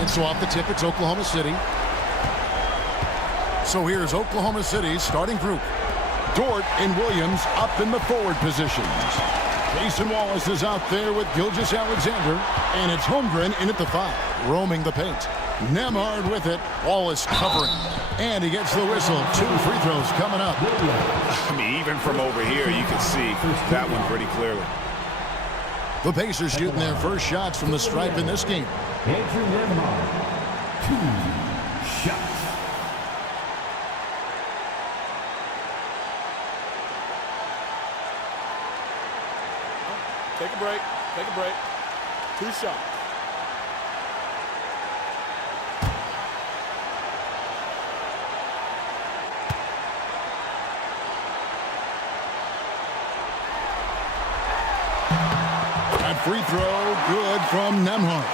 And so off the tip, it's Oklahoma City. So here's Oklahoma City's starting group. Dort and Williams up in the forward positions. Jason Wallace is out there with Gilgeous-Alexander, and it's Holmgren in at the 5, roaming the paint. Nemhard with it, Wallace covering, and he gets the whistle. 2 free throws coming up. I mean, even from over here, you can see that one pretty clearly. The Pacers shooting their first shots from the stripe in this game. Andrew Nemhard, 2 shots. Take a break. Take a break. 2 shots. That free throw, good from Nemhard.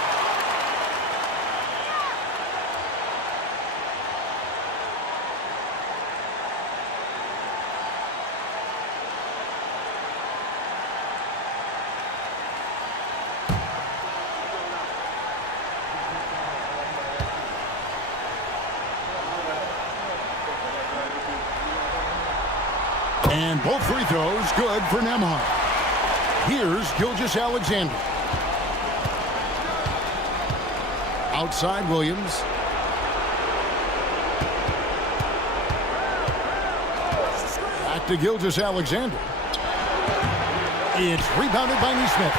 And both free throws good for Nemhard. Here's Gilgeous-Alexander. Outside Williams. Back to Gilgeous-Alexander. It's rebounded by Neesmith.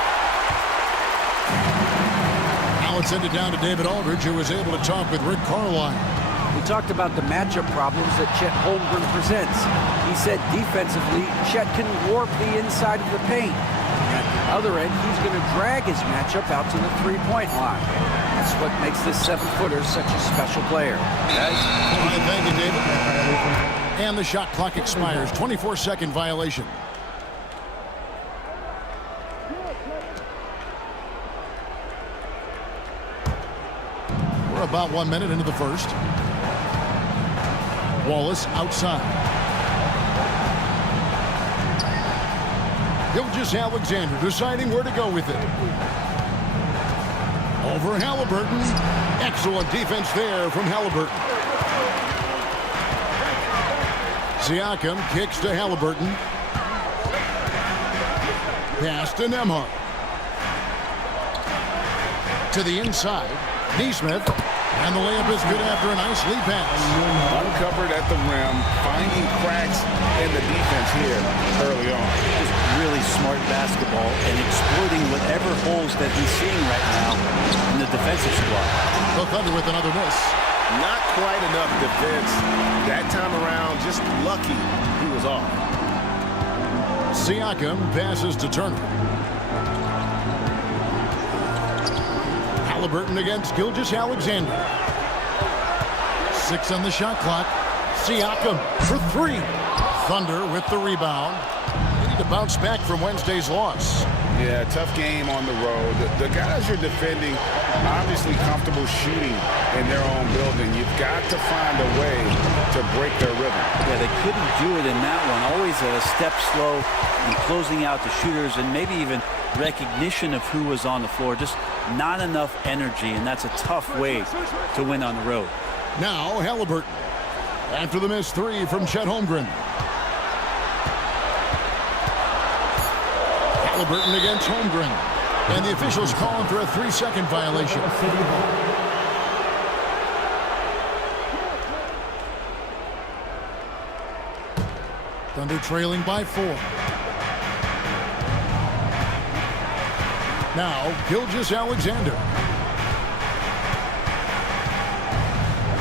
Now it's sent it down to David Aldridge, who was able to talk with Rick Carlisle. We talked about the matchup problems that Chet Holmgren presents. He said defensively, Chet can warp the inside of the paint. At the other end, he's going to drag his matchup out to the three-point line. That's what makes this 7-footer such a special player. All right, thank you, David. And the shot clock expires. 24-second violation. We're about 1 minute into the first. Wallace outside. Gilgeous-Alexander deciding where to go with it. Over Halliburton. Excellent defense there from Halliburton. Siakam kicks to Halliburton. Pass to Nemhard. To the inside. Neesmith. And the layup is good after a nice lead pass. Uncovered at the rim, finding cracks in the defense here early on. Just really smart basketball and exploiting whatever holes that he's seeing right now in the defensive squad. The Thunder with another miss. Not quite enough defense. That time around, just lucky he was off. Siakam passes to Turner. Halliburton against Gilgeous-Alexander. 6 on the shot clock. Siakam for 3. Thunder with the rebound. They need to bounce back from Wednesday's loss. Yeah, tough game on the road. The guys you're defending obviously comfortable shooting in their own building. You've got to find a way to break their rhythm. Yeah, they couldn't do it in that one. Always a step slow in closing out the shooters and maybe even recognition of who was on the floor. Just not enough energy, and that's a tough way to win on the road. Now Halliburton. After the missed 3 from Chet Holmgren. Halliburton against Holmgren. And the officials calling for a 3-second violation. Thunder trailing by 4. Now, Gilgeous-Alexander.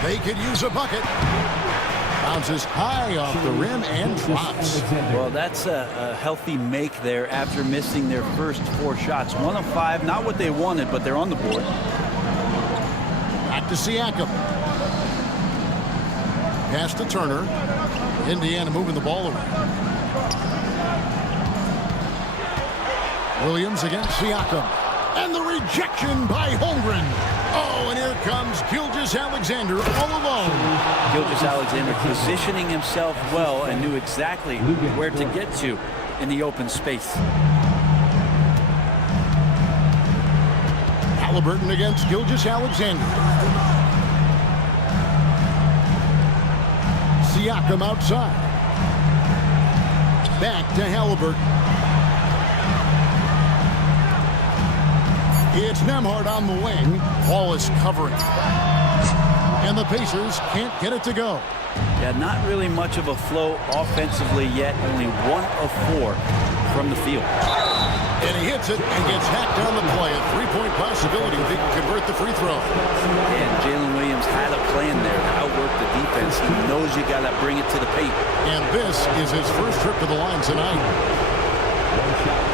They could use a bucket. Bounces high off the rim and drops. Well, that's a healthy make there after missing their first 4 shots. 1 of 5, not what they wanted, but they're on the board. Back to Siakam. Pass to Turner. Indiana moving the ball around. Williams against Siakam. And the rejection by Holmgren. Oh, and here comes Gilgeous-Alexander all alone. Gilgeous-Alexander positioning himself well and knew exactly where to get to in the open space. Halliburton against Gilgeous-Alexander. Siakam outside. Back to Halliburton. It's Nembhard on the wing. Wallace covering. And the Pacers can't get it to go. Yeah, not really much of a flow offensively yet. Only 1 of 4 from the field. And he hits it and gets hacked down the play. A three-point possibility if he can convert the free throw. And Jalen Williams had a plan there to outwork the defense. He knows you got to bring it to the paint. And this is his first trip to the line tonight. One shot.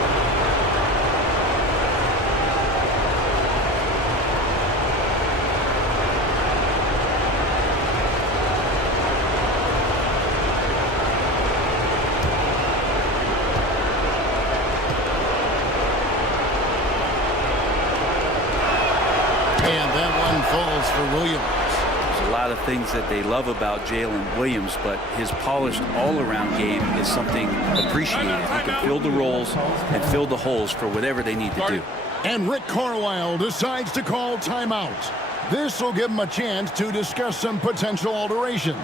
And that one falls for Williams. There's a lot of things that they love about Jalen Williams, but his polished all-around game is something appreciated. He can fill the roles and fill the holes for whatever they need to do. And Rick Carlisle decides to call timeout. This will give him a chance to discuss some potential alterations.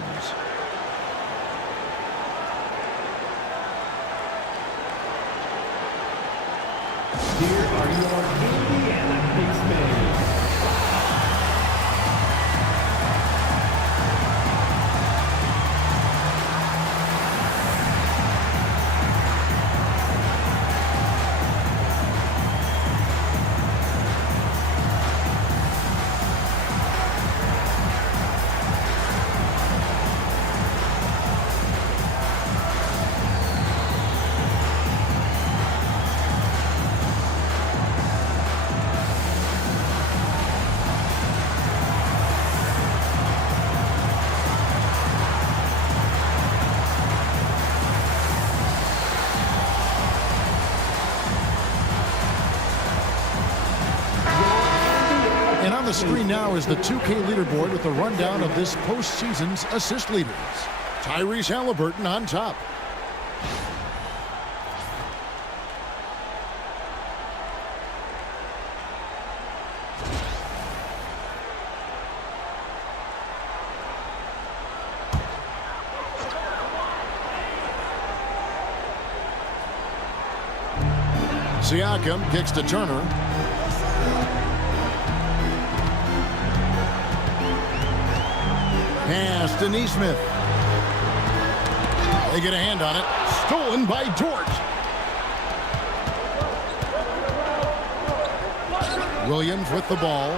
Here are your Indiana Pacers. And on the screen now is the 2K leaderboard with a rundown of this postseason's assist leaders. Tyrese Halliburton on top. Siakam kicks to Turner. Pass to Neesmith. They get a hand on it. Stolen by Dort. Williams with the ball.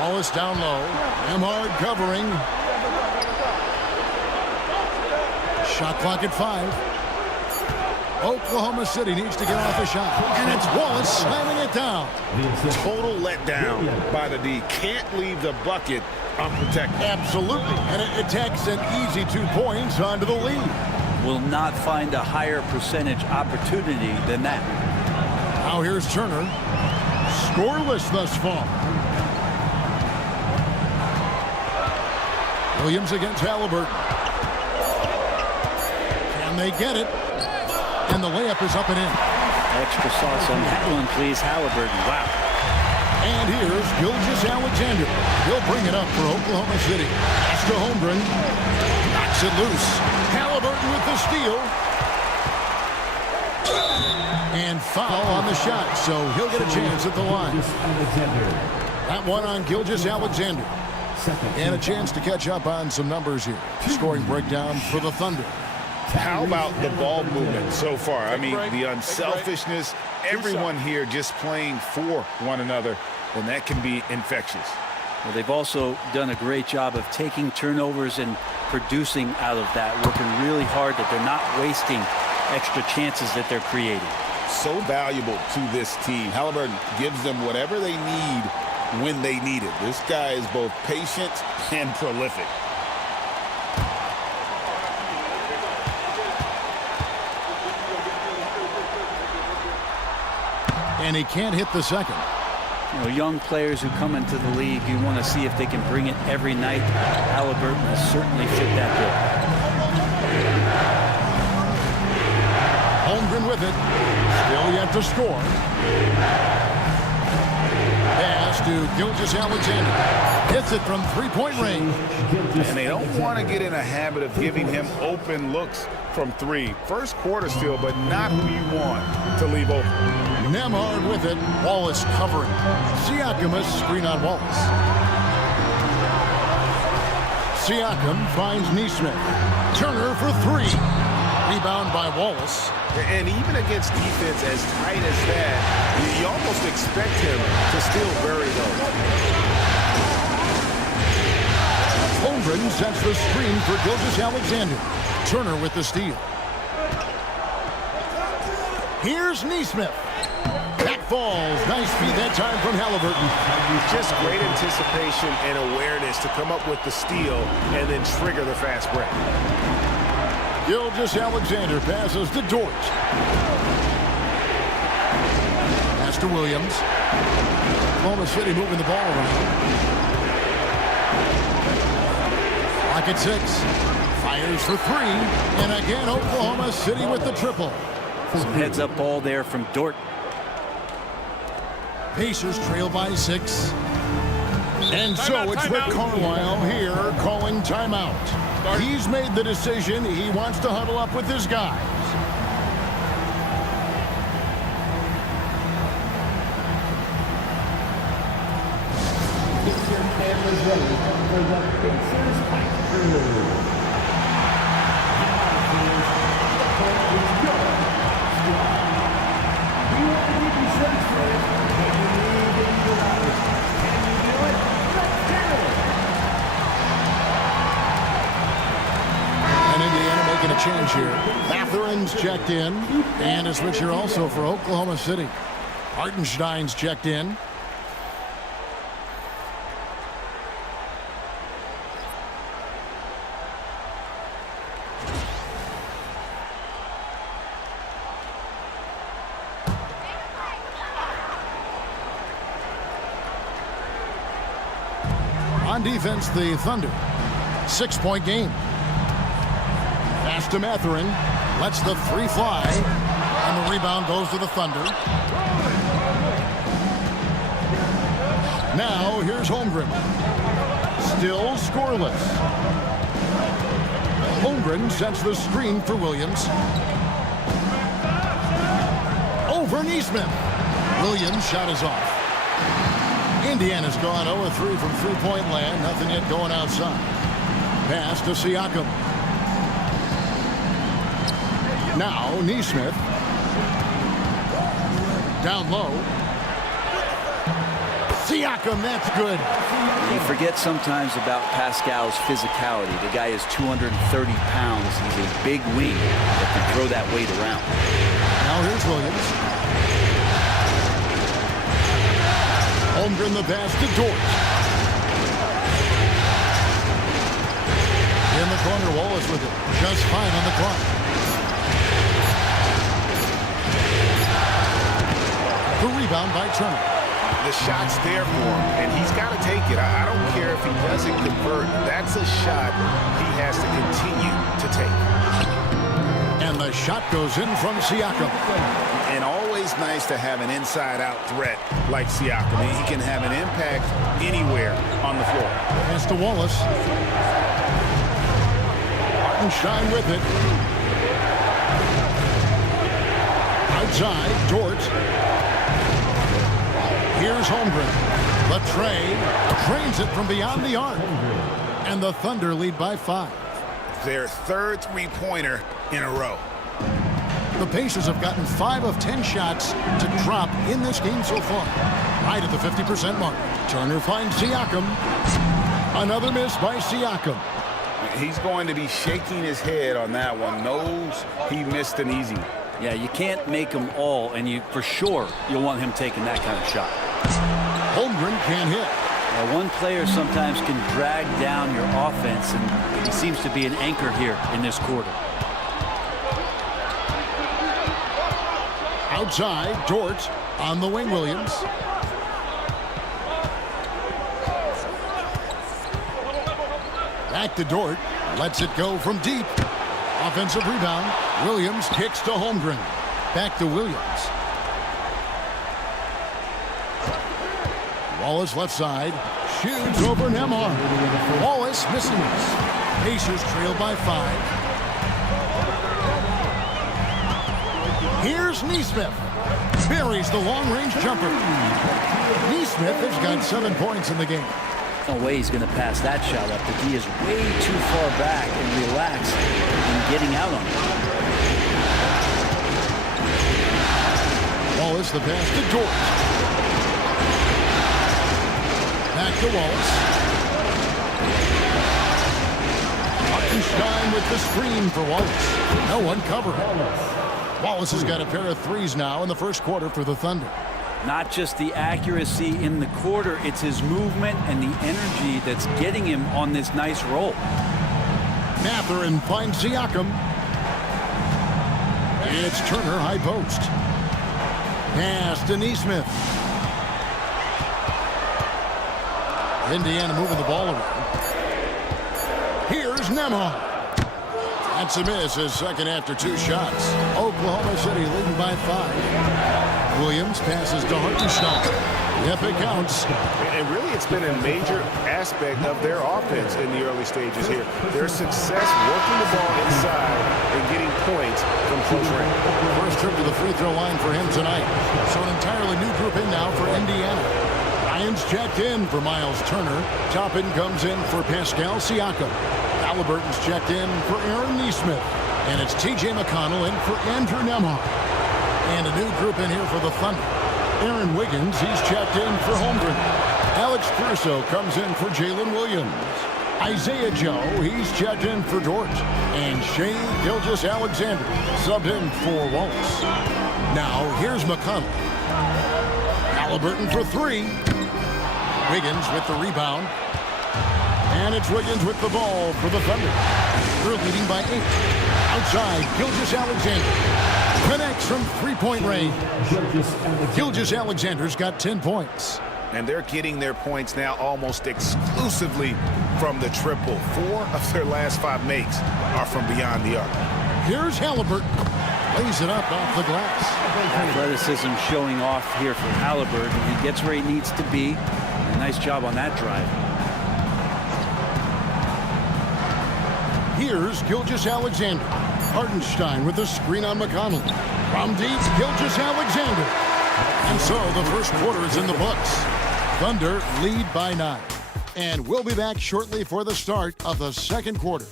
Wallace down low. Nembhard covering. Shot clock at 5. Oklahoma City needs to get off a shot. And it's Wallace slamming it down. Total letdown by the D. Can't leave the bucket unprotected. Absolutely. And it takes an easy 2 points onto the lead. Will not find a higher percentage opportunity than that. Now here's Turner. Scoreless thus far. Williams against Halliburton. Can they get it? And the layup is up and in. Extra sauce on that one, please, Halliburton. Wow. And here's Gilgeous-Alexander. He'll bring it up for Oklahoma City. Pass to Holmgren. Knocks it loose. Halliburton with the steal. And foul on the shot, so he'll get a chance at the line. That one on Gilgeous-Alexander. And a chance to catch up on some numbers here. Scoring breakdown for the Thunder. How about the ball movement so far? I mean, the unselfishness, everyone here just playing for one another, and that can be infectious. Well, they've also done a great job of taking turnovers and producing out of that, working really hard that they're not wasting extra chances that they're creating. So valuable to this team. Halliburton gives them whatever they need when they need it. This guy is both patient and prolific. and he can't hit the second. You know, young players who come into the league, you want to see if they can bring it every night. Halliburton has certainly fit that bill. Holmgren with it. Still yet to score. Pass to Gilgeous-Alexander. Hits it from three-point range. And they don't want to get in a habit of giving him open looks from three. First quarter still, but not who you want to leave open. Nembhard with it. Wallace covering. Siakam a screen on Wallace. Siakam finds Neesmith. Turner for three. Rebound by Wallace. And even against defense as tight as that, you almost expect him to still bury those. Holmgren sets the screen for Gilgeous-Alexander. Turner with the steal. Here's Neesmith. That falls. Nice feed that time from Halliburton. Just great anticipation and awareness to come up with the steal and then trigger the fast break. Gilgeous-Alexander passes to Dort. Pass to Williams. Oklahoma City moving the ball around. Clock at 6. Fires for three. And again, Oklahoma City with the triple. Some heads-up ball there from Dort. Pacers trail by 6. And so it's Rick Carlisle here calling timeout. He's made the decision. He wants to huddle up with his guys. Get your cameras ready for the Pacers fight through. We want to give you sense first, but you need in your eyes. Can you do it? Let's do it! And Indiana making a change here. Matherin's checked in. And a switcher also for Oklahoma City. Hartenstein's checked in. On defense, the Thunder. 6-point game. Pass to Matherin. Lets the three fly. And the rebound goes to the Thunder. Now, here's Holmgren. Still scoreless. Holmgren sets the screen for Williams. Over Neesmith. Williams' shot is off. Indiana's gone 0-3 from three-point land. Nothing yet going outside. Pass to Siakam. Now, Neesmith. Down low. Siakam, that's good. You forget sometimes about Pascal's physicality. The guy is 230 pounds. He's a big wing that can throw that weight around. Now here's Williams. Holmgren the pass to Dort. In the corner, Wallace with it. Just 5 on the clock. The rebound by Turner. The shot's there for him, and he's got to take it. I don't care if he doesn't convert. That's a shot he has to continue to take. And the shot goes in from Siakam. And always nice to have an inside-out threat like Siakam. He can have an impact anywhere on the floor. Pass to Wallace. Hartenstein with it. Outside, Dort. Here's Holmgren. The tray trains it from beyond the arc. And the Thunder lead by 5. Their third three-pointer in a row. The Pacers have gotten 5 of 10 shots to drop in this game so far. Right at the 50% mark. Turner finds Siakam. Another miss by Siakam. He's going to be shaking his head on that one. Knows he missed an easy one. Yeah, you can't make them all, and for sure you'll want him taking that kind of shot. Holmgren can't hit. One player sometimes can drag down your offense, and he seems to be an anchor here in this quarter. Outside, Dort. On the wing, Williams. Back to Dort. Lets it go from deep. Offensive rebound. Williams kicks to Holmgren. Back to Williams. Wallace left side. Shoots over Nembhard. Wallace missing this. Pacers trail by 5. Here's Nesmith. Buries the long-range jumper. Nesmith has got 7 points in the game. No way he's going to pass that shot up. The D is way too far back and relaxed in getting out on it. Wallace the pass to Dort. Back to Wallace. Hartenstein with the screen for Wallace. No one covering. Wallace has got a pair of threes now in the first quarter for the Thunder. Not just the accuracy in the quarter, it's his movement and the energy that's getting him on this nice roll. Mathurin finds Siakam. It's Turner high post. Pass to Nesmith. Indiana moving the ball around. Here's Nembhard. That's a miss, his second after 2 shots. Oklahoma City leading by 5. Williams passes to Hartenstein. Yep, it counts. And really, it's been a major aspect of their offense in the early stages here. Their success working the ball inside and getting points from close range. First trip to the free throw line for him tonight. So an entirely new group in now for Indiana. Ryan's checked in for Miles Turner. Toppin comes in for Pascal Siakam. Halliburton's checked in for Aaron Nesmith. And it's T.J. McConnell in for Andrew Nembhard. And a new group in here for the Thunder. Aaron Wiggins, he's checked in for Holmgren. Alex Caruso comes in for Jalen Williams. Isaiah Joe, he's checked in for Dort. And Shea Gilgeous-Alexander subbed in for Wallace. Now, here's McConnell. Halliburton for 3. Wiggins with the rebound. And it's Wiggins with the ball for the Thunder. They're leading by 8. Outside, Gilgeous-Alexander. Connects from 3-point range. Gilgeous-Alexander's got 10 points. And they're getting their points now almost exclusively from the triple. 4 of their last 5 makes are from beyond the arc. Here's Halliburton. Lays it up off the glass. Athleticism showing off here for Halliburton. He gets where he needs to be. A nice job on that drive. Here's Gilgeous-Alexander. Hartenstein with the screen on McConnell. From deep, Gilgeous-Alexander. And so the first quarter is in the books. Thunder lead by 9. And we'll be back shortly for the start of the second quarter.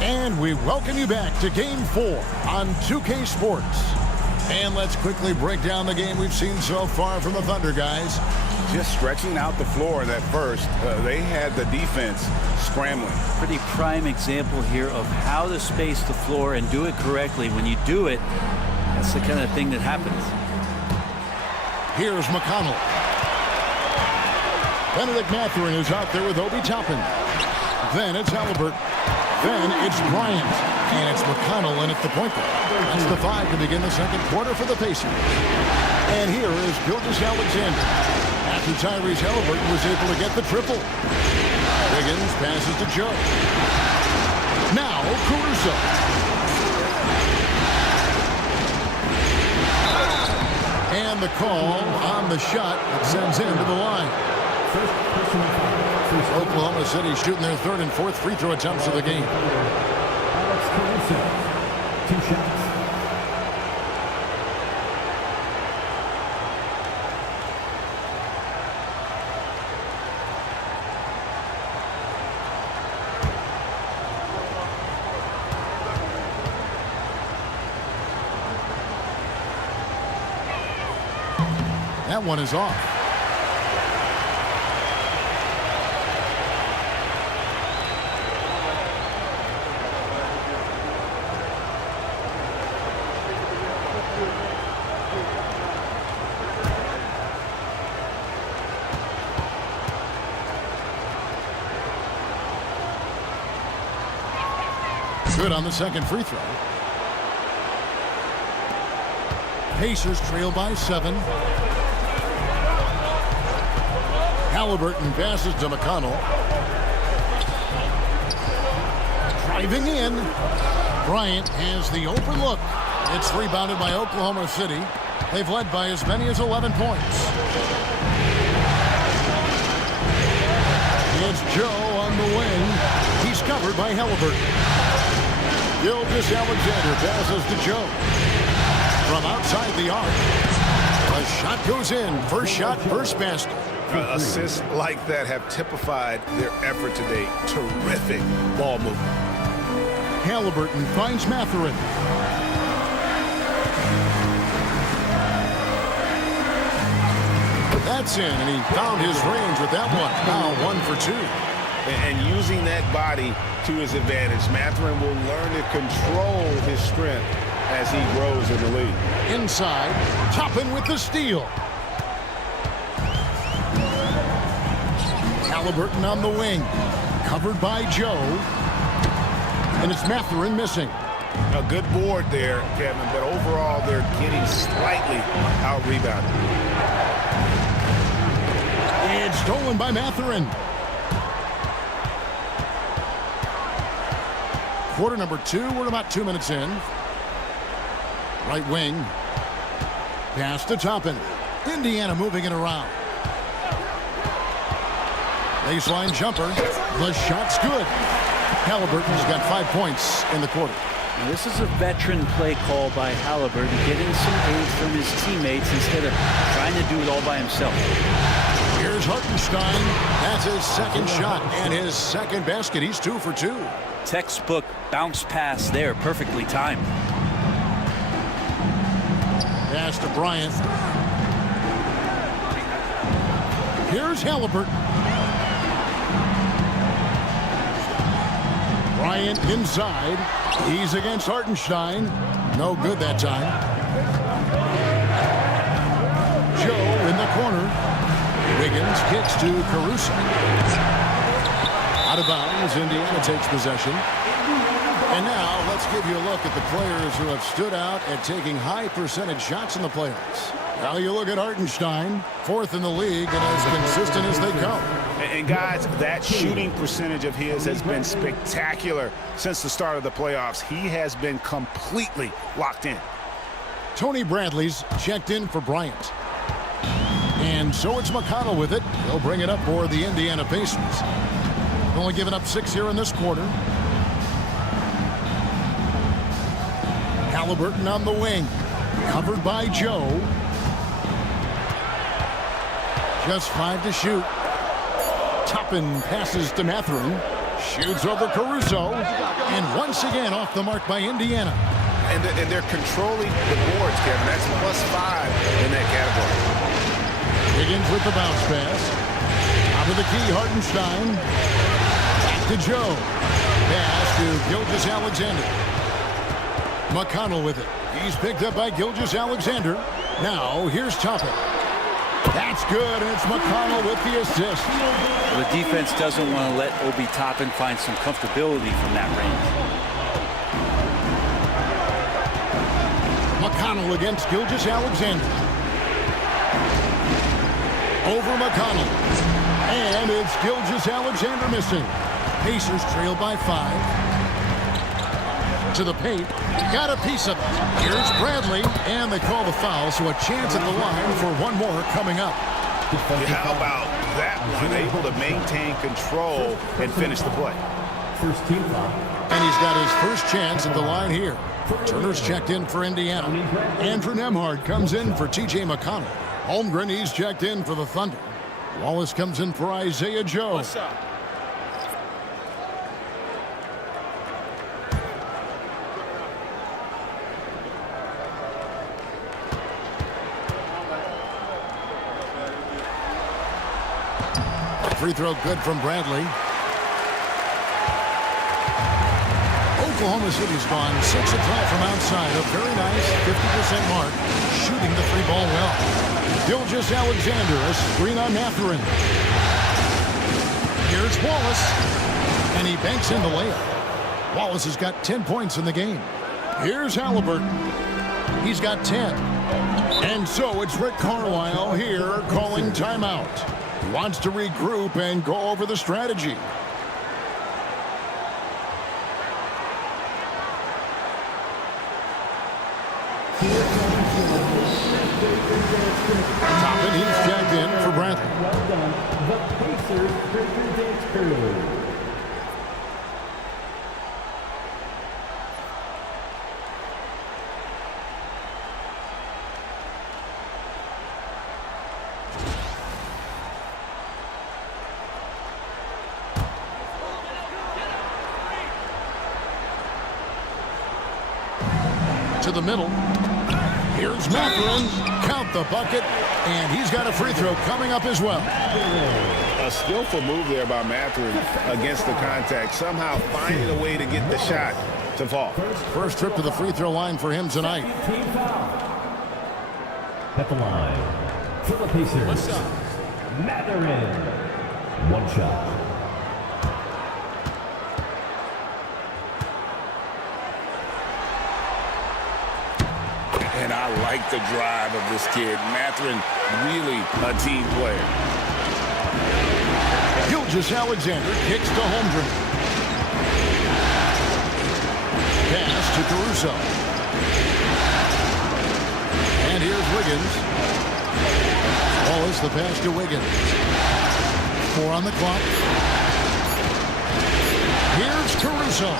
And we welcome you back to Game 4 on 2K Sports. And let's quickly break down the game we've seen so far from the Thunder, guys. Just stretching out the floor in that first. They had the defense scrambling. Pretty prime example here of how to space the floor and do it correctly. When you do it, that's the kind of thing that happens. Here's McConnell. Benedict Mathurin is out there with Obi Toppin. Then it's Halliburton. Then it's Bryant. And it's McConnell in at the point guard. That's the 5 to begin the second quarter for the Pacers. And here is Gilgeous-Alexander. After Tyrese Halliburton was able to get the triple. Wiggins passes to Joe. Now Caruso. And the call on the shot that sends him to the line. First personal foul. Oklahoma City shooting their 3rd and 4th free throw attempts of the game. Alex Caruso. 2 shots. That one is off. Good on the second free throw. Pacers trail by 7. Halliburton passes to McConnell. Driving in. Bryant has the open look. It's rebounded by Oklahoma City. They've led by as many as 11 points. It's Joe on the wing. He's covered by Halliburton. Gilgeous-Alexander passes to Joe. From outside the arc. A shot goes in. First shot, first basket. Assists like that have typified their effort today. Terrific ball movement. Halliburton finds Mathurin. That's in, and he found his range with that one. Now 1 for 2. And using that body to his advantage, Mathurin will learn to control his strength as he grows in the league. Inside, Toppin with the steal. Halliburton on the wing. Covered by Joe. And it's Mathurin missing. A good board there, Kevin, but overall they're getting slightly out-rebounded. It's stolen by Mathurin. Quarter number 2, we're about 2 minutes in. Right wing. Pass to Toppin. Indiana moving it around. Baseline jumper. The shot's good. Halliburton's got 5 points in the quarter. Now, this is a veteran play call by Halliburton, getting some aid from his teammates instead of trying to do it all by himself. Here's Hartenstein. That's his second shot and his second basket. He's 2 for 2. Textbook bounce pass there, perfectly timed. Pass to Bryant. Here's Halliburton. Bryant inside. He's against Hartenstein. No good that time. Joe in the corner. Wiggins kicks to Caruso. Out of bounds, Indiana takes possession. And now let's give you a look at the players who have stood out at taking high percentage shots in the playoffs. Now you look at Hartenstein, 4th in the league and as consistent as they come. And guys, that shooting percentage of his has been spectacular since the start of the playoffs. He has been completely locked in. Tony Bradley's checked in for Bryant. And so it's McConnell with it. He'll bring it up for the Indiana Pacers. Only giving up 6 here in this quarter. Halliburton on the wing. Covered by Joe. Just 5 to shoot. Toppin passes to Mathurin. Shoots over Caruso. And once again off the mark by Indiana. And they're controlling the boards, Kevin. That's +5 in that category. Higgins with the bounce pass. Top of the key, Hartenstein. Back to Joe. Pass to Gilgeous-Alexander. McConnell with it. He's picked up by Gilgeous-Alexander. Now, here's Toppin. That's good, and it's McConnell with the assist. The defense doesn't want to let Obi Toppin find some comfortability from that range. McConnell against Gilgeous-Alexander. Over McConnell. And it's Gilgeous-Alexander missing. Pacers trail by 5. To the paint. Got a piece of it. Here's Bradley. And they call the foul, so a chance at the line for one more coming up. How about that one? Able to maintain control and finish the play. First team foul. And he's got his first chance at the line here. Turner's checked in for Indiana. Andrew Nembhard comes in for T.J. McConnell. Holmgren, he's checked in for the Thunder. Wallace comes in for Isaiah Joe. What's up? Free throw good from Bradley. Oklahoma City's gone 6 of 12 from outside. A very nice 50% mark. Shooting the free ball well. Gilgeous-Alexander, a screen on Mathurin. Here's Wallace. And he banks in the layup. Wallace has got 10 points in the game. Here's Halliburton. He's got 10. And so it's Rick Carlisle here calling timeout. He wants to regroup and go over the strategy. Toppin, he's jacked in for Bradley. Well done. The Pacers break their dance early. To the middle. Here's Mathurin. Count the bucket. And he's got a free throw coming up as well. A skillful move there by Mathurin against the contact. Somehow finding a way to get the shot to fall. First trip to the free throw line for him tonight. Team foul. At the line for the Pacers. Mathurin. One shot. And I like the drive of this kid. Mathurin, really a team player. Gilgeous-Alexander kicks to Holmgren. Pass to Caruso. And here's Wiggins. Wallace the pass to Wiggins. 4 on the clock. Here's Caruso.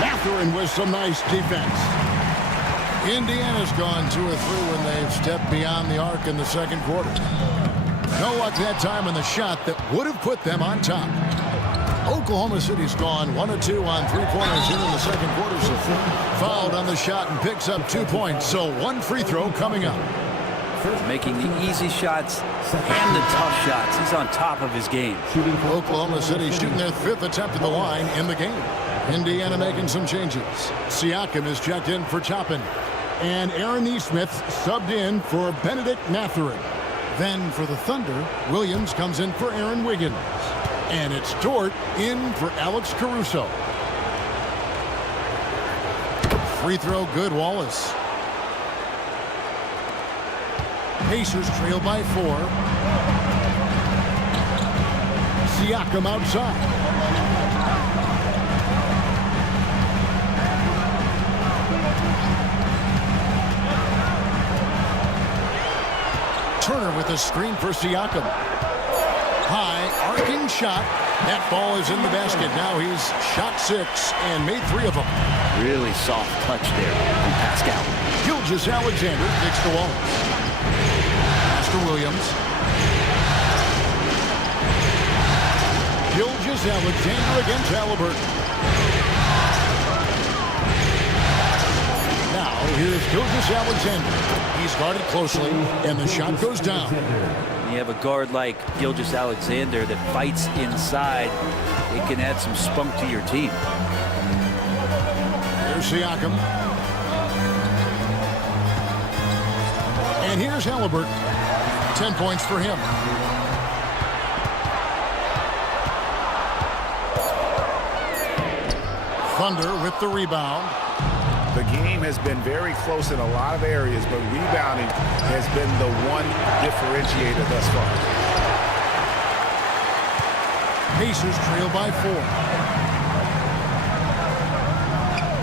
Mathurin with some nice defense. Indiana's gone 2 of 3 when they've stepped beyond the arc in the second quarter. No luck that time in the shot that would have put them on top. Oklahoma City's gone 1 of 2 on 3-pointers here in the second quarter. So fouled on the shot and picks up 2 points. So 1 free throw coming up. Making the easy shots and the tough shots. He's on top of his game. Oklahoma City shooting their 5th attempt at the line in the game. Indiana making some changes. Siakam is checked in for Toppin. And Aaron Nesmith subbed in for Benedict Mathurin. Then for the Thunder, Williams comes in for Aaron Wiggins. And it's Dort in for Alex Caruso. Free throw good, Wallace. Pacers trail by 4. Siakam outside. Turner with a screen for Siakam. High, arcing shot. That ball is in the basket. Now he's shot 6 and made 3 of them. Really soft touch there from Pascal. Gilgeous-Alexander kicks to Wallace. Pass to Williams. Gilgeous-Alexander against Halliburton. Now here's Gilgeous-Alexander. He's guarded closely, and the shot goes down. You have a guard like Gilgeous-Alexander that fights inside. It can add some spunk to your team. Here's Siakam. And here's Halliburton. 10 points for him. Thunder with the rebound. The game has been very close in a lot of areas, but rebounding has been the one differentiator thus far. Pacers trail by 4.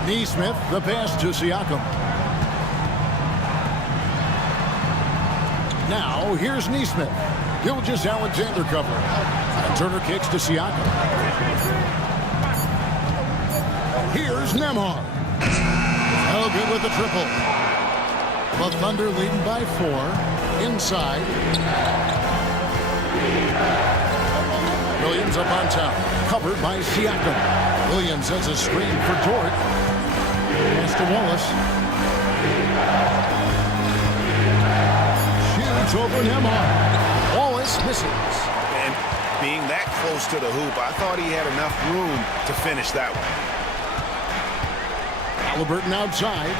Nesmith, the pass to Siakam. Now, here's Nesmith. Gilgeous-Alexander cover. And Turner kicks to Siakam. Here's Nembhard. Oh, good with the triple. The Thunder leading by 4. Inside. Williams up on top. Covered by Siakam. Williams has a screen for Dort. Pass to Wallace. Shoots over Nembhard. Wallace misses. And being that close to the hoop, I thought he had enough room to finish that one. Halliburton outside.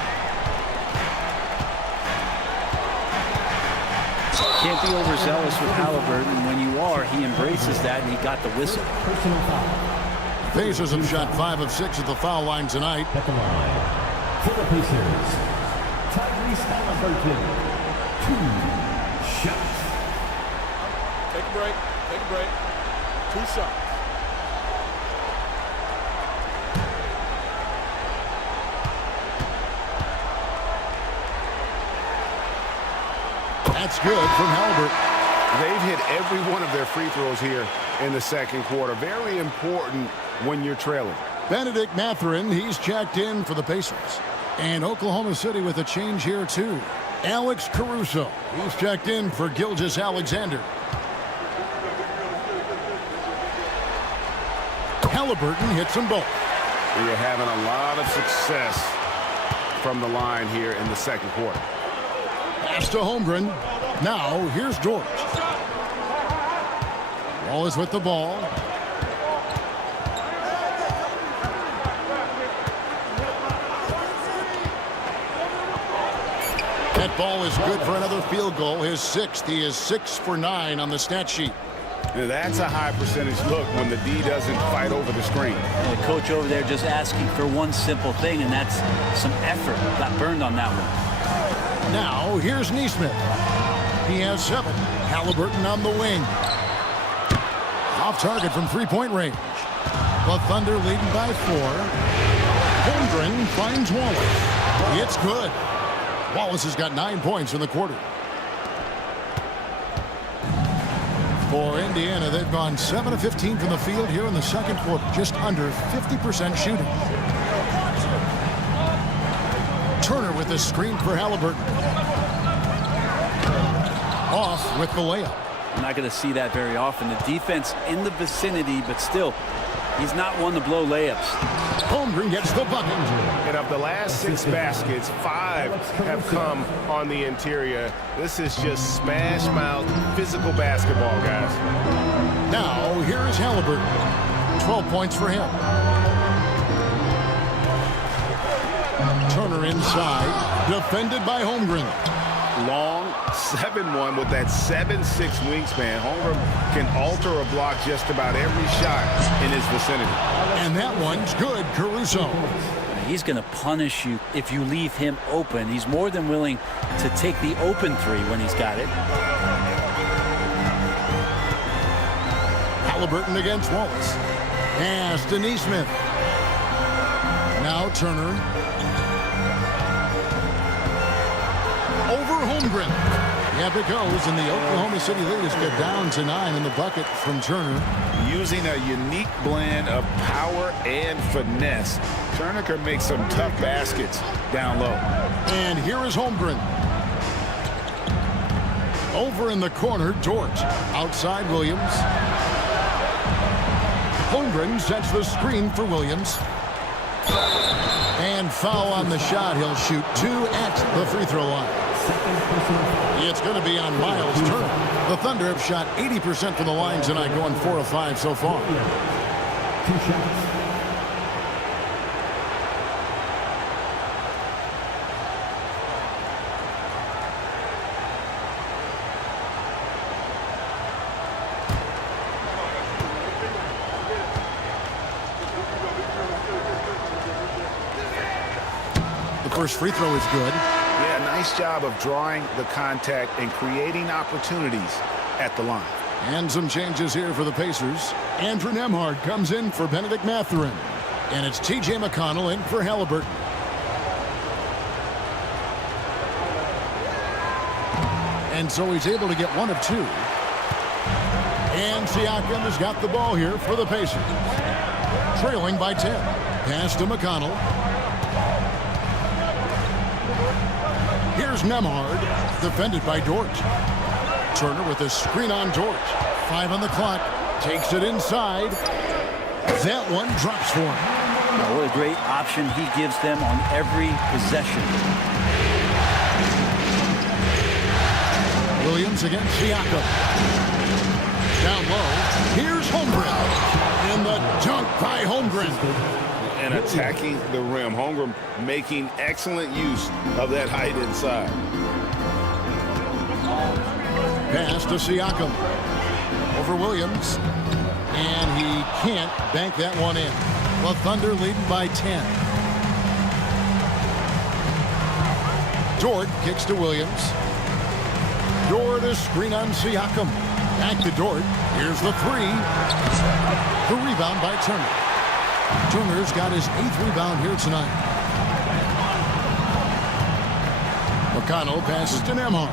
Can't be overzealous with Halliburton. When you are, he embraces that, and he got the whistle. Personal foul. Pacers have shot 5 of 6 at the foul line tonight. At the line for the Pacers, Tyrese Halliburton, 2 shots. Take a break. Take a break. 2 shots. That's good from Halliburton. They've hit every one of their free throws here in the second quarter. Very important when you're trailing. Benedict Mathurin, he's checked in for the Pacers. And Oklahoma City with a change here, too. Alex Caruso, he's checked in for Gilgeous-Alexander. Halliburton hits them both. You're having a lot of success from the line here in the second quarter. Pass to Holmgren. Now, here's George. Wallace with the ball. That ball is good for another field goal. His 6th. He is 6 for 9 on the stat sheet. Now, that's a high percentage look when the D doesn't fight over the screen. The coach over there just asking for one simple thing, and that's some effort. Got burned on that one. Now, here's Neesmith. He has 7. Halliburton on the wing. Off target from three-point range. The Thunder leading by 4. Holmgren finds Wallace. It's good. Wallace has got 9 points in the quarter. For Indiana, they've gone 7 of 15 from the field here in the second quarter. Just under 50% shooting. Turner with the screen for Halliburton. Off with the layup. I'm not going to see that very often. The defense in the vicinity, but still, he's not one to blow layups. Holmgren gets the bucket. And of the last 6 baskets, 5 have come on the interior. This is just smash mouth physical basketball, guys. Now, here is Halliburton. 12 points for him. Turner inside. Defended by Holmgren. Long 7-1 with that 7'6" wingspan. Holmgren can alter a block just about every shot in his vicinity. And that one's good. Caruso. He's going to punish you if you leave him open. He's more than willing to take the open 3 when he's got it. Halliburton against Wallace. Pass to Neesmith. Now Turner. Over Holmgren. Yep, it goes, and the Oklahoma City lead is get down to 9 in the bucket from Turner. Using a unique blend of power and finesse, Turner can make some tough baskets down low. And here is Holmgren. Over in the corner, George. Outside Williams. Holmgren sets the screen for Williams. And foul on the shot. He'll shoot 2 at the free throw line. It's going to be on Miles Turner. The Thunder have shot 80% from the line tonight, going 4 of 5 so far. 2 shots. The first free throw is good. Yeah, nice job of drawing the contact and creating opportunities at the line. And some changes here for the Pacers. Andrew Nembhard comes in for Benedict Mathurin. And it's T.J. McConnell in for Halliburton. And so he's able to get 1 of 2. And Siakam has got the ball here for the Pacers. Trailing by 10. Pass to McConnell. Here's Nembhard, defended by Dort. Turner with a screen on Dort. 5 on the clock. Takes it inside. That one drops for him. Oh, what a great option he gives them on every possession. Williams against Siakam. Down low. Here's Holmgren. And the dunk by Holmgren. And attacking the rim. Holmgren making excellent use of that height inside. Pass to Siakam. Over Williams. And he can't bank that one in. The Thunder leading by 10. Dort kicks to Williams. Dort a screen on Siakam. Back to Dort. Here's the three. The rebound by Turner. Turner's got his 8th rebound here tonight. McConnell passes to Nembhard.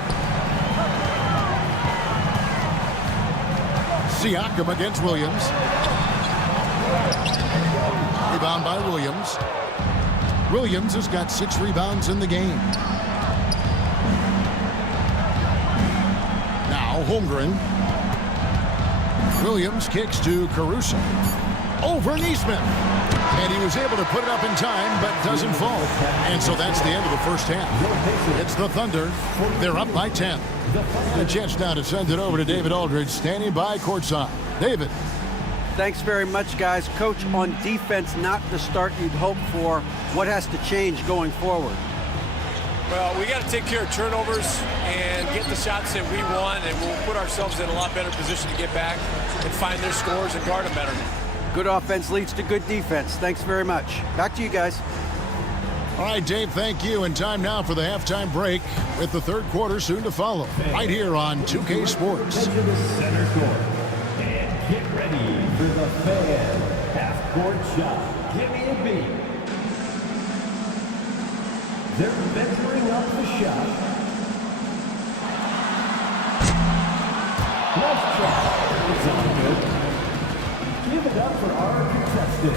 Siakam against Williams. Rebound by Williams. Williams has got 6 rebounds in the game. Now Holmgren. Williams kicks to Caruso. Over Neesmith. And he was able to put it up in time, but doesn't fall. And so that's the end of the first half. It's the Thunder. They're up by 10. A chance now to send it over to David Aldridge, standing by courtside. David. Thanks very much, guys. Coach, on defense, not the start you'd hope for. What has to change going forward? Well, we got to take care of turnovers and get the shots that we want, and we'll put ourselves in a lot better position to get back and find their scores and guard them better. Good offense leads to good defense. Thanks very much. Back to you guys. All right, Dave, thank you. And time now for the halftime break with the third quarter soon to follow. Right here on 2K Sports. To the center court. And get ready for the Fan half-court shot. Give me a beat. They're measuring up the shot. Nice try. It's all good. Give it up for our contestant.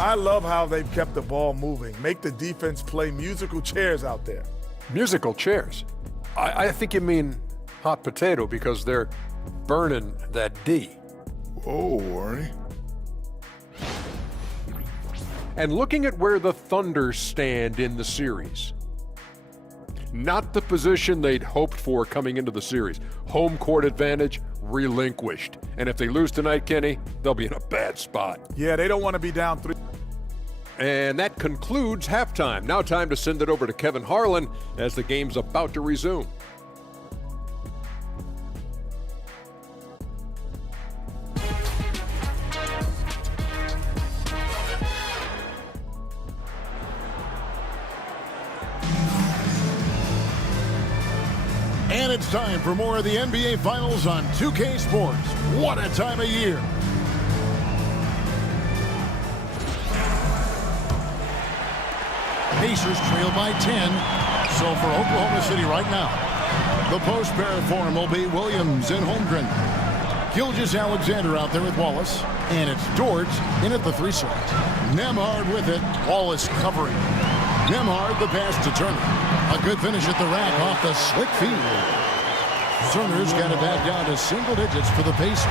I love how they've kept the ball moving. Make the defense play musical chairs out there. Musical chairs? I think you mean hot potato because they're burning that D. Whoa, Ernie. And looking at where the Thunder stand in the series, not the position they'd hoped for coming into the series. Home court advantage relinquished. And if they lose tonight, Kenny, they'll be in a bad spot. Yeah, they don't want to be down 3. And that concludes halftime. Now time to send it over to Kevin Harlan as the game's about to resume. And it's time for more of the NBA Finals on 2K Sports. What a time of year. Pacers trail by 10. So for Oklahoma City right now, the post pair form will be Williams and Holmgren. Gilgeous-Alexander out there with Wallace. And it's Dort in at the 3 slot. Nembhard with it. Wallace covering. Nembhard the pass to Turner. A good finish at the rack off the slick feed. Turner's got it back down to single digits for the Pacers.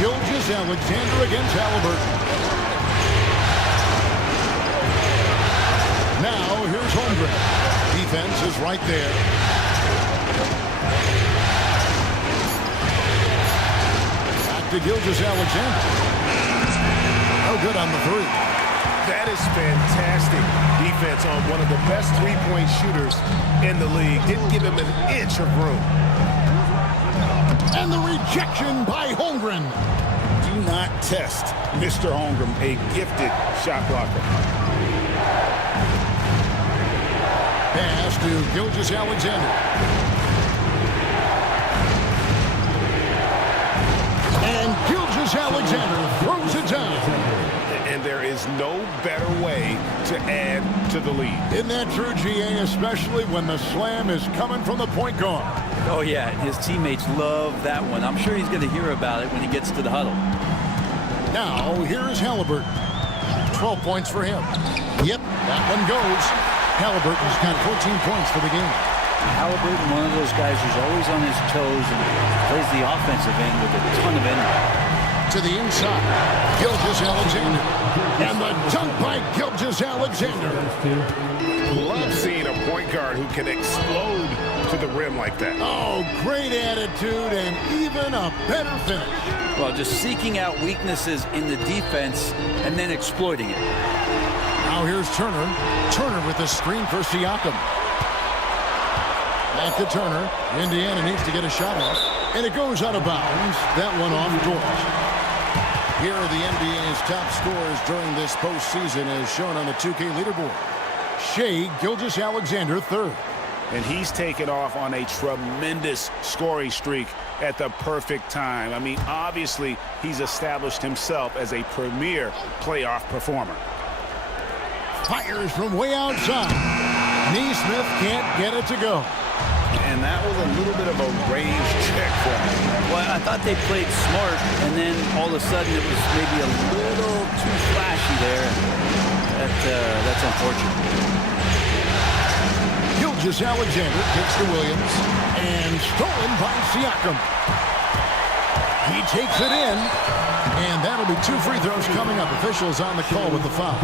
Gilgeous-Alexander against Halliburton. Now here's Holmgren. Defense is right there. Back to Gilgeous-Alexander. No good on the 3. That is fantastic defense on one of the best three-point shooters in the league. Didn't give him an inch of room. And the rejection by Holmgren. Do not test Mr. Holmgren, a gifted shot blocker. Pass to Gilgeous-Alexander. And Gilgeous-Alexander throws it down. And there is no better way to add to the lead. Isn't that true, GA, especially when the slam is coming from the point guard? Oh, yeah, his teammates love that one. I'm sure he's going to hear about it when he gets to the huddle. Now, here's Halliburton. 12 points for him. Yep, that one goes. Halliburton's got 14 points for the game. Halliburton, one of those guys who's always on his toes and plays the offensive end with a ton of energy. To the inside, Gilgeous-Alexander. And the dunk by Gilgeous-Alexander. Love seeing a point guard who can explode to the rim like that. Oh, great attitude and even a better finish. Well, just seeking out weaknesses in the defense and then exploiting it. Now here's Turner. Turner with the screen for Siakam. Back to Turner. Indiana needs to get a shot off. And it goes out of bounds. That one off Dort. Here are the NBA's top scorers during this postseason as shown on the 2K leaderboard. Shai Gilgeous-Alexander, third. And he's taken off on a tremendous scoring streak at the perfect time. I mean, obviously, he's established himself as a premier playoff performer. Fires from way outside. Neesmith can't get it to go. And that was a little bit of a range check for him. Well, I thought they played smart, and then all of a sudden it was maybe a little too flashy there. That's unfortunate. Gilgeous-Alexander kicks to Williams and stolen by Siakam. He takes it in, and that'll be 2 free throws coming up. Officials on the call with the foul.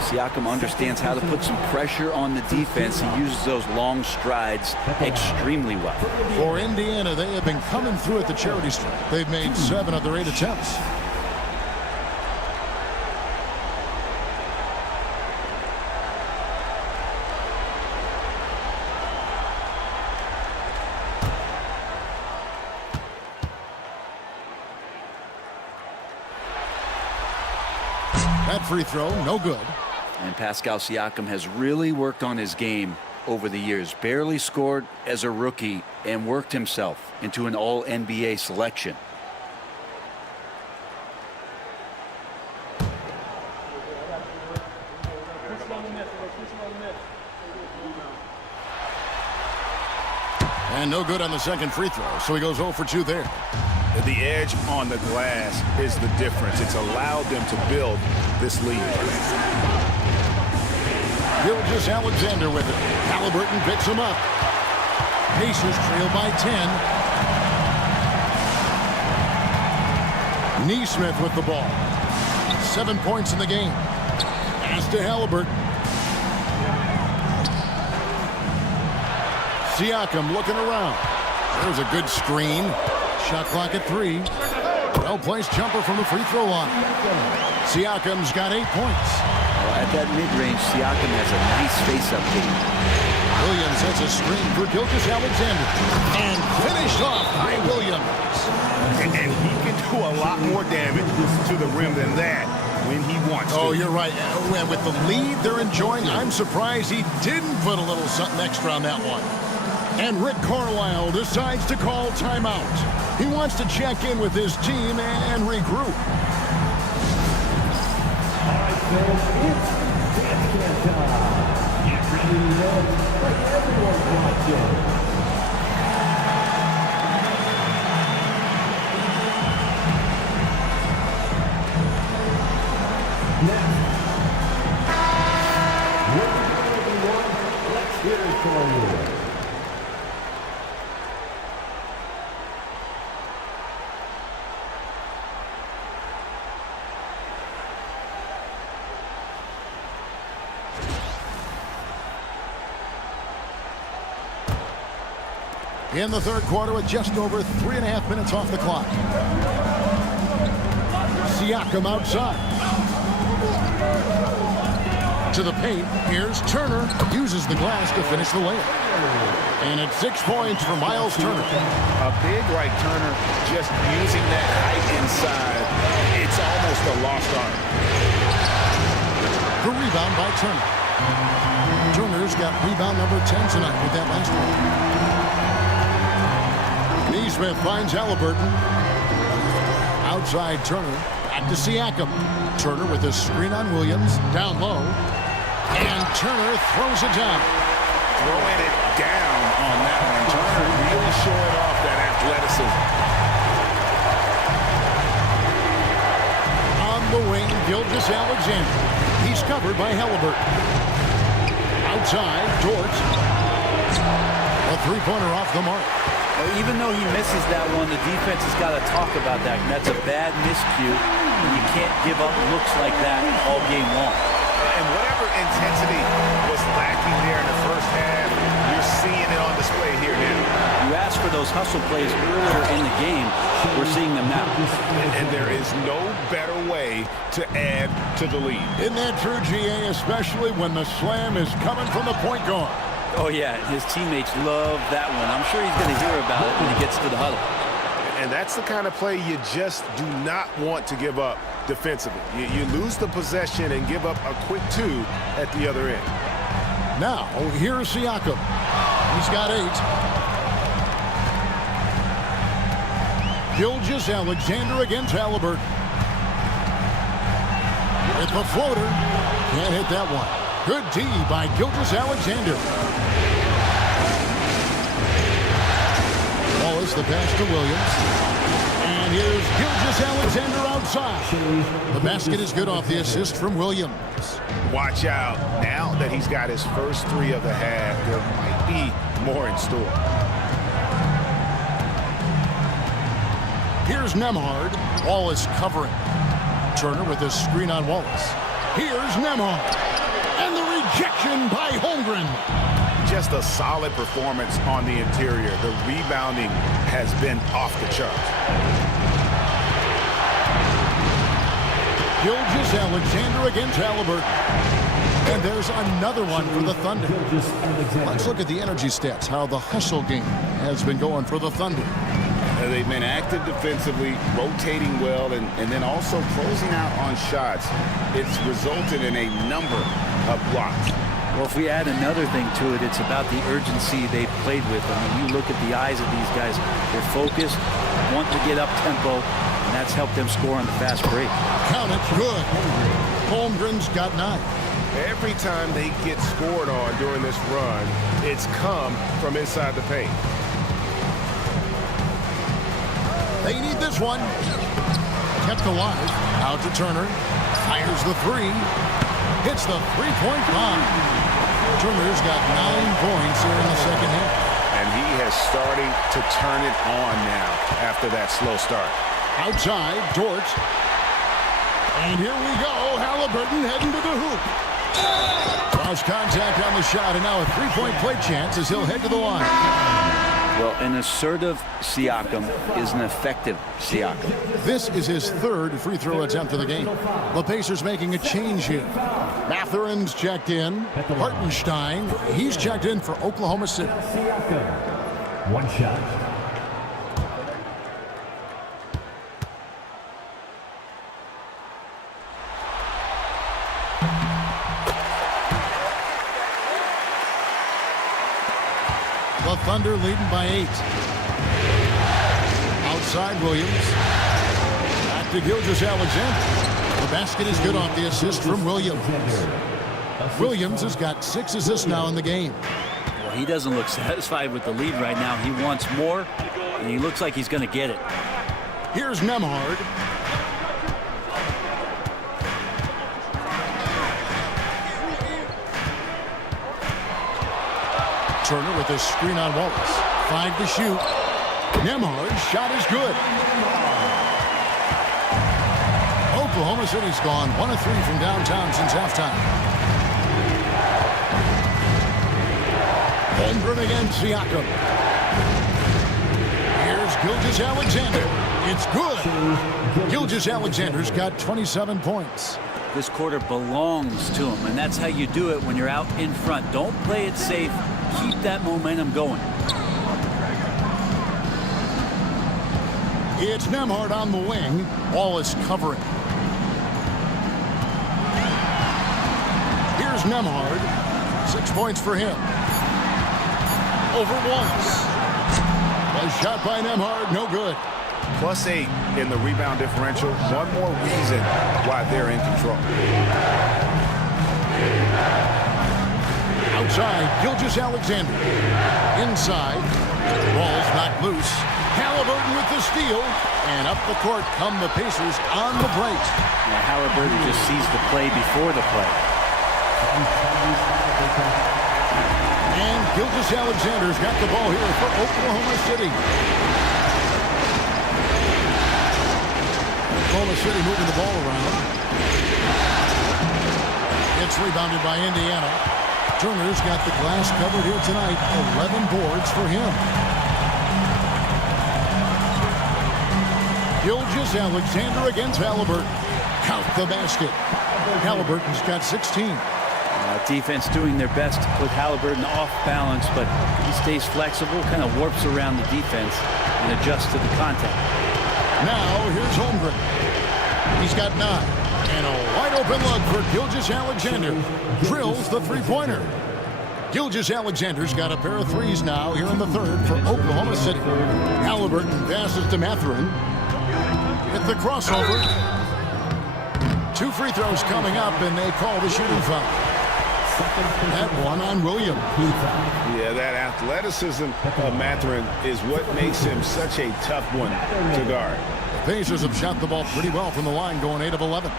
Siakam understands how to put some pressure on the defense. He uses those long strides extremely well. For Indiana, they have been coming through at the charity stripe. They've made 7 of their 8 attempts. That free throw, no good. And Pascal Siakam has really worked on his game over the years. Barely scored as a rookie and worked himself into an all-NBA selection. And no good on the second free throw, so he goes 0 for 2 there. The edge on the glass is the difference. It's allowed them to build this lead. Gilgeous-Alexander with it. Halliburton picks him up. Pacers trail by 10. Neesmith with the ball. 7 points in the game. Pass to Halliburton. Siakam looking around. There's a good screen. Shot clock at 3. Well-placed jumper from the free throw line. Siakam's got 8 points. Well, at that mid-range, Siakam has a nice face-up game. Williams has a screen for Gilgeous-Alexander. And finished off by Williams. And he can do a lot more damage to the rim than that when he wants to. Oh, you're right. And with the lead they're enjoying, I'm surprised he didn't put a little something extra on that one. And Rick Carlisle decides to call timeout. He wants to check in with his team and regroup. All right, folks, it's dance camp time. Get ready to dance like everyone's watching. Next, everyone, let's hear it for you. In the third quarter with just over 3.5 minutes off the clock. Siakam outside. To the paint. Here's Turner. Uses the glass to finish the layup. And it's 6 points for Miles Turner. A big like Turner, just using that height inside, it's almost a lost art. The rebound by Turner. Turner's got rebound number 10 tonight with that last one. Neesmith finds Halliburton. Outside Turner. Back to Siakam. Turner with a screen on Williams. Down low. And Turner throws it down. Throwing it down on that one. Turner really showing off that athleticism. On the wing, Gilgeous-Alexander. He's covered by Halliburton. Outside, Dort. A three-pointer off the mark. Well, even though he misses that one, the defense has got to talk about that. And that's a bad miscue. And you can't give up looks like that all game long. And whatever intensity was lacking there in the first half, you're seeing it those hustle plays earlier in the game, we're seeing them now. And there is no better way to add to the lead. Isn't that true, GA, especially when the slam is coming from the point guard? Oh, yeah, his teammates love that one. I'm sure he's going to hear about it when he gets to the huddle. And that's the kind of play you just do not want to give up defensively. You lose the possession and give up a quick two at the other end. Now, here's Siakam. He's got 8. Gilgeous-Alexander against Halliburton. With the floater. Can't hit that one. Good D by Gilgeous-Alexander. Wallace the pass to Williams. And here's Gilgeous-Alexander outside. The basket is good off the assist from Williams. Watch out. Now that he's got his first 3 of the half, there might be more in store. Here's Nembhard. Wallace covering. Turner with a screen on Wallace. Here's Nembhard. And the rejection by Holmgren. Just a solid performance on the interior. The rebounding has been off the charts. Gilgeous-Alexander against Halliburton. And there's another one for the Thunder. Let's look at the energy stats, how the hustle game has been going for the Thunder. They've been active defensively, rotating well, and then also closing out on shots. It's resulted in a number of blocks. Well, if we add another thing to it, it's about the urgency they've played with. I mean, you look at the eyes of these guys. They're focused, want to get up tempo, and that's helped them score on the fast break. Count it, good. Holmgren's got 9. Every time they get scored on during this run, it's come from inside the paint. They need this one. Kept alive. Out to Turner. Fires the 3. Hits the three-point line. Turner's got 9 points here in the second half. And he has starting to turn it on now after that slow start. Outside, Dort. And here we go. Halliburton heading to the hoop. Cross contact on the shot, and now a three-point play chance as he'll head to the line. Well, an assertive Siakam is an effective Siakam. This is his 3rd free throw attempt of the game. The Pacers making a change here. Matherin's checked in. Hartenstein, he's checked in for Oklahoma City. Siakam. 1 shot. The Thunder leading by 8. Outside Williams. Back to Gilgeous-Alexander. The basket is good off the assist from Williams. Williams has got 6 assists now in the game. Well, he doesn't look satisfied with the lead right now. He wants more, and he looks like he's going to get it. Here's Nembhard. Turner with a screen on Wallace. 5 to shoot. Nembhard's shot is good. Oklahoma City's gone 1 of 3 from downtown since halftime. Holmgren against Siakam. Here's Gilgeous-Alexander. It's good. Gilgeous-Alexander's got 27 points. This quarter belongs to him, and that's how you do it when you're out in front. Don't play it safe. Keep that momentum going. It's Nembhard on the wing. Wallace covering. Here's Nembhard. 6 points for him. Over Wallace. A shot by Nembhard, no good. +8 in the rebound differential. One more reason why they're in control. Outside, Gilgeous-Alexander. Inside, ball's knocked loose. Halliburton with the steal. And up the court come the Pacers on the break. Now, Halliburton just sees the play before the play. And Gilgeous-Alexander's got the ball here for Oklahoma City. Oklahoma City moving the ball around. It's rebounded by Indiana. Turner's got the glass covered here tonight. 11 boards for him. Gilgeous Alexander against Halliburton. Count the basket. Halliburton's got 16. Defense doing their best to put Halliburton off balance, but he stays flexible, kind of warps around the defense and adjusts to the contact. Now here's Holmgren. He's got 9. And a wide open look for Gilgeous Alexander. Drills the three-pointer. Gilgeous Alexander's got a pair of threes now here in the third for Oklahoma City. Halliburton passes to Mathurin. At the crossover. 2 free throws coming up, and they call the shooting foul. That one on Williams. Yeah, that athleticism of Mathurin is what makes him such a tough one to guard. The Pacers have shot the ball pretty well from the line, going 8 of 11.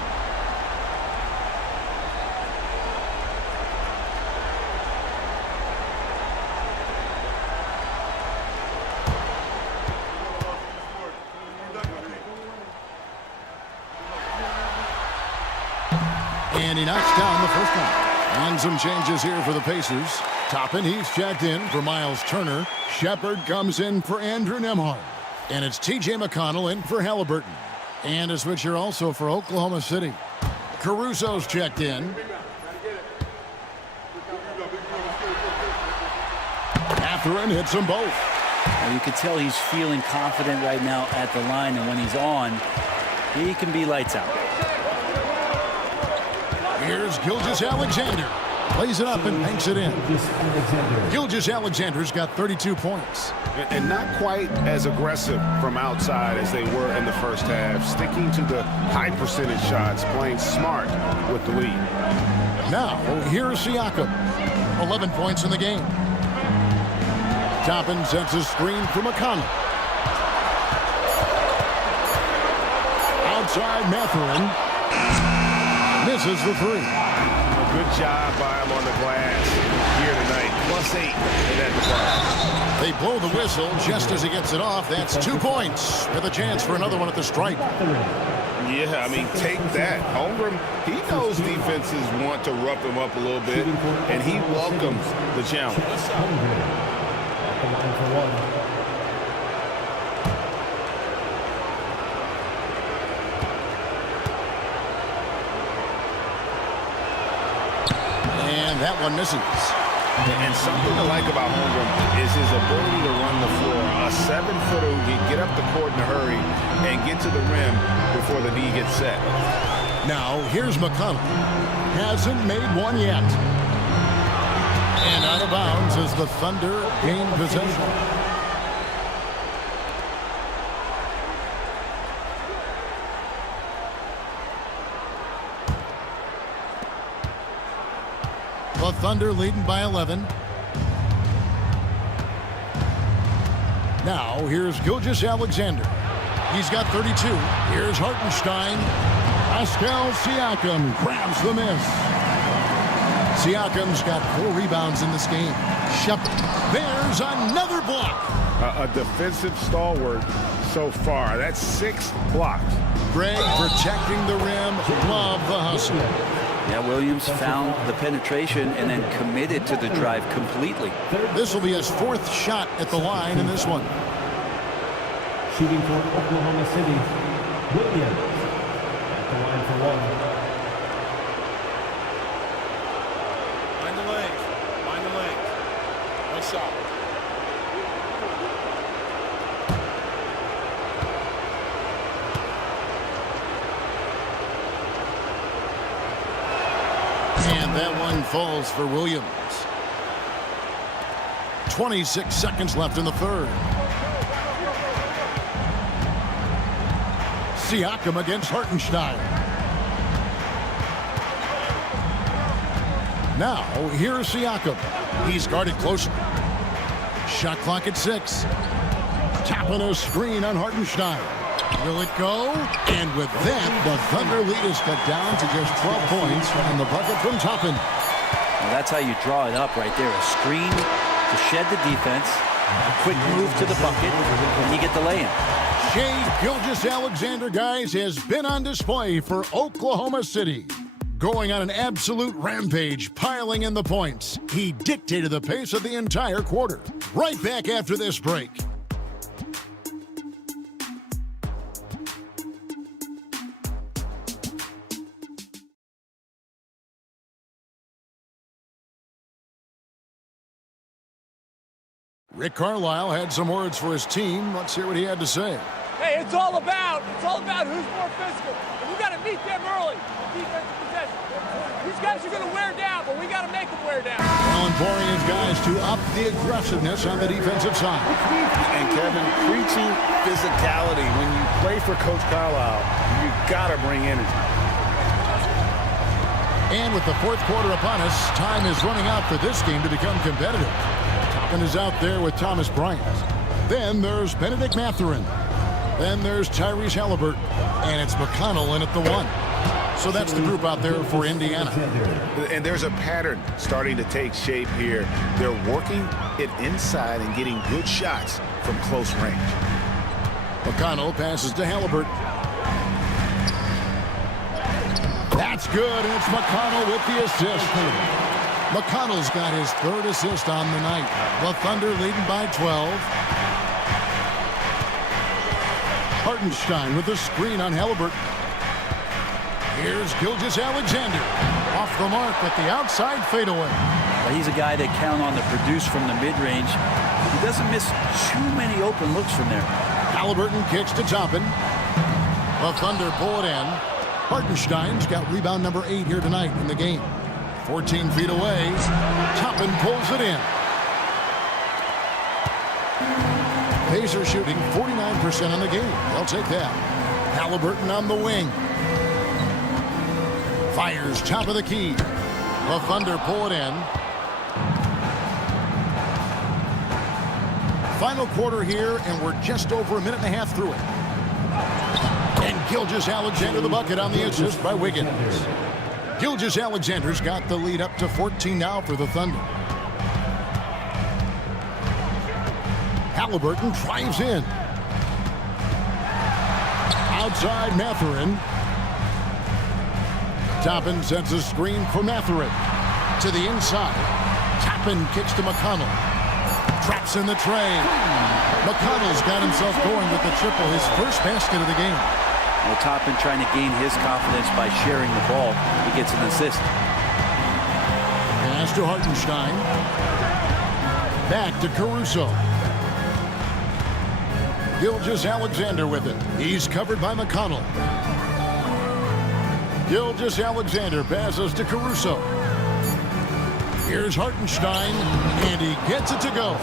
And he knocks down the first one. And some changes here for the Pacers. Toppin, he's checked in for Miles Turner. Shepard comes in for Andrew Nembhard. And it's T.J. McConnell in for Halliburton. And a switcher also for Oklahoma City. Caruso's checked in. Mathurin hits them both. Now you can tell he's feeling confident right now at the line, and when he's on, he can be lights out. Here's Gilgeous Alexander. Plays it up and banks it in. Gilgeous Alexander's got 32 points. And not quite as aggressive from outside as they were in the first half. Sticking to the high percentage shots, playing smart with the lead. Now, here's Siakam. 11 points in the game. Toppin sets a screen for McConnell. Outside Mathurin. Misses the three. A good job by him on the glass here tonight. +8 in that department. They blow the whistle just as he gets it off. That's 2 points with a chance for another one at the stripe. Yeah, I mean, take that. Holmgren, he knows defenses want to rough him up a little bit, and he welcomes the challenge. And that one misses. And something to like about Holmgren is his ability to run the floor. A 7-footer who can get up the court in a hurry and get to the rim before the knee gets set. Now, here's McConnell. Hasn't made one yet. And out of bounds as the Thunder gain possession. The Thunder leading by 11. Now, here's Gilgeous Alexander. He's got 32. Here's Hartenstein. Pascal Siakam grabs the miss. Siakam's got 4 rebounds in this game. Shepard. There's another block. A defensive stalwart so far. That's 6 blocks. Gray protecting the rim. Love the hustle. Yeah, Williams found the penetration and then committed to the drive completely. This will be his 4th shot at the line in this one. Shooting for Oklahoma City, Williams at the line for 1. Mind the legs. Mind the legs. Nice shot. And that one falls for Williams. 26 seconds left in the third. Siakam against Hartenstein. Now, here's Siakam. He's guarded closer. Shot clock at 6. Tapping a screen on Hartenstein. Will it go? And with that, the Thunder lead is cut down to just 12 points on the bucket from Toppin. Well, that's how you draw it up right there. A screen to shed the defense, a quick move to the bucket, and you get the lay-in. Shea Gilgeous-Alexander, guys, has been on display for Oklahoma City. Going on an absolute rampage, piling in the points. He dictated the pace of the entire quarter. Right back after this break. Rick Carlisle had some words for his team. Let's hear what he had to say. Hey, it's all about who's more physical. And we got to meet them early in defensive possession. These guys are going to wear down, but we got to make them wear down. Well, imploring his guys to up the aggressiveness on the defensive side. And Kevin, preaching physicality. When you play for Coach Carlisle, you got to bring energy. And with the fourth quarter upon us, time is running out for this game to become competitive. Toppin is out there with Thomas Bryant. Then there's Benedict Mathurin. Then there's Tyrese Halliburton. And it's McConnell in at the 1. So that's the group out there for Indiana. And there's a pattern starting to take shape here. They're working it inside and getting good shots from close range. McConnell passes to Halliburton. That's good, and it's McConnell with the assist. McConnell's got his 3rd assist on the night. The Thunder leading by 12. Hartenstein with the screen on Halliburton. Here's Gilgeous-Alexander. Off the mark with the outside fadeaway. Well, he's a guy that count on to produce from the mid-range. He doesn't miss too many open looks from there. Halliburton kicks to Toppin. The Thunder pull it in. Hartenstein's got rebound number 8 here tonight in the game. 14 feet away. Toppin pulls it in. Pacers shooting 49% on the game. They'll take that. Halliburton on the wing. Fires top of the key. The Thunder pull it in. Final quarter here, and we're just over a minute and a half through it. And Gilgeous-Alexander the bucket on the assist by Wiggins. Gilgeous-Alexander's got the lead up to 14 now for the Thunder. Halliburton drives in. Outside Mathurin. Toppin sets a screen for Mathurin. To the inside. Toppin kicks to McConnell. Traps in the tray. McConnell's got himself going with the triple, his first basket of the game. Well, Toppin trying to gain his confidence by sharing the ball. He gets an assist. Pass to Hartenstein. Back to Caruso. Gilgeous-Alexander with it. He's covered by McConnell. Gilgeous-Alexander passes to Caruso. Here's Hartenstein, and he gets it to go.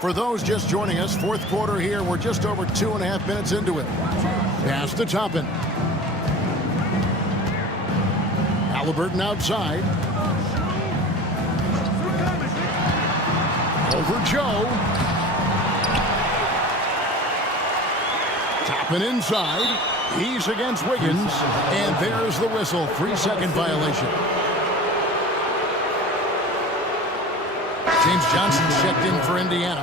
For those just joining us, fourth quarter here. We're just over 2.5 minutes into it. Pass to Toppin. Halliburton outside. Over Joe. Toppin inside. He's against Wiggins. And there's the whistle. 3-second violation. James Johnson checked in for Indiana.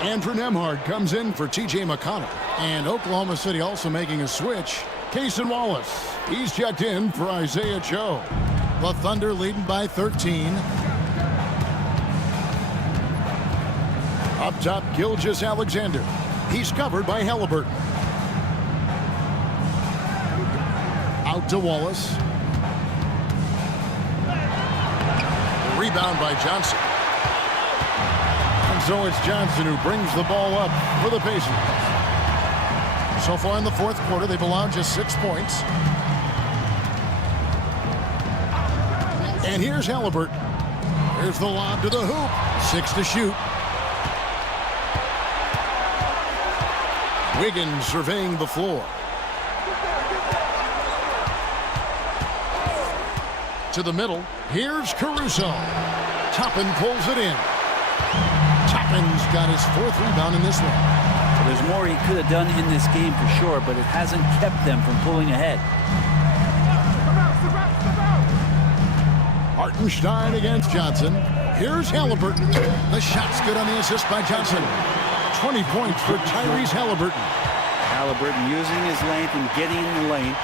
Andrew Nembhard comes in for T.J. McConnell. And Oklahoma City also making a switch. Cason Wallace. He's checked in for Isaiah Joe. The Thunder leading by 13. Up top, Gilgeous-Alexander. He's covered by Halliburton. Out to Wallace. Rebound by Johnson. And so it's Johnson who brings the ball up for the Pacers. So far in the fourth quarter, they've allowed just 6 points. And here's Halliburton. Here's the lob to the hoop. 6 to shoot. Wiggins surveying the floor. To the middle. Here's Caruso. Toppin pulls it in. Toppin's got his 4th rebound in this one. Well, there's more he could have done in this game for sure, but it hasn't kept them from pulling ahead. Hartenstein against Johnson. Here's Halliburton. The shot's good on the assist by Johnson. 20 points for Tyrese Halliburton. Halliburton using his length and getting in the lane.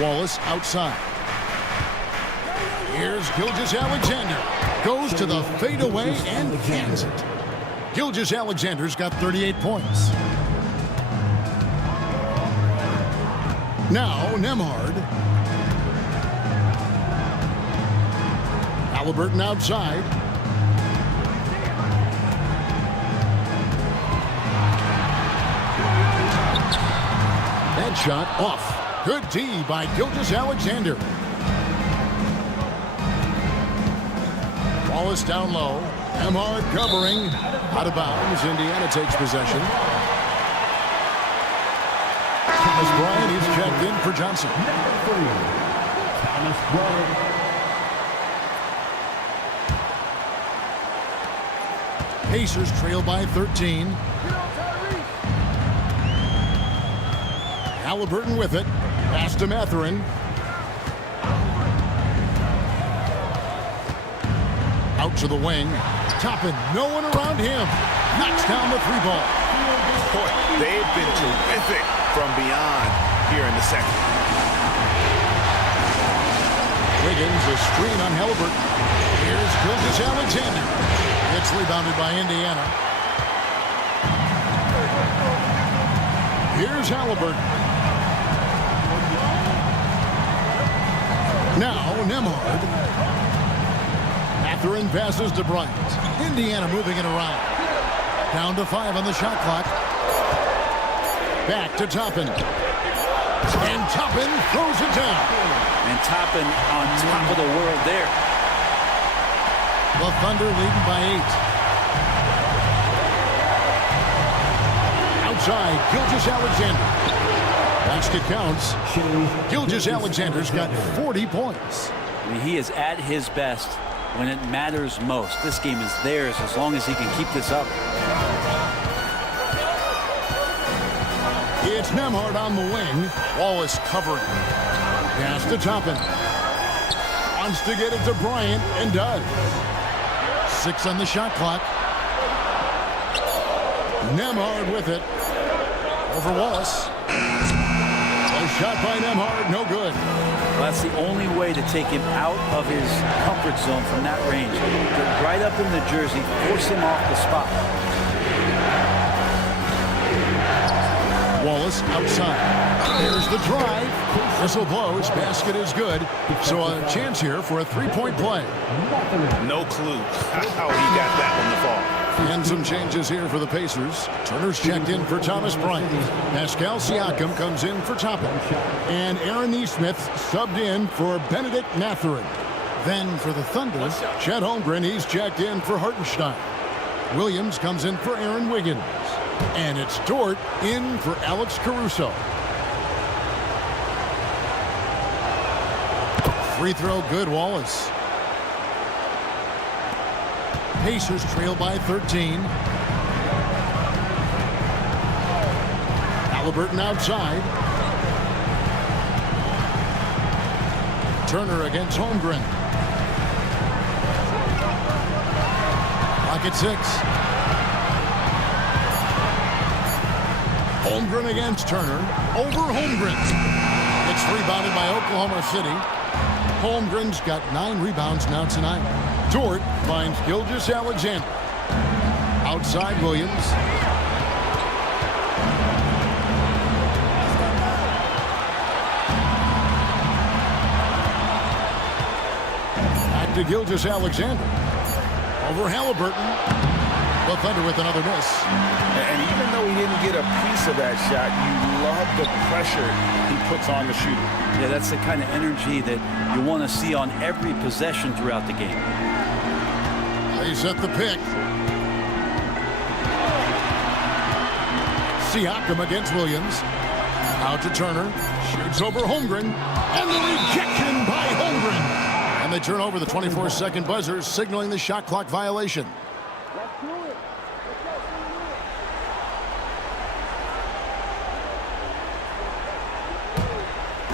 Wallace outside. Here's Gilgeous-Alexander. Goes to the fadeaway and cans it. Gilgeous-Alexander's got 38 points. Now Nembhard. Halliburton outside. That shot off. Good D by Gilgeous-Alexander. Wallace down low. Emhart covering. Out of bounds. Indiana takes possession. Thomas Bryant is checked in for Johnson. Number 3, Thomas Bryant. Pacers trail by 13. Halliburton with it. Pass to Mathurin. Out to the wing. Toppin, no one around him. Knocks down the 3-ball. Boy, they've been terrific from beyond here in the second. Wiggins, a screen on Halliburton. Here's Gilgeous-Alexander. It's rebounded by Indiana. Here's Halliburton. Now Nembhard. Mathurin passes to Bryant. Indiana moving it around. Down to 5 on the shot clock. Back to Toppin. And Toppin throws it down. And Toppin on top of the world there. The Thunder leading by 8. Outside, Gilgeous-Alexander. Basket counts. Gilgeous-Alexander's got 40 points. I mean, he is at his best when it matters most. This game is theirs as long as he can keep this up. It's Nembhard on the wing. Wallace covering. Pass to Toppin. Wants to get it to Bryant and does. 6 on the shot clock. Nembhard with it. Over Wallace. A shot by Nembhard, no good. Well, that's the only way to take him out of his comfort zone from that range. Get right up in the jersey, force him off the spot. Wallace outside. Here's the drive. Whistle blows. Basket is good. So a chance here for a 3-point play. No clue how he got that one to fall. And some changes here for the Pacers. Turner's checked in for Thomas Bryant. Pascal Siakam comes in for Toppin. And Aaron Nesmith subbed in for Benedict Mathurin. Then for the Thunder, Chet Holmgren, he's checked in for Hartenstein. Williams comes in for Aaron Wiggins. And it's Dort in for Alex Caruso. Free throw good, Wallace. Pacers trail by 13. Halliburton outside. Turner against Holmgren. Clock at 6. Holmgren against Turner. Over Holmgren. It's rebounded by Oklahoma City. Holmgren's got 9 rebounds now tonight. Dort finds Gilgeous-Alexander. Outside Williams. Back to Gilgeous-Alexander. Over Halliburton. The Thunder with another miss. And even though he didn't get a piece of that shot, you love the pressure he puts on the shooter. Yeah, that's the kind of energy that you want to see on every possession throughout the game. They set the pick. Siakam against Williams. Out to Turner. Shoots over Holmgren. And the rejection by Holmgren. And they turn over the 24-second buzzer, signaling the shot clock violation.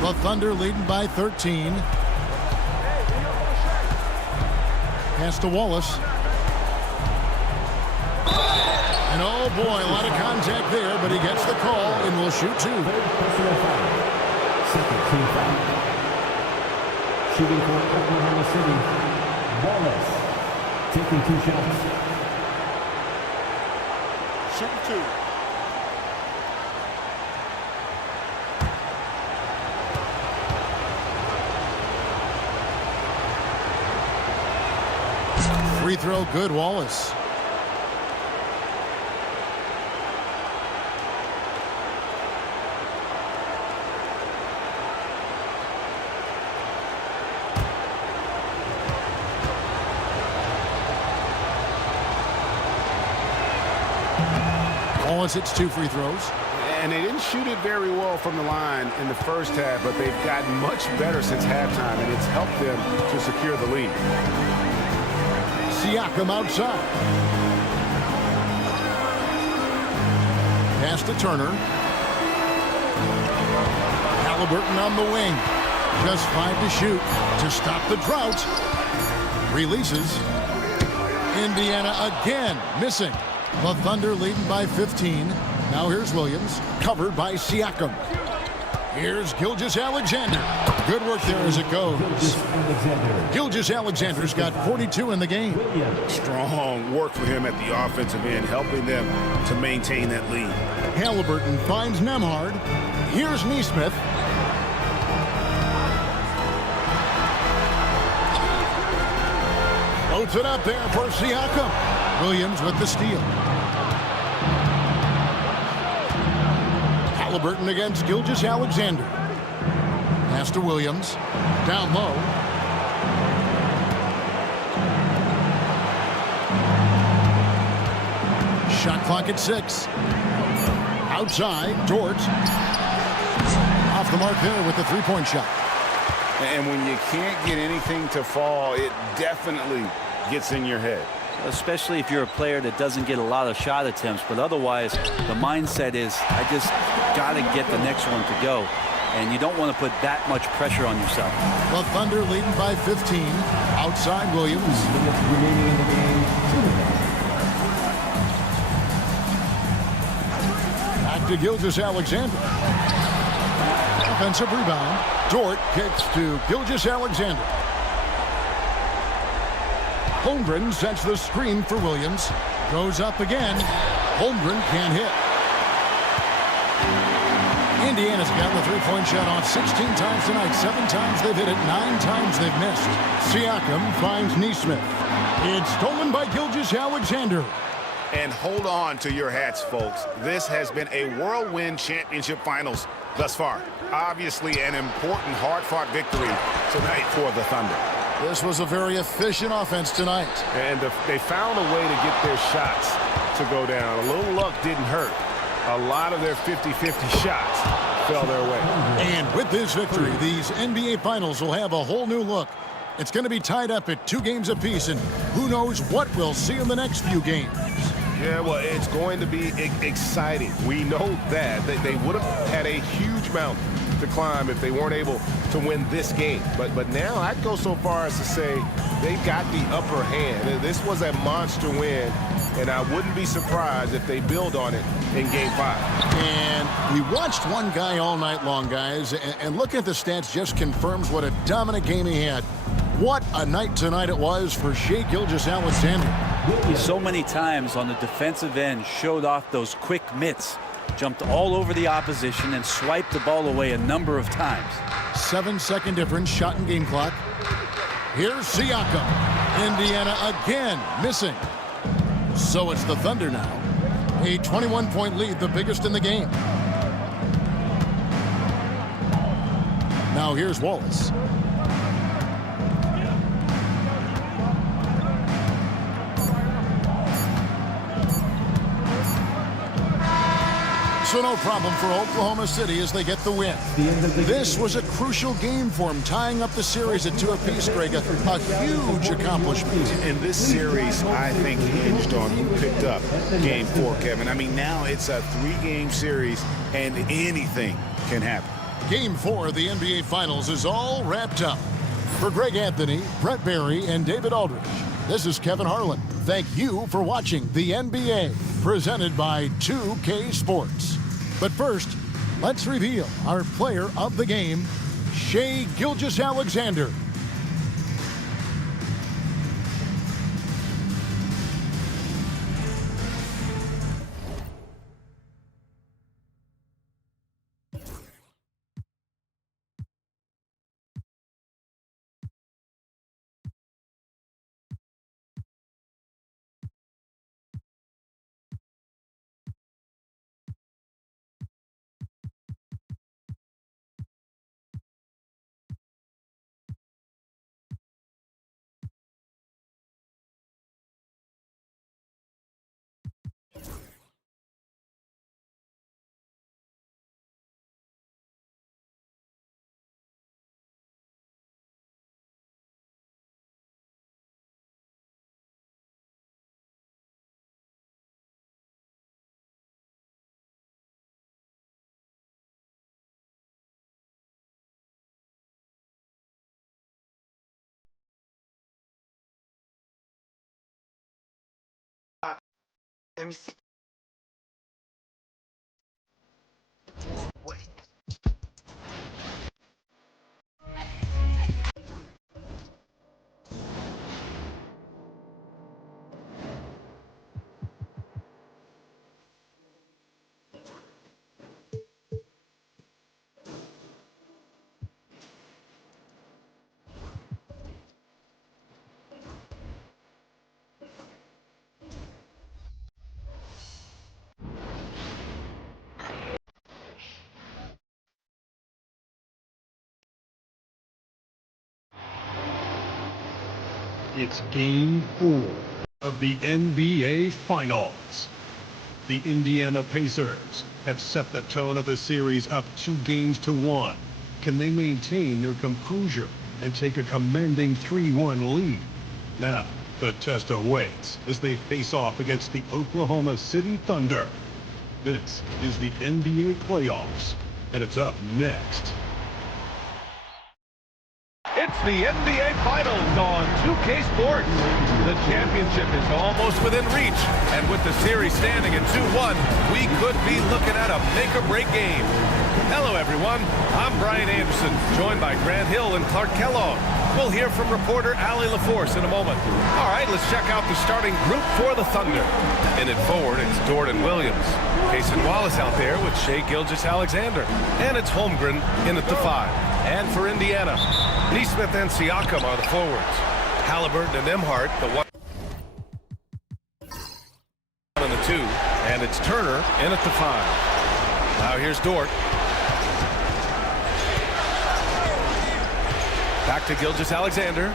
The Thunder leading by 13. Pass to Wallace. And oh boy, a lot of contact there, but he gets the call and will shoot 2. Second team foul. Shooting for Oklahoma City. Wallace taking 2 shots. Shooting 2. Free throw good, Wallace. Wallace hits 2 free throws. And they didn't shoot it very well from the line in the first half, but they've gotten much better since halftime, and it's helped them to secure the lead. Siakam outside. Pass to Turner. Halliburton on the wing. Just 5 to shoot to stop the drought. Releases. Indiana again missing. The Thunder leading by 15. Now here's Williams, covered by Siakam. Here's Gilgeous-Alexander. Good work there as it goes. Gilgeous-Alexander's got 42 in the game. Strong work for him at the offensive end, helping them to maintain that lead. Halliburton finds Nemhard. Here's Neesmith. Floats it up there for Siakam. Williams with the steal. Halliburton against Gilgeous-Alexander. Pass to Williams. Down low. Shot clock at 6. Outside, Dort. Off the mark there with the three-point shot. And when you can't get anything to fall, it definitely gets in your head. Especially if you're a player that doesn't get a lot of shot attempts, but otherwise the mindset is I just got to get the next one to go, and you don't want to put that much pressure on yourself. The Thunder leading by 15. Outside Williams. Remaining in the game, 2 minutes. Back to Gilgeous-Alexander. Offensive rebound. Dort kicks to Gilgeous-Alexander. Holmgren sets the screen for Williams. Goes up again. Holmgren can't hit. Indiana's gotten the three-point shot off 16 times tonight. 7 times they've hit it. 9 times they've missed. Siakam finds Neesmith. It's stolen by Gilgeous-Alexander. And hold on to your hats, folks. This has been a whirlwind championship finals thus far. Obviously an important, hard-fought victory tonight for the Thunder. This was a very efficient offense tonight. And they found a way to get their shots to go down. A little luck didn't hurt. A lot of their 50-50 shots fell their way. And with this victory, these NBA Finals will have a whole new look. It's going to be tied up at 2 games apiece, and who knows what we'll see in the next few games. Yeah, well, it's going to be exciting. We know that. They would have had a huge mountain to climb if they weren't able to win this game. But now I'd go so far as to say they've got the upper hand. This was a monster win, and I wouldn't be surprised if they build on it in Game 5. And we watched one guy all night long, guys, and looking at the stats just confirms what a dominant game he had. What a night tonight it was for Shai Gilgeous-Alexander. So many times on the defensive end showed off those quick mitts, jumped all over the opposition and swiped the ball away a number of times. 7-second difference, shot and game clock. Here's Siakam. Indiana again missing. So it's the Thunder now. A 21-point lead, the biggest in the game. Now here's Wallace. So no problem for Oklahoma City as they get the win. This was a crucial game for them, tying up the series at 2 apiece, Greg. A huge accomplishment. And this series, I think, hinged on who picked up Game 4, Kevin. I mean, now it's a 3-game series, and anything can happen. Game 4 of the NBA Finals is all wrapped up. For Greg Anthony, Brett Barry, and David Aldridge, this is Kevin Harlan. Thank you for watching the NBA, presented by 2K Sports. But first, let's reveal our player of the game, Shai Gilgeous-Alexander. Let me see. Wait. It's Game 4 of the NBA Finals. The Indiana Pacers have set the tone of the series up 2-1. Can they maintain their composure and take a commanding 3-1 lead? Now, the test awaits as they face off against the Oklahoma City Thunder. This is the NBA playoffs, and it's up next. It's the NBA Finals on 2K Sports. The championship is almost within reach, and with the series standing at 2-1, we could be looking at a make-or-break game. Hello, everyone. I'm Brian Anderson, joined by Grant Hill and Clark Kellogg. We'll hear from reporter Allie LaForce in a moment. All right, let's check out the starting group for the Thunder. In it forward, it's Dort and Williams. Payson Wallace out there with Shai Gilgeous-Alexander. And it's Holmgren in at the 5. And for Indiana, Nesmith and Siakam are the forwards. Halliburton and Nembhard, the 1 and the 2. And it's Turner in at the 5. Now here's Dort. Back to Gilgeous-Alexander.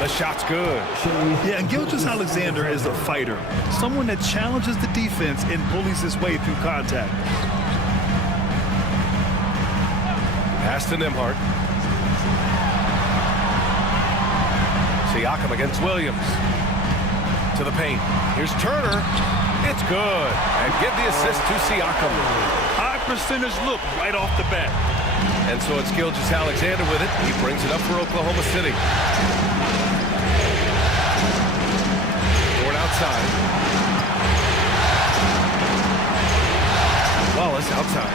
The shot's good. Yeah, and Gilgeous-Alexander is a fighter. Someone that challenges the defense and bullies his way through contact. Pass to Nembhard. Siakam against Williams. To the paint. Here's Turner. It's good. And give the assist to Siakam. High percentage look right off the bat. And so it's Gilgeous-Alexander with it. He brings it up for Oklahoma City. Dort outside. Wallace outside.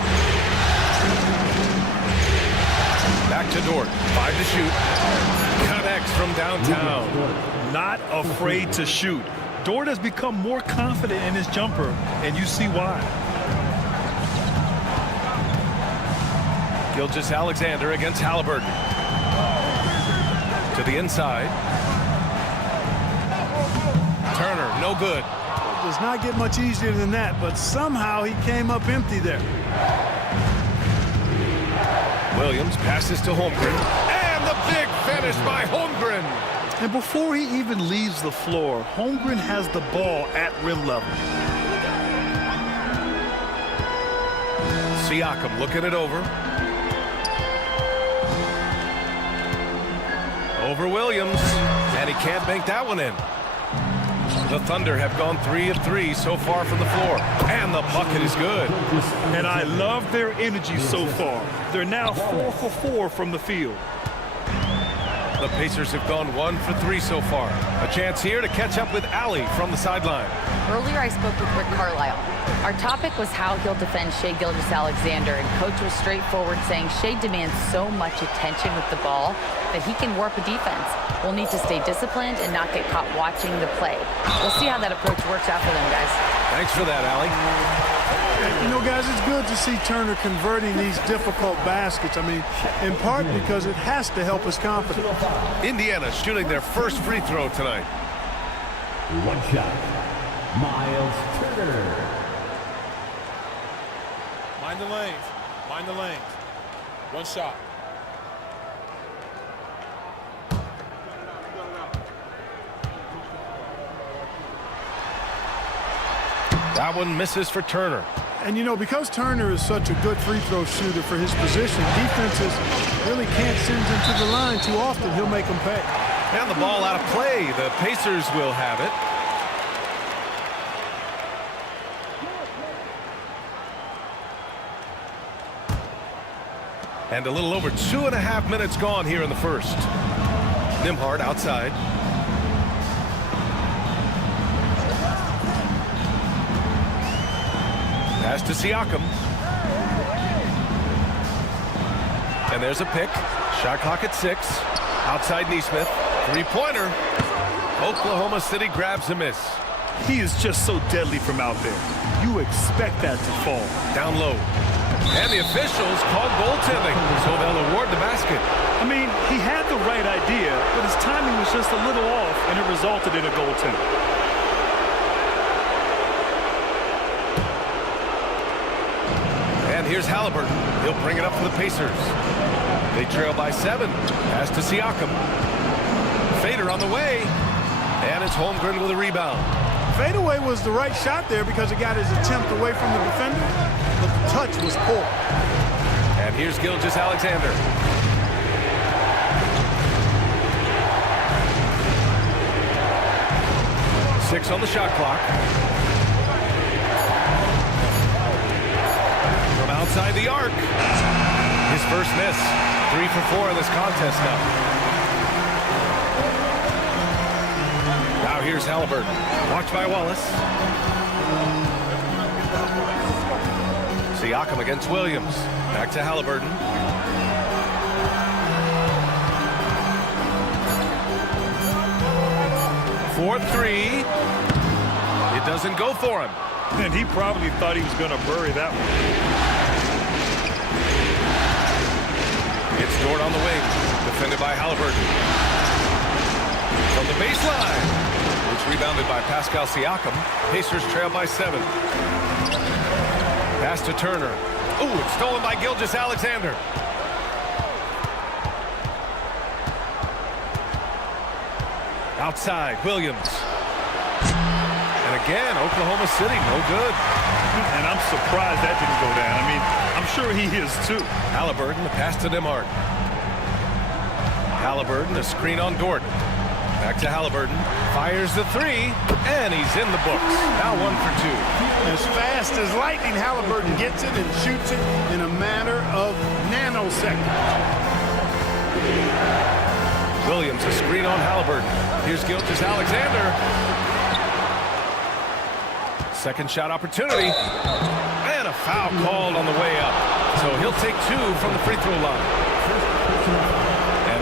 Back to Dort. 5 to shoot. Connects from downtown. Not afraid to shoot. Dort has become more confident in his jumper, and you see why. Gilgeous-Alexander against Halliburton. To the inside. Turner, no good. It does not get much easier than that, but somehow he came up empty there. Williams passes to Holmgren. And the big finish by Holmgren. And before he even leaves the floor, Holmgren has the ball at rim level. Siakam looking it over. Over Williams. And he can't bank that one in. The Thunder have gone 3 of 3 so far from the floor. And the bucket is good. And I love their energy so far. They're now 4 for 4 from the field. The Pacers have gone 1 for 3 so far. A chance here to catch up with Allie from the sideline. Earlier, I spoke with Rick Carlisle. Our topic was how he'll defend Shai Gilgeous-Alexander, and Coach was straightforward, saying Shai demands so much attention with the ball that he can warp a defense. We'll need to stay disciplined and not get caught watching the play. We'll see how that approach works out for them, guys. Thanks for that, Allie. You know, guys, it's good to see Turner converting these difficult baskets. I mean, in part because it has to help his confidence. Indiana shooting their first free throw tonight. One shot, Miles Turner. Mind the lanes. Mind the lanes. One shot. That one misses for Turner. And, you know, because Turner is such a good free throw shooter for his position, defenses really can't send him to the line too often. He'll make them pay. And the ball out of play. The Pacers will have it. And a little over 2.5 minutes gone here in the first. Nimhard outside. Pass to Siakam. And there's a pick. Shot clock at 6. Outside Neesmith. Three-pointer. Oklahoma City grabs a miss. He is just so deadly from out there. You expect that to fall. Down low. And the officials called goaltending, so they'll award the basket. I mean, he had the right idea, but his timing was just a little off, and it resulted in a goaltender. And here's Halliburton. He'll bring it up for the Pacers. They trail by 7. Pass to Siakam. Fader on the way. And it's Holmgren with a rebound. Fadeaway was the right shot there because it got his attempt away from the defender, but the touch was poor. And here's Gilgeous-Alexander. Six on the shot clock. From outside the arc. His first miss. 3 for 4 in this contest now. Now here's Halliburton. Watched by Wallace. Siakam against Williams. Back to Halliburton. For 3. It doesn't go for him. And he probably thought he was going to bury that one. It's Dort on the wing. Defended by Halliburton. From the baseline. It's rebounded by Pascal Siakam. Pacers trail by 7. Pass to Turner. Ooh, it's stolen by Gilgeous-Alexander. Outside, Williams. And again, Oklahoma City, no good. And I'm surprised that didn't go down. I mean, I'm sure he is too. Halliburton, the pass to Nimhard. Halliburton, a screen on Dort. Back to Halliburton. Fires the 3, and he's in the books. Now 1 for 2. As fast as lightning, Halliburton gets it and shoots it in a matter of nanoseconds. Williams, a screen on Halliburton. Here's Gilgeous-Alexander. Second shot opportunity. And a foul called on the way up. So he'll take 2 from the free throw line.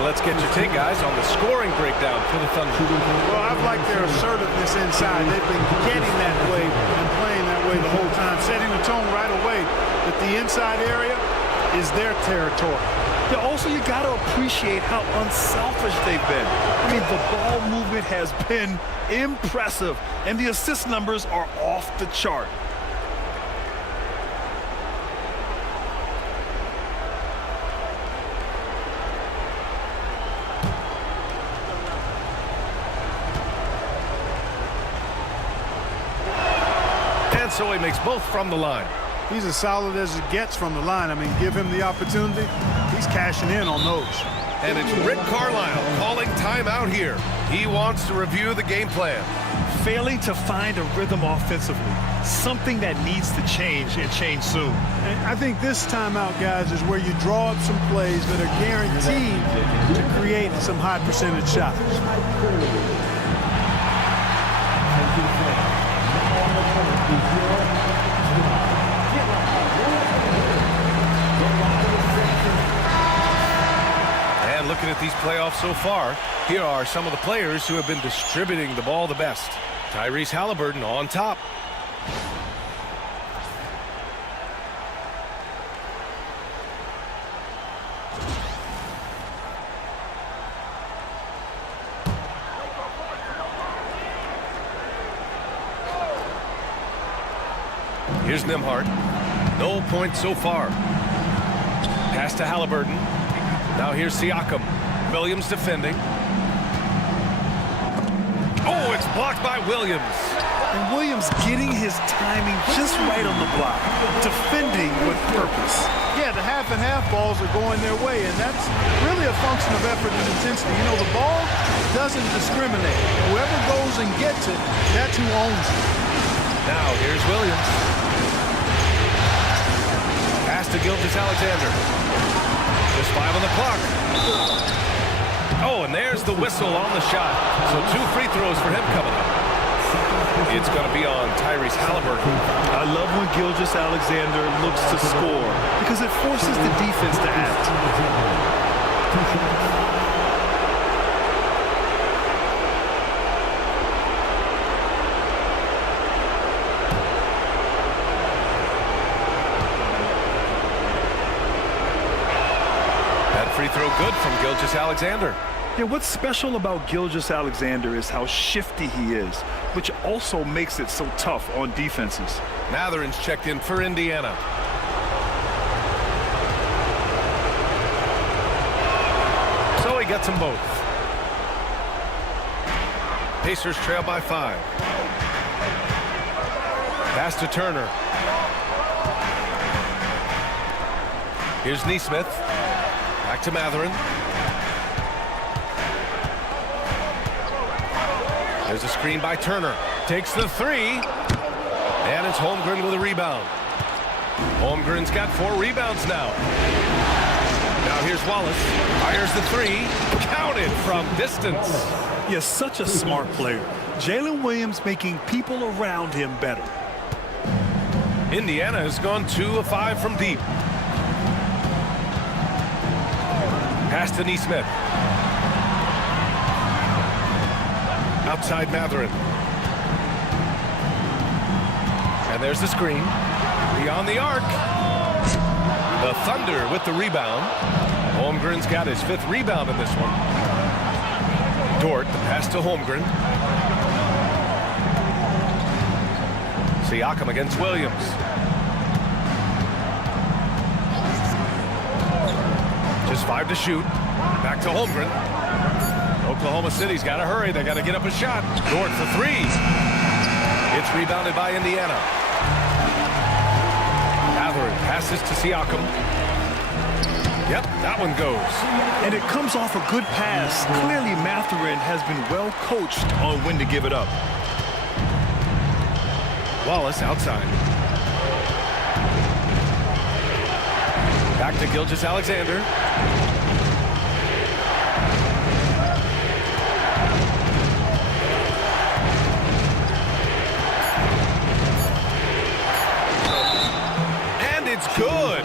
Let's get your take, guys, on the scoring breakdown for the Thunder. Well, I've liked their assertiveness inside. They've been getting that way and playing that way the whole time, setting the tone right away that the inside area is their territory. Yeah, also, you got to appreciate how unselfish they've been. I mean, the ball movement has been impressive, and the assist numbers are off the chart. So he makes both from the line. He's as solid as it gets from the line. I mean, give him the opportunity. He's cashing in on those. And it's Rick Carlisle calling timeout here. He wants to review the game plan. Failing to find a rhythm offensively. Something that needs to change and change soon. And I think this timeout, guys, is where you draw up some plays that are guaranteed to create some high percentage shots. And looking at these playoffs so far, here are some of the players who have been distributing the ball the best. Tyrese Halliburton on top. Here's Nimhard. No points so far. Pass to Halliburton. Now here's Siakam. Williams defending. Oh, it's blocked by Williams. And Williams getting his timing just right on the block. Defending with purpose. Yeah, the half and half balls are going their way, and that's really a function of effort and intensity. You know, the ball doesn't discriminate. Whoever goes and gets it, that's who owns it. Now here's Williams. Pass to Gilgeous-Alexander. Just 5 on the clock. Oh, and there's the whistle on the shot. So 2 free throws for him coming up. It's going to be on Tyrese Halliburton. I love when Gilgeous-Alexander looks to score because it forces the defense to act. Free throw good from Gilgeous-Alexander. Yeah, what's special about Gilgeous-Alexander is how shifty he is, which also makes it so tough on defenses. Mathurin's checked in for Indiana. So he gets them both. Pacers trail by 5. Pass to Turner. Here's Nesmith. Back to Mathurin. There's a screen by Turner. Takes the 3. And it's Holmgren with a rebound. Holmgren's got 4 rebounds now. Now here's Wallace. Fires the 3. Counted from distance. Yes, such a smart player. Jalen Williams making people around him better. Indiana has gone 2 of 5 from deep. Pass to Nesmith. Outside Mathurin. And there's the screen. Beyond the arc. The Thunder with the rebound. Holmgren's got his 5th rebound in this one. Dort, the pass to Holmgren. Siakam against Williams. Just 5 to shoot. Back to Holmgren. Oklahoma City's got to hurry. They got to get up a shot. Dort for 3. It's rebounded by Indiana. Mathurin passes to Siakam. Yep, that one goes. And it comes off a good pass. Clearly, Mathurin has been well coached on when to give it up. Wallace outside. Back to Gilgeous-Alexander. And it's good.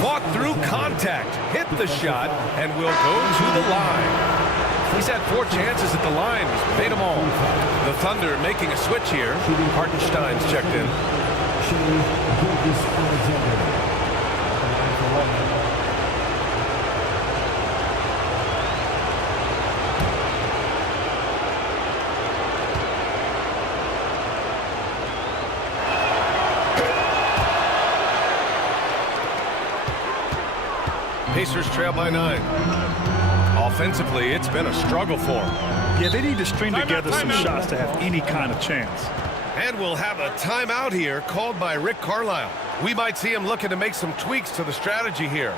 Fought through contact, hit the shot, and will go to the line. He's had 4 chances at the line. He's made them all. The Thunder making a switch here. Hartenstein's checked in. Pacers trail by 9. Offensively, it's been a struggle for them. Yeah, they need to string together some shots to have any kind of chance. And we'll have a timeout here called by Rick Carlisle. We might see him looking to make some tweaks to the strategy here.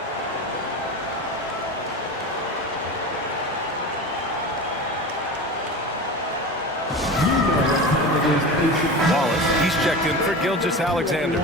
Wallace, he's checked in for Gilgeous-Alexander.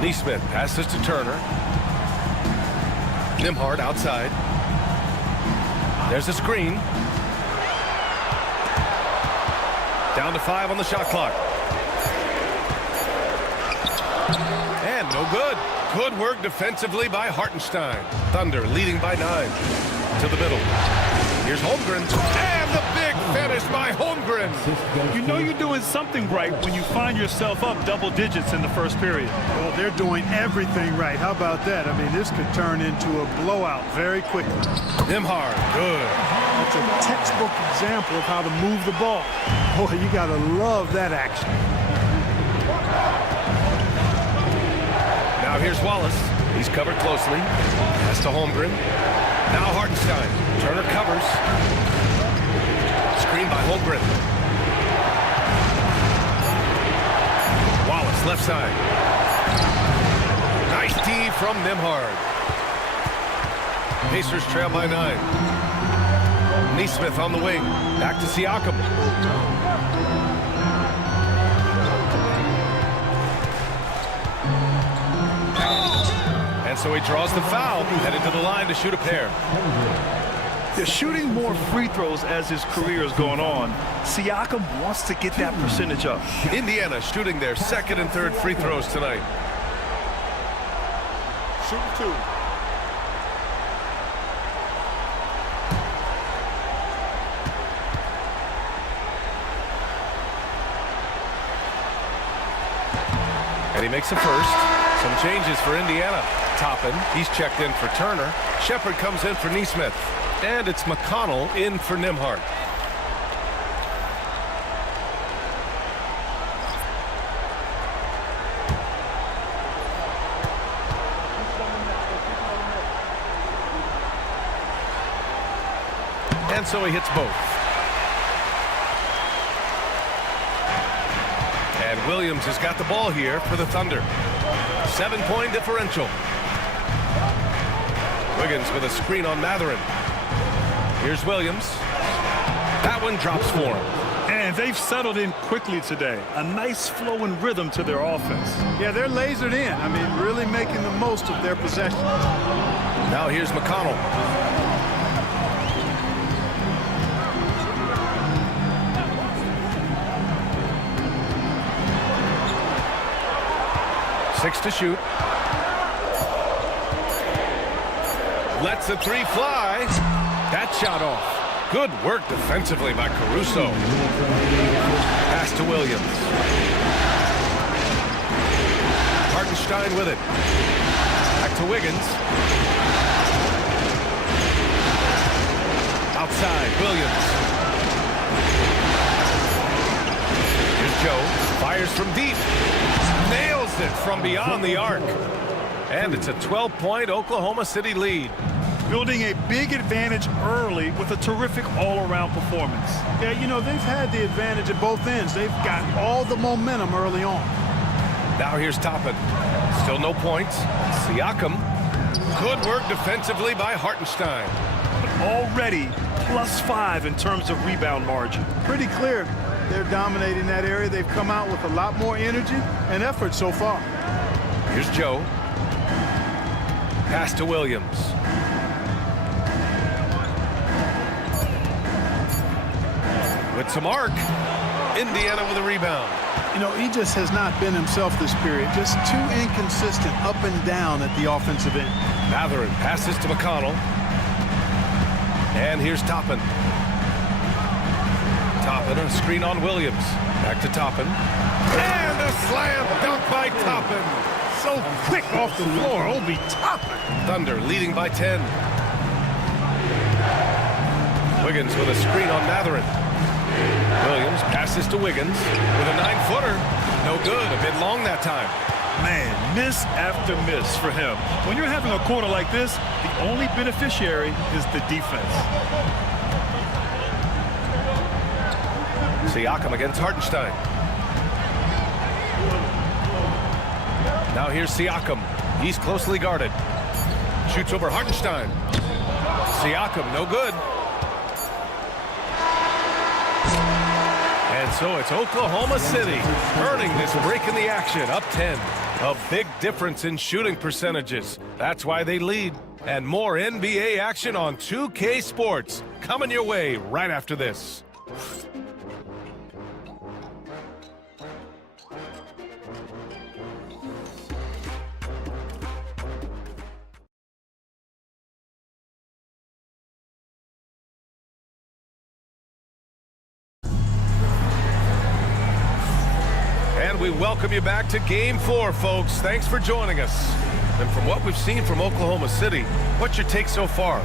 Nesmith passes to Turner. Nembhard outside. There's a screen. Down to 5 on the shot clock. And no good. Good work defensively by Hartenstein. Thunder leading by 9. To the middle. Here's Holmgren. And the big finish by Holmgren. You know you're doing something right when you find yourself up double digits in the first period. Well, they're doing everything right. How about that? I mean, this could turn into a blowout very quickly. Nembhard, good. That's a textbook example of how to move the ball. Boy, you got to love that action. Now here's Wallace. He's covered closely. Pass to Holmgren. Now Hartenstein. Turner covers. Screen by Holmgren. left side. Nice D from Nembhard. Pacers trail by 9. Nesmith on the wing. Back to Siakam. And so he draws the foul, headed to the line to shoot a pair. They're shooting more free throws as his career is going on. Siakam wants to get that percentage up. Indiana shooting their second and third free throws tonight. Shooting 2. And he makes a first. Some changes for Indiana. Toppin, he's checked in for Turner. Shepard comes in for Nesmith. And it's McConnell in for Nembhard. And so he hits both. And Williams has got the ball here for the Thunder. 7-point differential. Wiggins with a screen on Matherin. Here's Williams. That one drops for him. And they've settled in quickly today. A nice flow and rhythm to their offense. Yeah, they're lasered in. I mean, really making the most of their possession. Now here's McConnell. Six to shoot. Lets the three fly. That shot off. Good work defensively by Caruso. Pass to Williams. Hartenstein with it. Back to Wiggins. Outside, Williams. Here's Joe. Fires from deep. Nails it from beyond the arc. And it's a 12-point Oklahoma City lead. Building a big advantage early with a terrific all-around performance. Yeah, you know, they've had the advantage at both ends. They've got all the momentum early on. Now here's Toppin. Still no points. Siakam. Good work defensively by Hartenstein. Already +5 in terms of rebound margin. Pretty clear they're dominating that area. They've come out with a lot more energy and effort so far. Here's Joe. Pass to Williams. With some arc. Indiana with a rebound. You know, he just has not been himself this period. Just too inconsistent up and down at the offensive end. Matherin passes to McConnell. And here's Toppin. Toppin, a screen on Williams. Back to Toppin. And a slam dunk by Toppin. So quick off the floor, Obi Toppin. Thunder leading by 10. Wiggins with a screen on Matherin. Williams passes to Wiggins with a 9-footer. No good, a bit long that time. Man, miss after miss for him. When you're having a quarter like this, the only beneficiary is the defense. Siakam against Hartenstein. Now here's Siakam. He's closely guarded. Shoots over Hartenstein. Siakam, no good. And so it's Oklahoma City earning this break in the action, up 10. A big difference in shooting percentages. That's why they lead. And more NBA action on 2K Sports coming your way right after this. We welcome you back to Game 4, folks. Thanks for joining us. And from what we've seen from Oklahoma City, what's your take so far?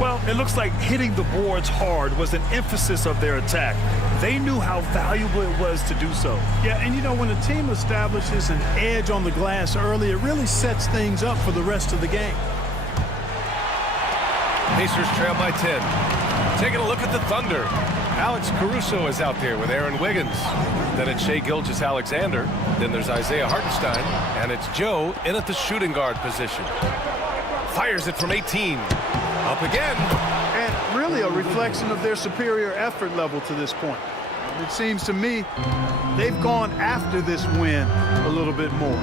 Well, it looks like hitting the boards hard was an emphasis of their attack. They knew how valuable it was to do so. Yeah, and you know, when a team establishes an edge on the glass early, it really sets things up for the rest of the game. Pacers trail by 10. Taking a look at the Thunder. Alex Caruso is out there with Aaron Wiggins. Then it's Shai Gilgeous-Alexander. Then there's Isaiah Hartenstein. And it's Joe in at the shooting guard position. Fires it from 18. Up again. And really a reflection of their superior effort level to this point. It seems to me they've gone after this win a little bit more.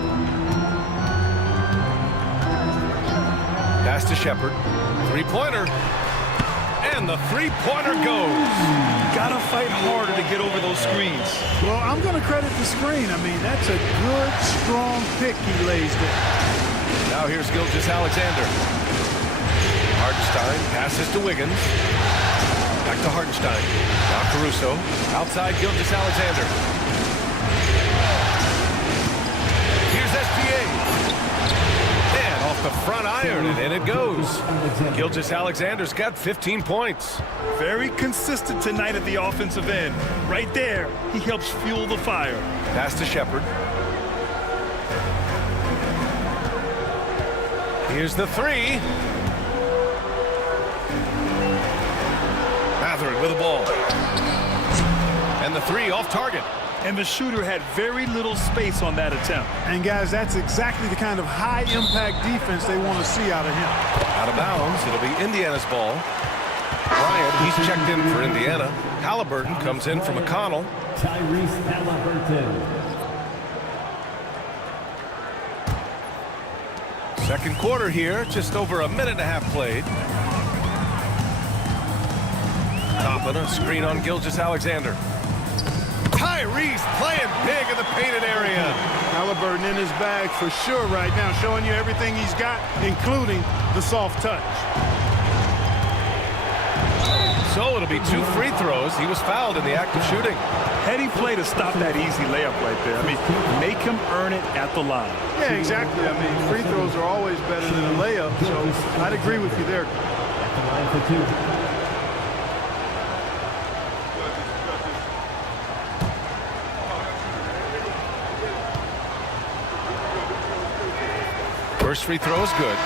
Pass to Shepard. Three-pointer. And the three-pointer goes. Gotta fight harder to get over those screens. Well, I'm going to credit the screen. I mean, that's a good, strong pick he lays there. Now here's Gilgeous-Alexander. Hartenstein passes to Wiggins. Back to Hartenstein. Now Caruso. Outside Gilgeous-Alexander. Here's SGA. And off the front iron, and in it goes. Gilgeous-Alexander's got 15 points. Very consistent tonight at the offensive end. Right there, he helps fuel the fire. Pass to Shepard. Here's the three. Mathurin with the ball. And the three off target. And the shooter had very little space on that attempt. And guys, that's exactly the kind of high-impact defense they want to see out of him. Out of bounds, it'll be Indiana's ball. Bryant, he's checked in for Indiana. Halliburton comes in for McConnell. Tyrese Halliburton. Second quarter here, just over a minute and a half played. Toppin, a screen on Gilgeous-Alexander. Tyrese playing big in the painted area. Halliburton in his bag for sure right now, showing you everything he's got, including the soft touch. So it'll be 2 free throws. He was fouled in the act of shooting. Heady play to stop that easy layup right there. I mean, make him earn it at the line. Yeah, exactly. I mean, free throws are always better than a layup, so I'd agree with you there. At the line for 2. First free throw is good.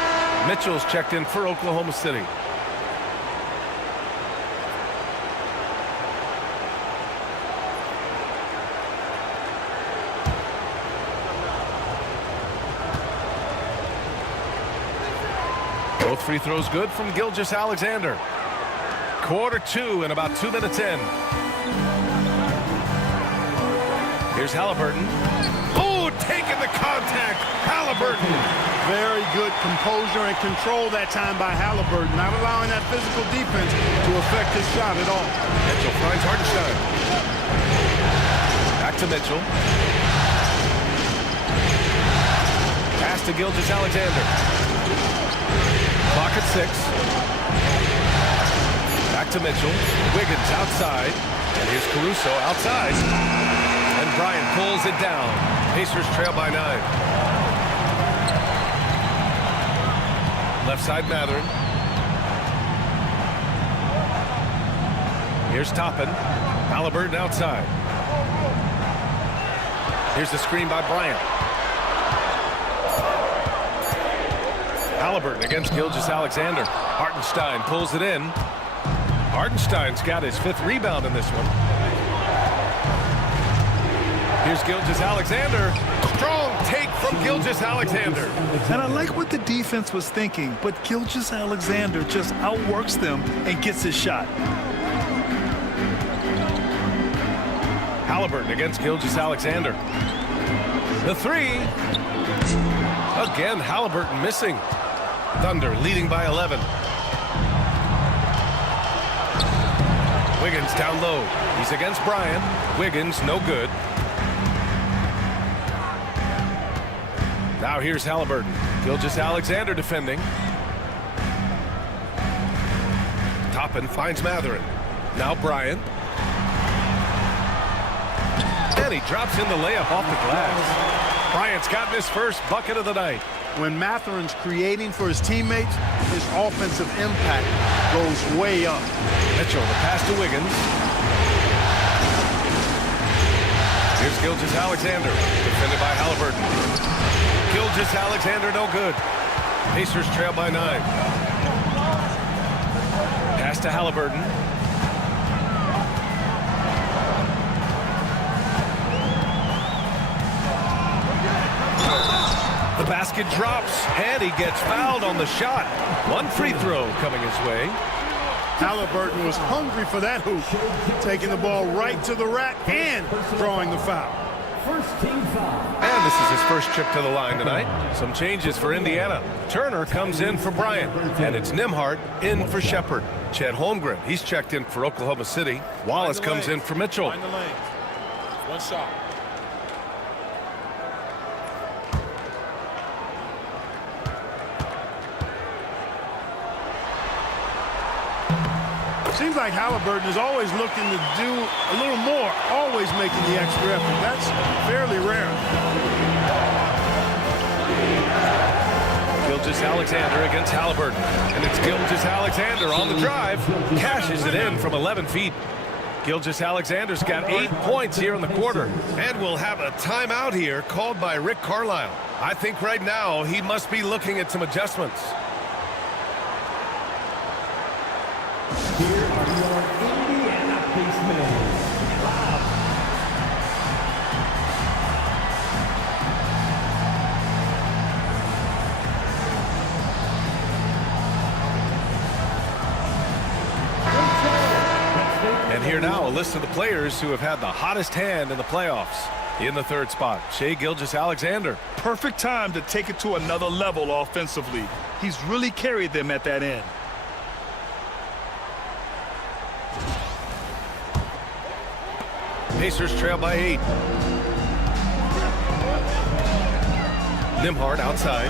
Mitchell's checked in for Oklahoma City. Both free throws good from Gilgeous-Alexander. Quarter 2 and about 2 minutes in. Here's Halliburton. Oh, taking the contact. Halliburton. Very good composure and control that time by Halliburton, not allowing that physical defense to affect his shot at all. Mitchell finds Hartenstein. Back to Mitchell. Pass to Gilgeous-Alexander. Clock at 6. Back to Mitchell. Wiggins outside. And here's Caruso outside. And Bryant pulls it down. Pacers trail by 9. Left side Mathurin. Here's Toppin. Halliburton outside. Here's the screen by Bryant. Halliburton against Gilgeous-Alexander. Hartenstein pulls it in. Hartenstein's got his 5th rebound in this one. Here's Gilgeous-Alexander. Strong take from Gilgeous-Alexander. And I like what the defense was thinking, but Gilgeous-Alexander just outworks them and gets his shot. Halliburton against Gilgeous-Alexander. The three. Again, Halliburton missing. Thunder leading by 11. Wiggins down low. He's against Bryant. Wiggins no good. Now here's Halliburton. Gilgeous-Alexander defending. Toppin finds Mathurin. Now Bryant. And he drops in the layup off the glass. Bryant's gotten his first bucket of the night. When Mathurin's creating for his teammates, his offensive impact goes way up. Mitchell, the pass to Wiggins. Here's Gilgeous-Alexander, defended by Halliburton. Gilgeous-Alexander no good. Pacers trail by 9. Pass to Halliburton. The basket drops, and he gets fouled on the shot. One free throw coming his way. Halliburton was hungry for that hoop, taking the ball right to the rack and drawing the foul. First team foul. And this is his first trip to the line tonight. Some changes for Indiana. Turner comes in for Bryant, and it's Nembhard in for Shepard. Chet Holmgren, he's checked in for Oklahoma City. Wallace comes in for Mitchell. Find the lanes. One shot. Seems like Halliburton is always looking to do a little more, always making the extra effort. That's fairly rare. Gilgeous-Alexander against Halliburton. And it's Gilgeous-Alexander on the drive. Cashes it in from 11 feet. Gilgeous-Alexander's got 8 points here in the quarter. And we'll have a timeout here called by Rick Carlisle. I think right now he must be looking at some adjustments. Here are your Indiana Pacers. And here now, a list of the players who have had the hottest hand in the playoffs. In the third spot, Shai Gilgeous-Alexander. Perfect time to take it to another level offensively. He's really carried them at that end. Pacers trail by 8. Nembhard outside.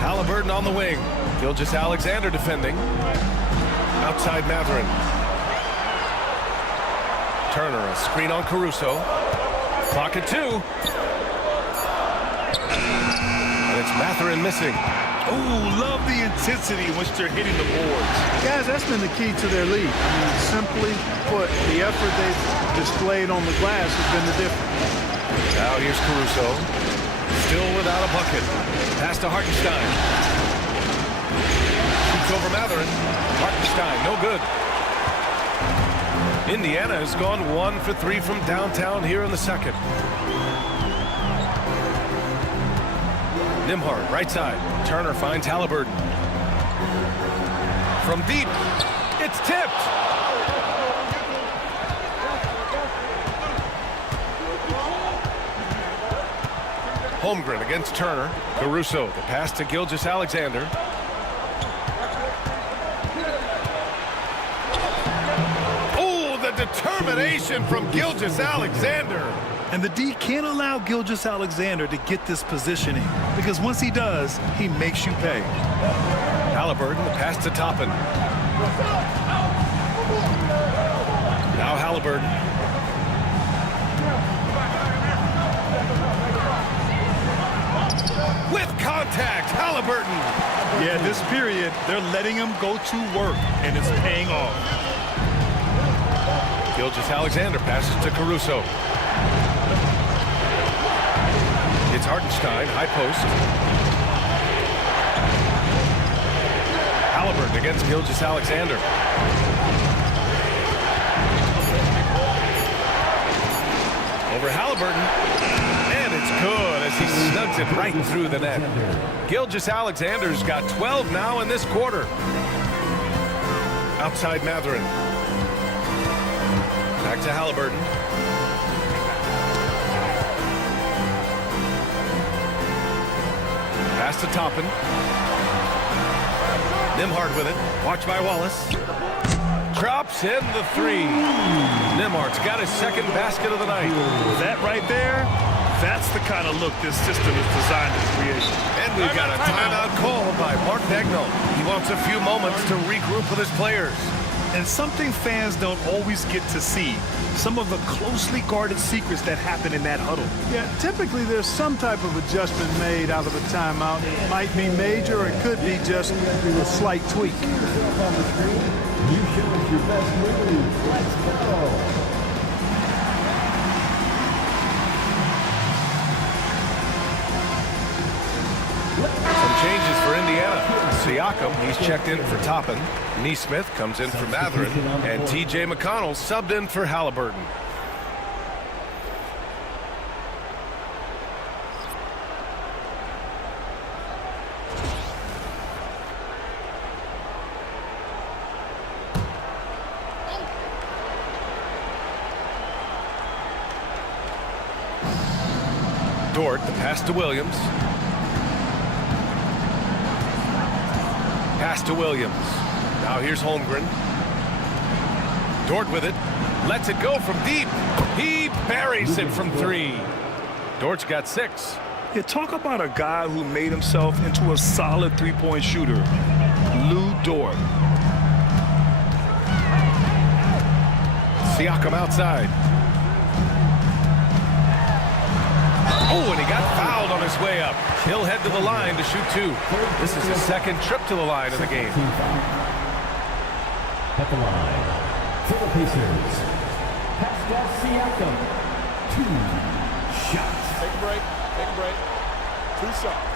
Halliburton on the wing. Gilgeous-Alexander defending. Outside Mathurin. Turner, a screen on Caruso. Clock at 2. And it's Mathurin missing. Ooh, love the intensity in which they're hitting the boards. Guys, that's been the key to their lead. I mean, simply put, the effort they've displayed on the glass has been the difference. Now here's Caruso. Still without a bucket. Pass to Hartenstein. Shoots over Mathurin. Hartenstein, no good. Indiana has gone 1 for 3 from downtown here in the second. Nembhard, right side. Turner finds Halliburton. From deep, it's tipped. Holmgren against Turner. Caruso, the pass to Gilgeous-Alexander. Oh, the determination from Gilgeous-Alexander. And the D can't allow Gilgeous-Alexander to get this positioning, because once he does, he makes you pay. Halliburton, the pass to Toppin. Now Halliburton. With contact, Halliburton. Yeah, this period, they're letting him go to work, and it's paying off. Gilgeous-Alexander passes to Caruso. It's Hartenstein, high post. Halliburton against Gilgeous-Alexander. Over Halliburton. And it's good as he snugs it right through the net. Gilgeous-Alexander's got 12 now in this quarter. Outside Mathurin. Back to Halliburton. Pass to Toppin. Nembhard with it. Watched by Wallace. Drops in the 3. Nembhard's got his second basket of the night. That right there, that's the kind of look this system is designed to create. And we've got a timeout called by Mark Daigneault. He wants a few moments to regroup with his players. And something fans don't always get to see, some of the closely guarded secrets that happen in that huddle. Yeah, typically there's some type of adjustment made out of a timeout. It might be major, or it could be just a slight tweak. You show us your best move. Let's go. Some changes for Indiana. Siakam, he's checked in for Toppin. Nesmith comes in for Mathurin. And T.J. McConnell subbed in for Halliburton. Dort, the pass to Williams. Pass to Williams. Now here's Holmgren. Dort with it. Lets it go from deep. He buries it from 3. Dort's got 6. Yeah, talk about a guy who made himself into a solid three-point shooter. Lou Dort. Siakam outside. Oh, and he got fouled on his way up. He'll head to the line to shoot 2. This is his second trip to the line of the game. At the line, for the Pacers, Pascal Siakam, 2 shots. Take a break. Take a break. 2 shots.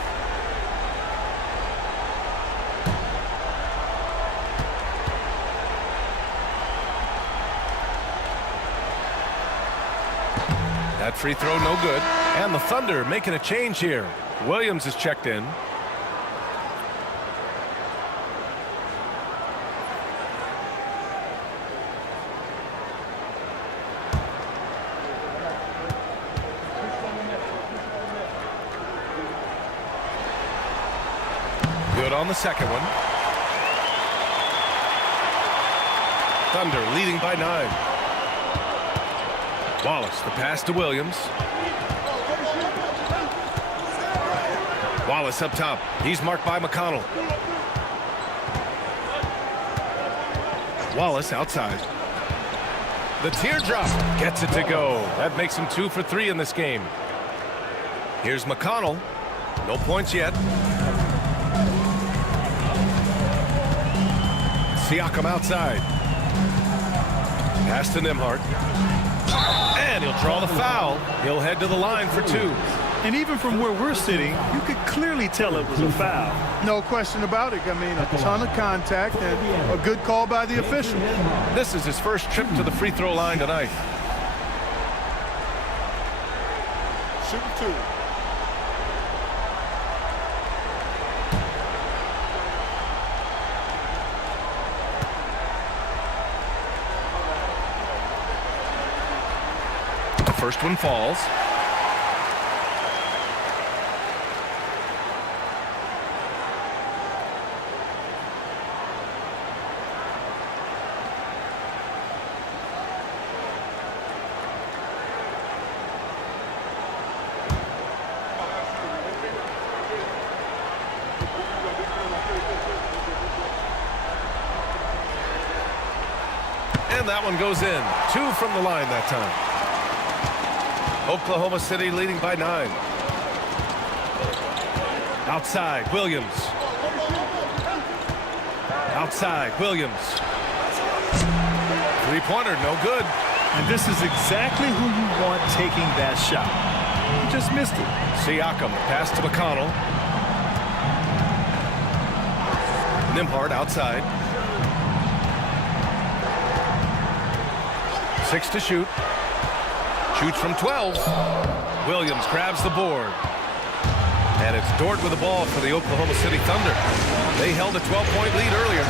That free throw no good. And the Thunder making a change here. Williams is checked in. Good on the second one. Thunder leading by 9. Wallace, the pass to Williams. Wallace up top. He's marked by McConnell. Wallace outside. The teardrop gets it to go. That makes him 2 for 3 in this game. Here's McConnell. No points yet. Siakam outside. Pass to Nembhard. And he'll draw the foul. He'll head to the line for 2. And even from where we're sitting, you could clearly tell it was a foul. No question about it. I mean, a ton of contact and a good call by the official. This is his first trip to the free throw line tonight. Shooting 2. The first one falls. And that one goes in. 2 from the line that time. Oklahoma City leading by 9. Outside, Williams. Outside, Williams. Three-pointer, no good. And this is exactly who you want taking that shot. He just missed it. Siakam, pass to McConnell. Nembhard outside. 6 to shoot. Shoots from 12. Williams grabs the board. And it's Dort with the ball for the Oklahoma City Thunder. They held a 12-point lead earlier.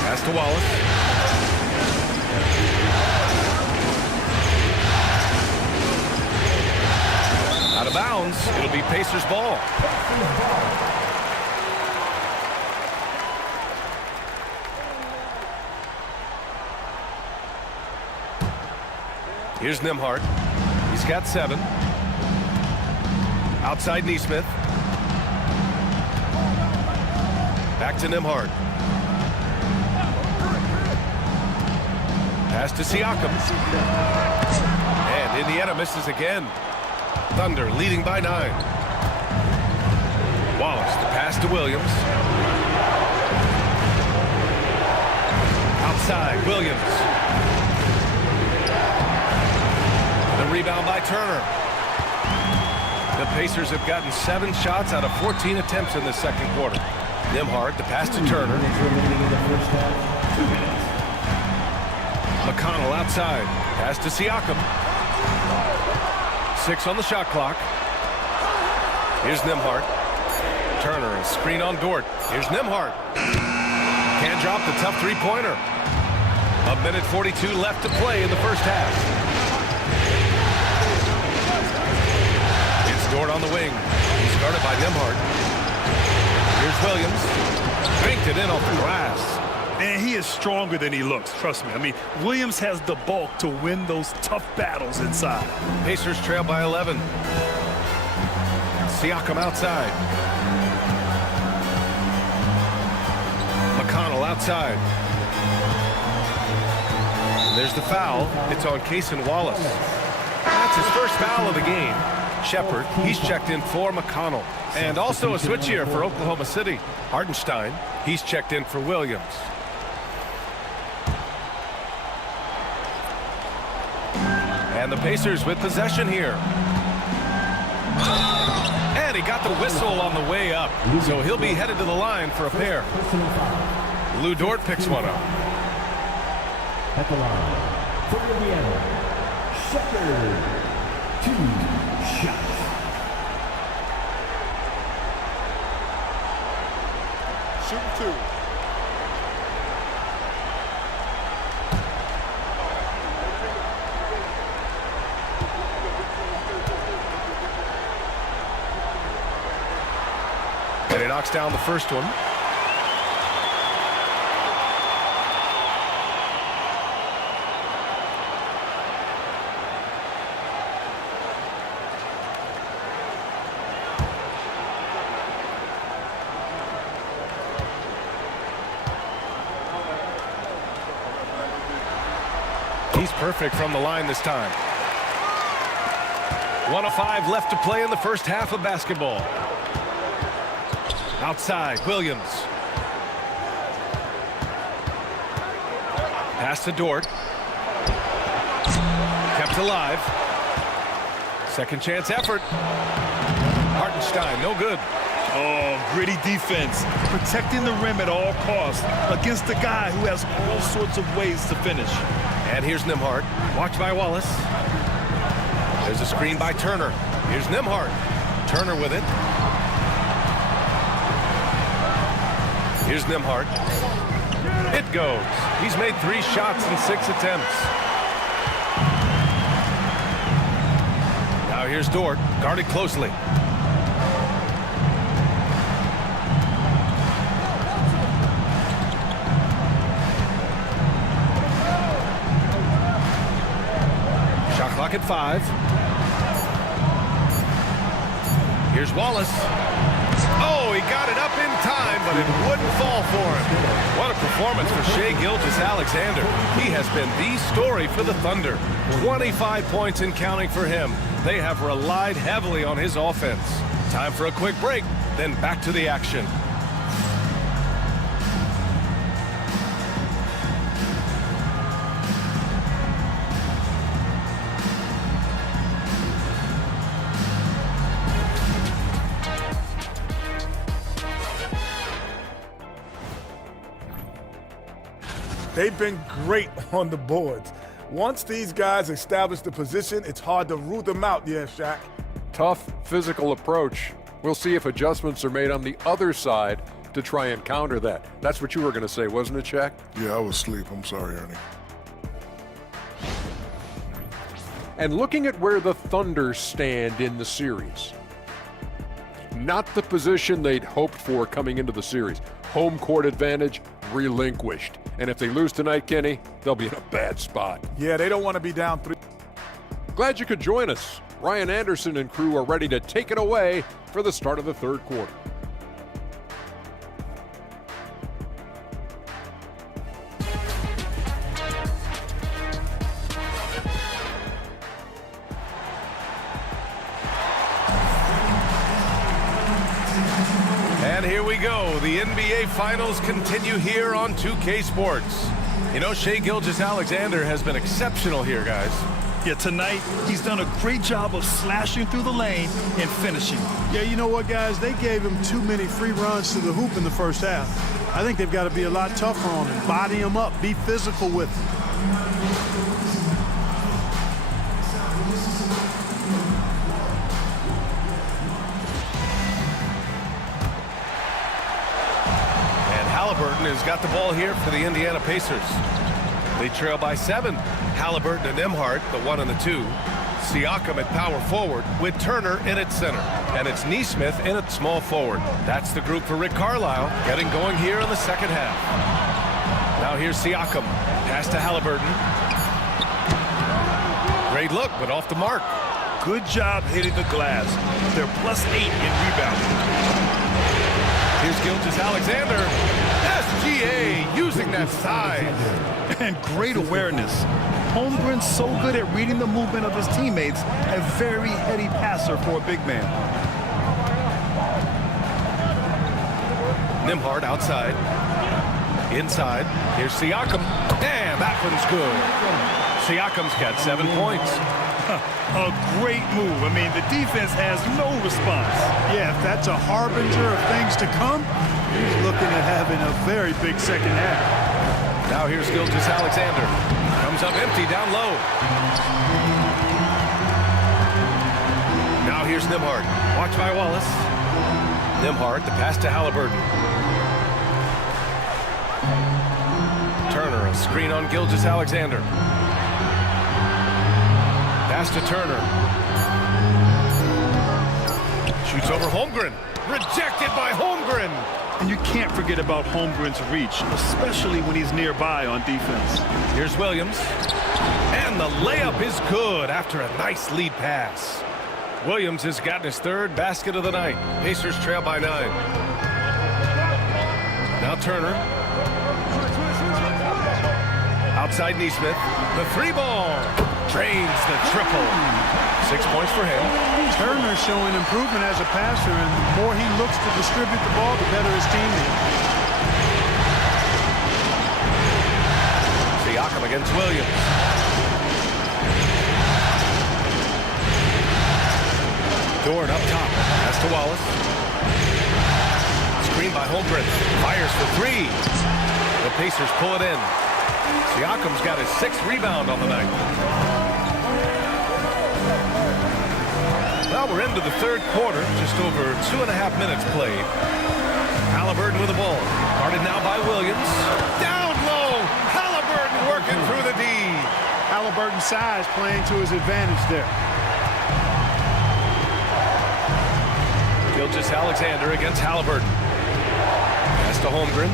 Pass to Wallace. Out of bounds. It'll be Pacers ball. Here's Nembhard. He's got 7. Outside Nesmith. Back to Nembhard. Pass to Siakam. And Indiana misses again. Thunder leading by 9. Wallace, the pass to Williams. Outside, Williams. Rebound by Turner. The Pacers have gotten 7 shots out of 14 attempts in the second quarter. Nembhard, the pass to Turner. McConnell outside. Pass to Siakam. 6 on the shot clock. Here's Nembhard. Turner, a screen on Dort. Here's Nembhard. Can't drop the tough three-pointer. 1:42 left to play in the first half. Dort on the wing. He's guarded by Nembhard. Here's Williams. Banked it in off the glass. Man, he is stronger than he looks, trust me. I mean, Williams has the bulk to win those tough battles inside. Pacers trail by 11. Siakam outside. McConnell outside. And there's the foul. It's on Cason Wallace. That's his first foul of the game. Shepard, he's checked in for McConnell. And also a switch here for Oklahoma City. Hardenstein, he's checked in for Williams. And the Pacers with possession here. And he got the whistle on the way up. So he'll be headed to the line for a pair. Lou Dort picks one up. At the line for Indiana, Shepard, 2 shots. Shoot 2. And he knocks down the first one. He's perfect from the line this time. 1:05 left to play in the first half of basketball. Outside, Williams. Pass to Dort. Kept alive. Second chance effort. Hartenstein, no good. Oh, gritty defense. Protecting the rim at all costs against a guy who has all sorts of ways to finish. And here's Nembhard. Watched by Wallace. There's a screen by Turner. Here's Nembhard. Turner with it. Here's Nembhard. It goes. He's made 3 shots in 6 attempts. Now here's Dort, guarded closely. Shot clock at 5. Here's Wallace. Oh, he got it up in time, but it wouldn't fall for him. What a performance for Shai Gilgeous-Alexander. He has been the story for the Thunder. 25 points and counting for him. They have relied heavily on his offense. Time for a quick break, then back to the action. They've been great on the boards. Once these guys establish the position, it's hard to root them out, yeah, Shaq. Tough physical approach. We'll see if adjustments are made on the other side to try and counter that. That's what you were going to say, wasn't it, Shaq? Yeah, I was asleep. I'm sorry, Ernie. And looking at where the Thunder stand in the series. Not the position they'd hoped for coming into the series. Home court advantage relinquished. And if they lose tonight, Kenny, they'll be in a bad spot. Yeah, they don't want to be down 3. Glad you could join us. Ryan Anderson and crew are ready to take it away for the start of the third quarter. And here we go. The NBA Finals continue here on 2K Sports. You know, Shai Gilgeous-Alexander has been exceptional here, guys. Yeah, tonight he's done a great job of slashing through the lane and finishing. Yeah, you know what, guys? They gave him too many free runs to the hoop in the first half. I think they've got to be a lot tougher on him. Body him up. Be physical with him. Halliburton has got the ball here for the Indiana Pacers. They trail by 7. Halliburton and Nembhard, the 1 and the 2. Siakam at power forward with Turner in at center. And it's Neesmith in at small forward. That's the group for Rick Carlisle getting going here in the second half. Now here's Siakam. Pass to Halliburton. Great look, but off the mark. Good job hitting the glass. They're +8 in rebounding. Here's Gilgeous-Alexander. SGA using that size. And great awareness. Holmgren's so good at reading the movement of his teammates. A very heady passer for a big man. Nembhard outside. Inside. Here's Siakam. And that one's good. Siakam's got 7 points. A great move. I mean, the defense has no response. Yeah, if that's a harbinger of things to come, he's looking at having a very big second half. Now here's Gilgeous-Alexander. Comes up empty down low. Now here's Nembhard. Watch by Wallace. Nembhard, the pass to Halliburton. Turner, a screen on Gilgeous-Alexander. Pass to Turner. Shoots over Holmgren. Rejected by Holmgren. And you can't forget about Holmgren's reach, especially when he's nearby on defense. Here's Williams. And the layup is good after a nice lead pass. Williams has gotten his 3rd basket of the night. Pacers trail by 9. Now Turner. Outside Neesmith. The 3-ball. Drains the triple. 6 points for him. Turner showing improvement as a passer, and the more he looks to distribute the ball, the better his team is. Siakam against Williams. Dort up top. Pass to Wallace. Screen by Holmgren. Fires for 3. The Pacers pull it in. Siakam's got his 6th rebound on the night. Well, we're into the 3rd quarter. Just over 2.5 minutes played. Halliburton with the ball. Guarded now by Williams. Down low. Halliburton working through the D. Halliburton's size playing to his advantage there. Gilgeous-Alexander against Halliburton. Pass to Holmgren.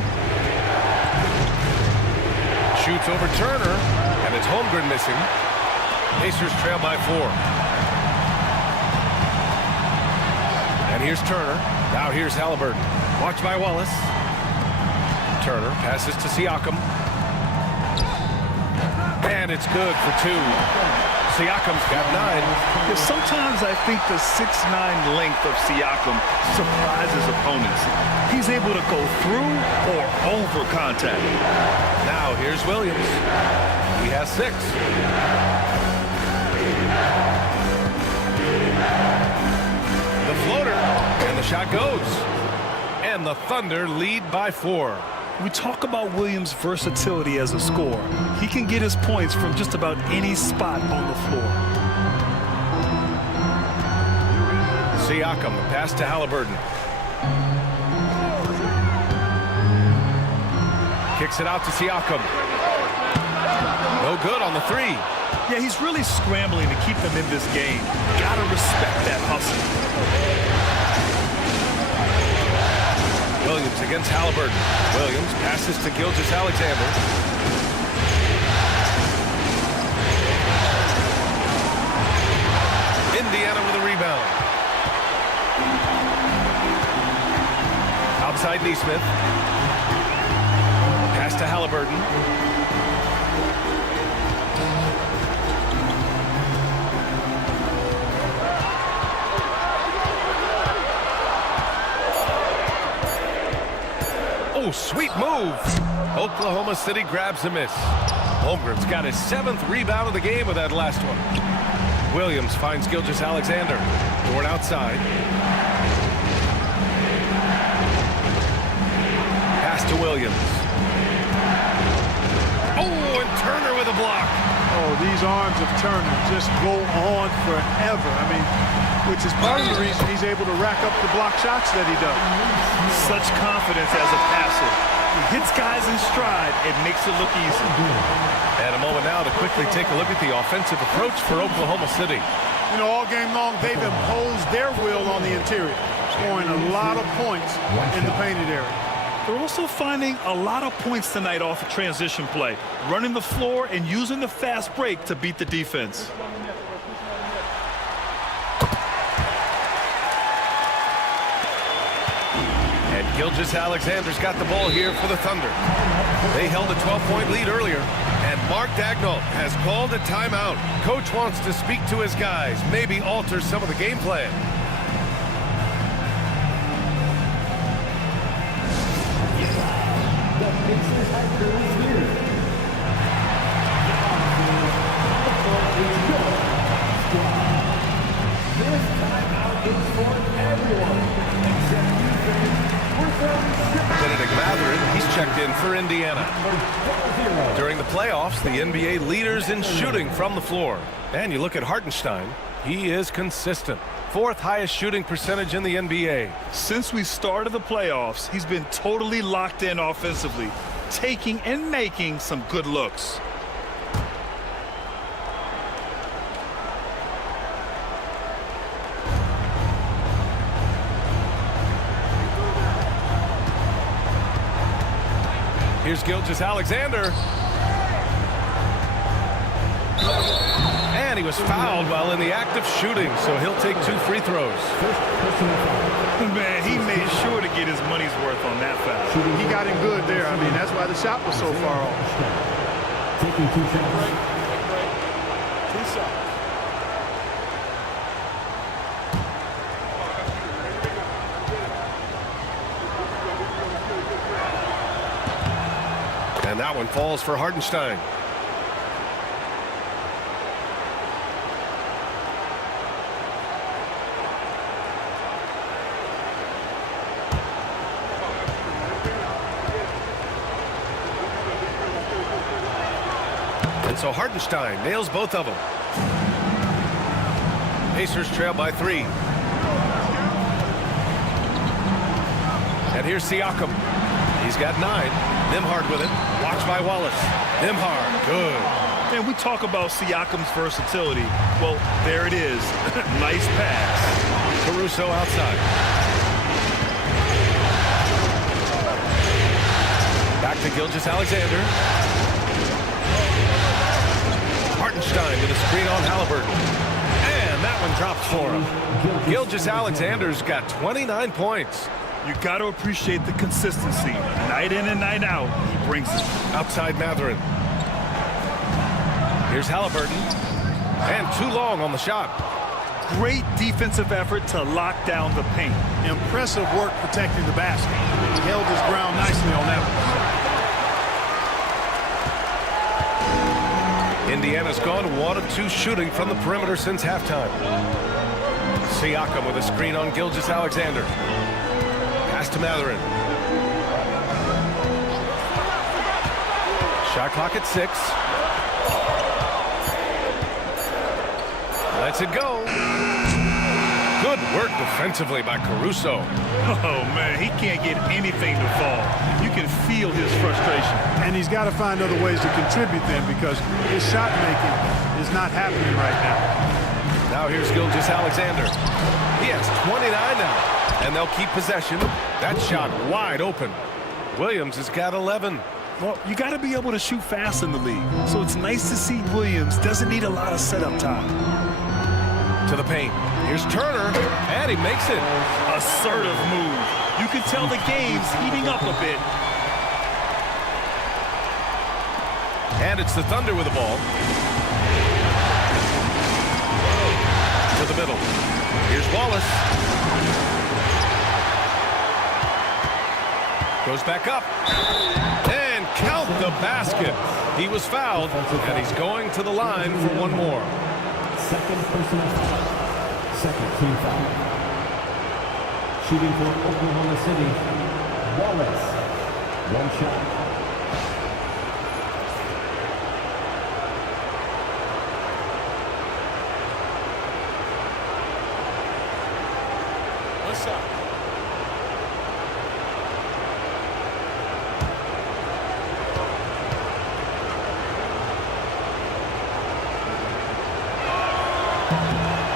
Shoots over Turner, and it's Holmgren missing. Pacers trail by 4. And here's Turner. Now here's Halliburton. Watch by Wallace. Turner passes to Siakam. And it's good for 2. Siakam's got 9. Yeah, sometimes I think the 6'9" length of Siakam surprises opponents. He's able to go through or over contact. Now here's Williams. He has 6. The floater, and the shot goes. And the Thunder lead by 4. We talk about Williams' versatility as a scorer. He can get his points from just about any spot on the floor. Siakam, the pass to Halliburton. Kicks it out to Siakam. No good on the 3. Yeah, he's really scrambling to keep them in this game. Gotta respect that hustle. Williams against Halliburton. Williams passes to Gilgeous-Alexander. Indiana with a rebound. Outside Neesmith. Pass to Halliburton. Oh, sweet move. Oklahoma City grabs a miss. Holmgren's got his 7th rebound of the game with that last one. Williams finds Gilgeous-Alexander. Dort outside. Pass to Williams. Oh, and Turner with a block. Oh, these arms of Turner just go on forever. I mean, which is part of the reason he's able to rack up the block shots that he does. Such confidence as a passer. He hits guys in stride. It makes it look easy. And a moment now to quickly take a look at the offensive approach for Oklahoma City. You know, all game long, they've imposed their will on the interior, scoring a lot of points in the painted area. They're also finding a lot of points tonight off of transition play, running the floor and using the fast break to beat the defense. And Gilgeous-Alexander's got the ball here for the Thunder. They held a 12-point lead earlier, and Mark Daigneault has called a timeout. Coach wants to speak to his guys, maybe alter some of the game plan. The Pacers head coach is here. This timeout is for everyone except defense. Benedict Mathurin, he's checked in for Indiana. During the playoffs, the NBA leaders in shooting from the floor. And you look at Hartenstein, he is consistent. 4th highest shooting percentage in the NBA. Since we started the playoffs, he's been totally locked in offensively, taking and making some good looks. Here's Gilgeous-Alexander. And he was fouled while in the act of shooting, so he'll take 2 free throws. Man, he made sure to get his money's worth on that foul. He got him good there. I mean, that's why the shot was so far off. Taking 2 shots. And that one falls for Hartenstein. And so Hartenstein nails both of them. Pacers trail by 3. And here's Siakam. He's got 9. Nembhard with it. Watched by Wallace. Nembhard, good. And we talk about Siakam's versatility. Well, there it is. Nice pass. Caruso outside. Back to Gilgeous-Alexander. Hartenstein with a screen on Halliburton. And that one drops for him. Gilgeous-Alexander's got 29 points. You got to appreciate the consistency. Night in and night out, he brings it. Outside Mathurin. Here's Halliburton. And too long on the shot. Great defensive effort to lock down the paint. Impressive work protecting the basket. He held his ground nicely on that one. Indiana's gone 1 of 2 shooting from the perimeter since halftime. Siakam with a screen on Gilgeous-Alexander. Pass to Mathurin. Shot clock at 6. Lets it go. Good work defensively by Caruso. Oh, man, he can't get anything to fall. You can feel his frustration. And he's got to find other ways to contribute then because his shot making is not happening right now. Now here's Gilgeous-Alexander. He has 29 now. And they'll keep possession. That shot wide open. Williams has got 11. Well, you got to be able to shoot fast in the league. So it's nice to see Williams doesn't need a lot of setup time. To the paint. Here's Turner. And he makes it. Assertive move. You can tell the game's heating up a bit. And it's the Thunder with the ball. To the middle. Here's Wallace. Goes back up. And count the basket. He was fouled, and he's going to the line for one more. Second personal foul. Second team foul. Shooting for Oklahoma City, Wallace. 1 shot. this up.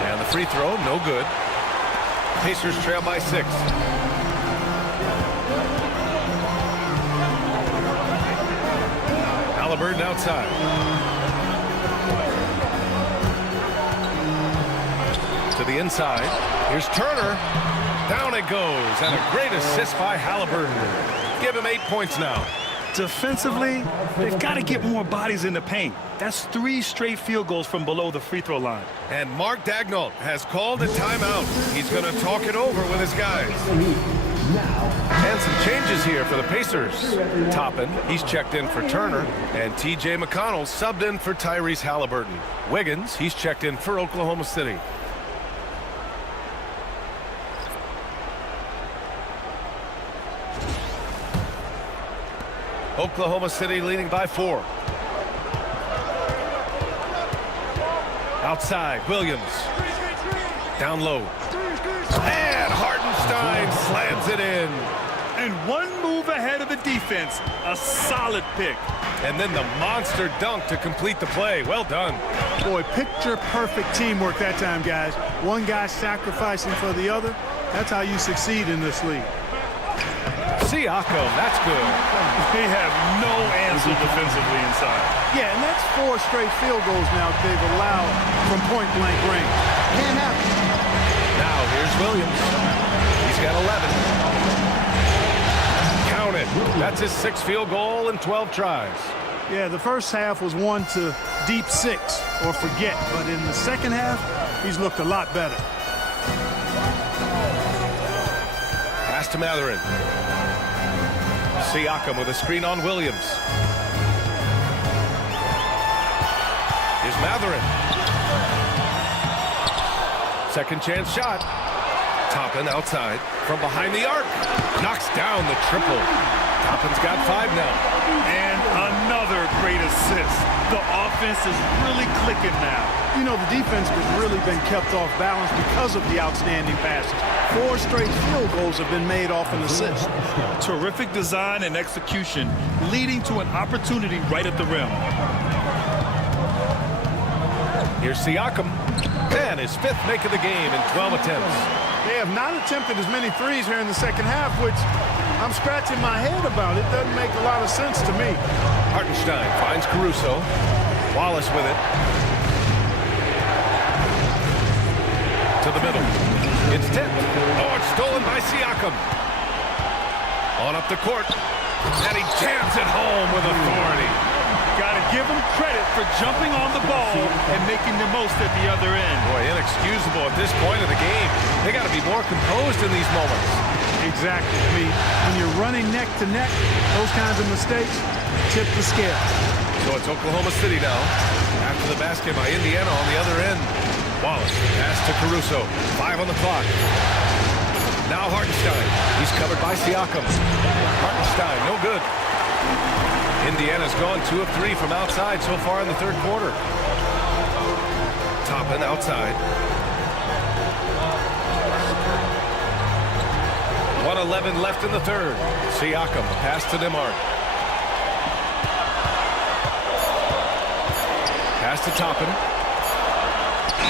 And the free throw, no good. Pacers trail by 6. Halliburton outside. To the inside. Here's Turner. Down it goes. And a great assist by Halliburton. Give him 8 points now. Defensively, they've got to get more bodies in the paint. That's 3 straight field goals from below the free throw line. And Mark Daigneault has called a timeout. He's going to talk it over with his guys. And some changes here for the Pacers. Toppin, he's checked in for Turner. And T.J. McConnell subbed in for Tyrese Halliburton. Wiggins, he's checked in for Oklahoma City. Oklahoma City leading by 4. Outside, Williams. Down low. And Hartenstein slams it in. And one move ahead of the defense. A solid pick. And then the monster dunk to complete the play. Well done. Boy, picture-perfect teamwork that time, guys. One guy sacrificing for the other. That's how you succeed in this league. Siakam, that's good. They have no answer defensively inside. Yeah, and that's 4 straight field goals now they've allowed from point-blank range. Can't happen. Now here's Williams. He's got 11. Count it. That's his 6th field goal in 12 tries. Yeah, the first half was 1 to deep 6 or forget, but in the second half, he's looked a lot better. Pass to Mathurin. Siakam with a screen on Williams. Here's Mathurin. Second chance shot. Toppin outside from behind the arc. Knocks down the triple. Toppin's got 5 now. And another great assist. The offense is really clicking now. You know, the defense has really been kept off balance because of the outstanding passes. 4 straight field goals have been made off an assist. Terrific design and execution, leading to an opportunity right at the rim. Here's Siakam. And his 5th make of the game in 12 attempts. They have not attempted as many threes here in the second half, which I'm scratching my head about. It doesn't make a lot of sense to me. Hartenstein finds Caruso. Wallace with it. To the middle. It's tipped. Oh, it's stolen by Siakam. On up the court. And he jams it home with authority. Got to give him credit for jumping on the ball and making the most at the other end. Boy, inexcusable at this point of the game. They got to be more composed in these moments. Exactly. I mean, when you're running neck to neck, those kinds of mistakes tip the scale. So it's Oklahoma City now. After the basket by Indiana on the other end. Wallace pass to Caruso. 5 on the clock. Now Hartenstein. He's covered by Siakam. Hartenstein, no good. Indiana's gone 2 of 3 from outside so far in the 3rd quarter. Toppin outside. 1:11 left in the 3rd. Siakam, pass to Nembhard. Pass to Toppin.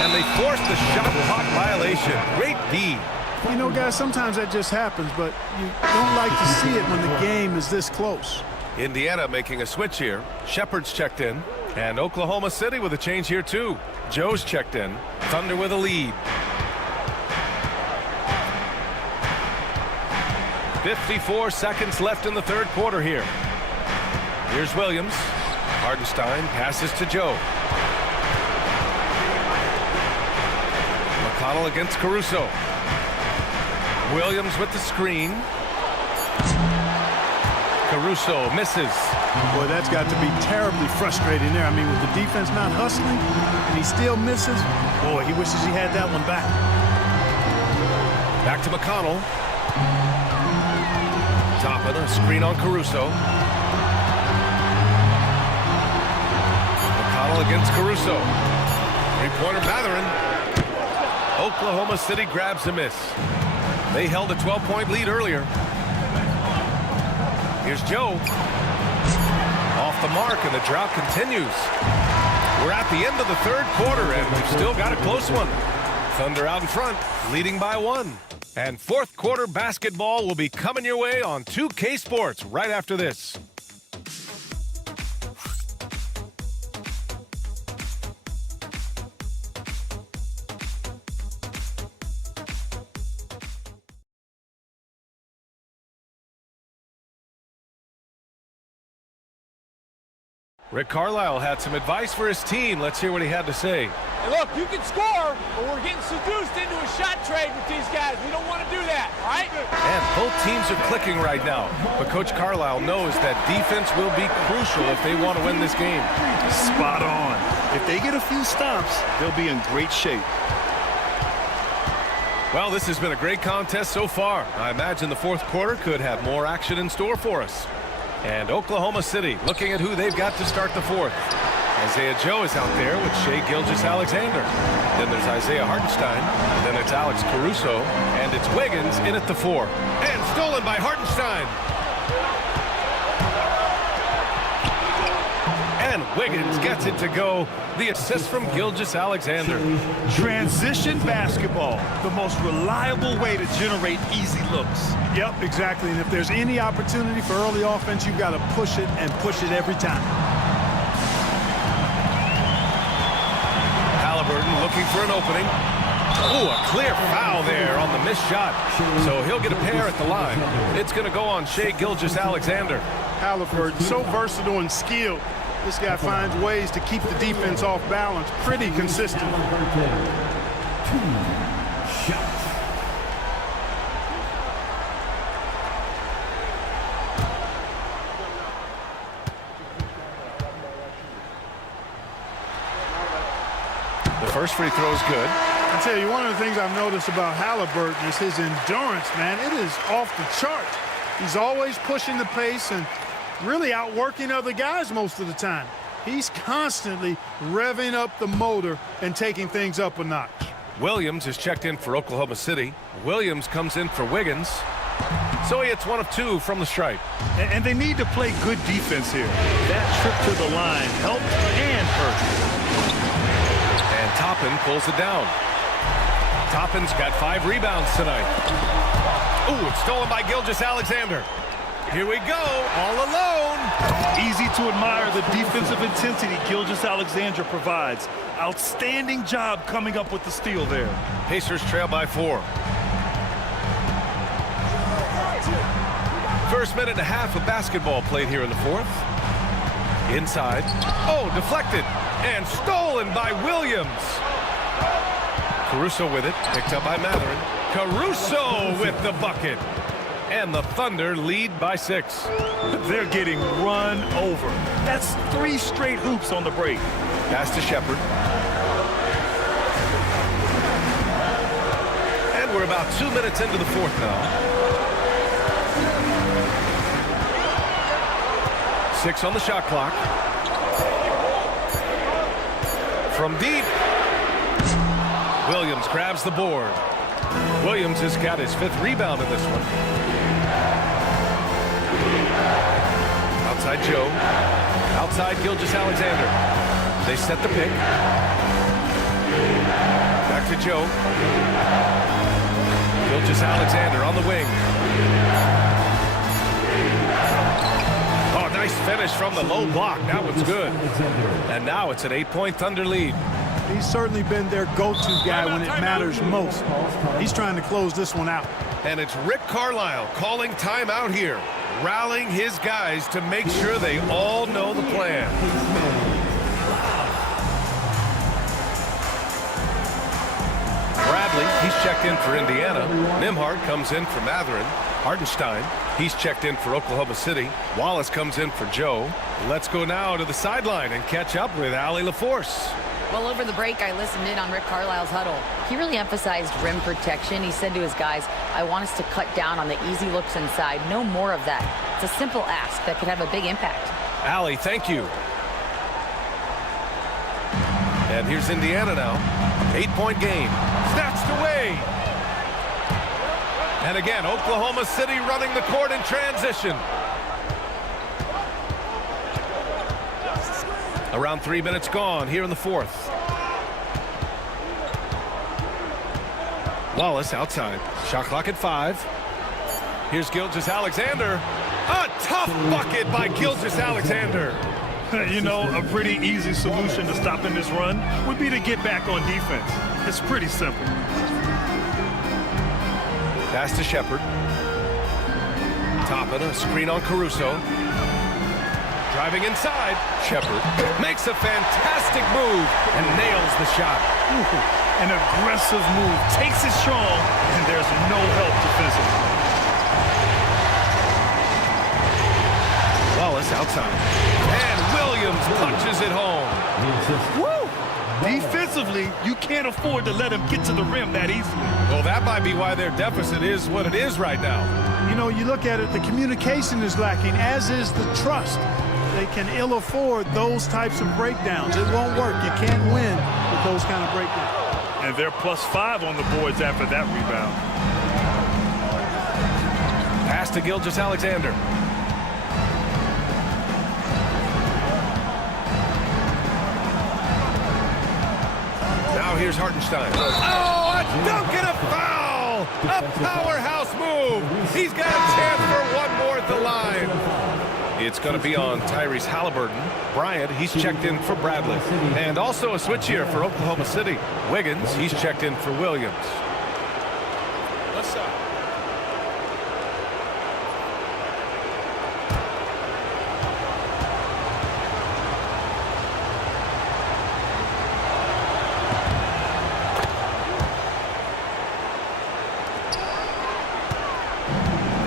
And they forced the shot clock violation. Great D. You know, guys, sometimes that just happens, but you don't like to see it when the game is this close. Indiana making a switch here. Shepard's checked in. And Oklahoma City with a change here, too. Joe's checked in. Thunder with a lead. 54 seconds left in the 3rd quarter here. Here's Williams. Hartenstein passes to Joe. McConnell against Caruso. Williams with the screen. Caruso misses. Boy, that's got to be terribly frustrating there. I mean, with the defense not hustling, and he still misses, boy, he wishes he had that one back. Back to McConnell. Toppin, a screen on Caruso. McConnell against Caruso. 3-pointer Mathurin. Oklahoma City grabs a miss. They held a 12-point lead earlier. Here's Joe. Off the mark, and the drought continues. We're at the end of the third quarter, and we've still got a close one. Thunder out in front, leading by 1. And fourth quarter basketball will be coming your way on 2K Sports right after this. Rick Carlisle had some advice for his team. Let's hear what he had to say. Hey, look, you can score, but we're getting seduced into a shot trade with these guys. We don't want to do that, all right? And both teams are clicking right now. But Coach Carlisle knows that defense will be crucial if they want to win this game. Spot on. If they get a few stops, they'll be in great shape. Well, this has been a great contest so far. I imagine the fourth quarter could have more action in store for us. And Oklahoma City looking at who they've got to start the fourth. Isaiah Joe is out there with Shai Gilgeous-Alexander. Then there's Isaiah Hartenstein. Then it's Alex Caruso. And it's Wiggins in at the 4. And stolen by Hartenstein. And Wiggins gets it to go. The assist from Gilgeous-Alexander. Transition basketball, the most reliable way to generate easy looks. Yep, exactly. And if there's any opportunity for early offense, you've got to push it and push it every time. Halliburton looking for an opening. Ooh, a clear foul there on the missed shot. So he'll get a pair at the line. It's going to go on Shai Gilgeous-Alexander. Halliburton, so versatile and skilled. This guy finds ways to keep the defense off balance pretty consistently. 2 shots. The first free throw is good. I tell you, one of the things I've noticed about Halliburton is his endurance, man. It is off the charts. He's always pushing the pace and really outworking other guys most of the time. He's constantly revving up the motor and taking things up a notch. Williams is checked in for Oklahoma City. Williams comes in for Wiggins. So he hits 1 of 2 from the stripe. And they need to play good defense here. That trip to the line helped and hurt. And Toppin pulls it down. Toppin's got 5 rebounds tonight. Ooh, it's stolen by Gilgeous-Alexander. Here we go, all alone. Easy to admire the defensive intensity Gilgeous-Alexander provides. Outstanding job coming up with the steal there. Pacers trail by 4. First minute and a half of basketball played here in the fourth. Inside. Oh, deflected. And stolen by Williams. Caruso with it, picked up by Mathurin. Caruso with the bucket. And the Thunder lead by 6. They're getting run over. That's 3 straight hoops on the break. Pass to Shepard. And we're about 2 minutes into the fourth now. 6 on the shot clock. From deep. Williams grabs the board. Williams has got his 5th rebound in this one. Outside Joe. Outside Gilgeous-Alexander. They set the pick. Back to Joe. Gilgeous-Alexander on the wing. Oh, nice finish from the low block. That one's good. And now it's an 8-point Thunder lead. He's certainly been their go-to guy when it matters most. He's trying to close this one out. And it's Rick Carlisle calling timeout here, rallying his guys to make sure they all know the plan. Bradley, he's checked in for Indiana. Nimhart comes in for Mathurin. Hartenstein, he's checked in for Oklahoma City. Wallace comes in for Joe. Let's go now to the sideline and catch up with Allie LaForce. Well, over the break, I listened in on Rick Carlisle's huddle. He really emphasized rim protection. He said to his guys, I want us to cut down on the easy looks inside. No more of that. It's a simple ask that could have a big impact. Allie, thank you. And here's Indiana now. 8-point game. Snatched away. And again, Oklahoma City running the court in transition. Around 3 minutes gone here in the fourth. Wallace outside. Shot clock at 5. Here's Gilgeous-Alexander. A tough bucket by Gilgeous-Alexander. You know, a pretty easy solution to stopping this run would be to get back on defense. It's pretty simple. Pass to Shepard. Toppin, a screen on Caruso. Driving inside. Shepard makes a fantastic move and nails the shot. An aggressive move. Takes it strong, and there's no help defensively. Wallace outside. And Williams punches it home. Woo! Defensively, you can't afford to let him get to the rim that easily. Well, that might be why their deficit is what it is right now. You know, you look at it, the communication is lacking, as is the trust. They can ill afford those types of breakdowns. It won't work. You can't win with those kind of breakdowns. And they're +5 on the boards after that rebound. Pass to Gilgeous-Alexander. Now here's Hartenstein. Oh, a dunk and a foul! A powerhouse move! He's got a chance for one more at the line. It's going to be on Tyrese Halliburton. Bryant, he's checked in for Bradley. And also a switch here for Oklahoma City. Wiggins, he's checked in for Williams. Left side.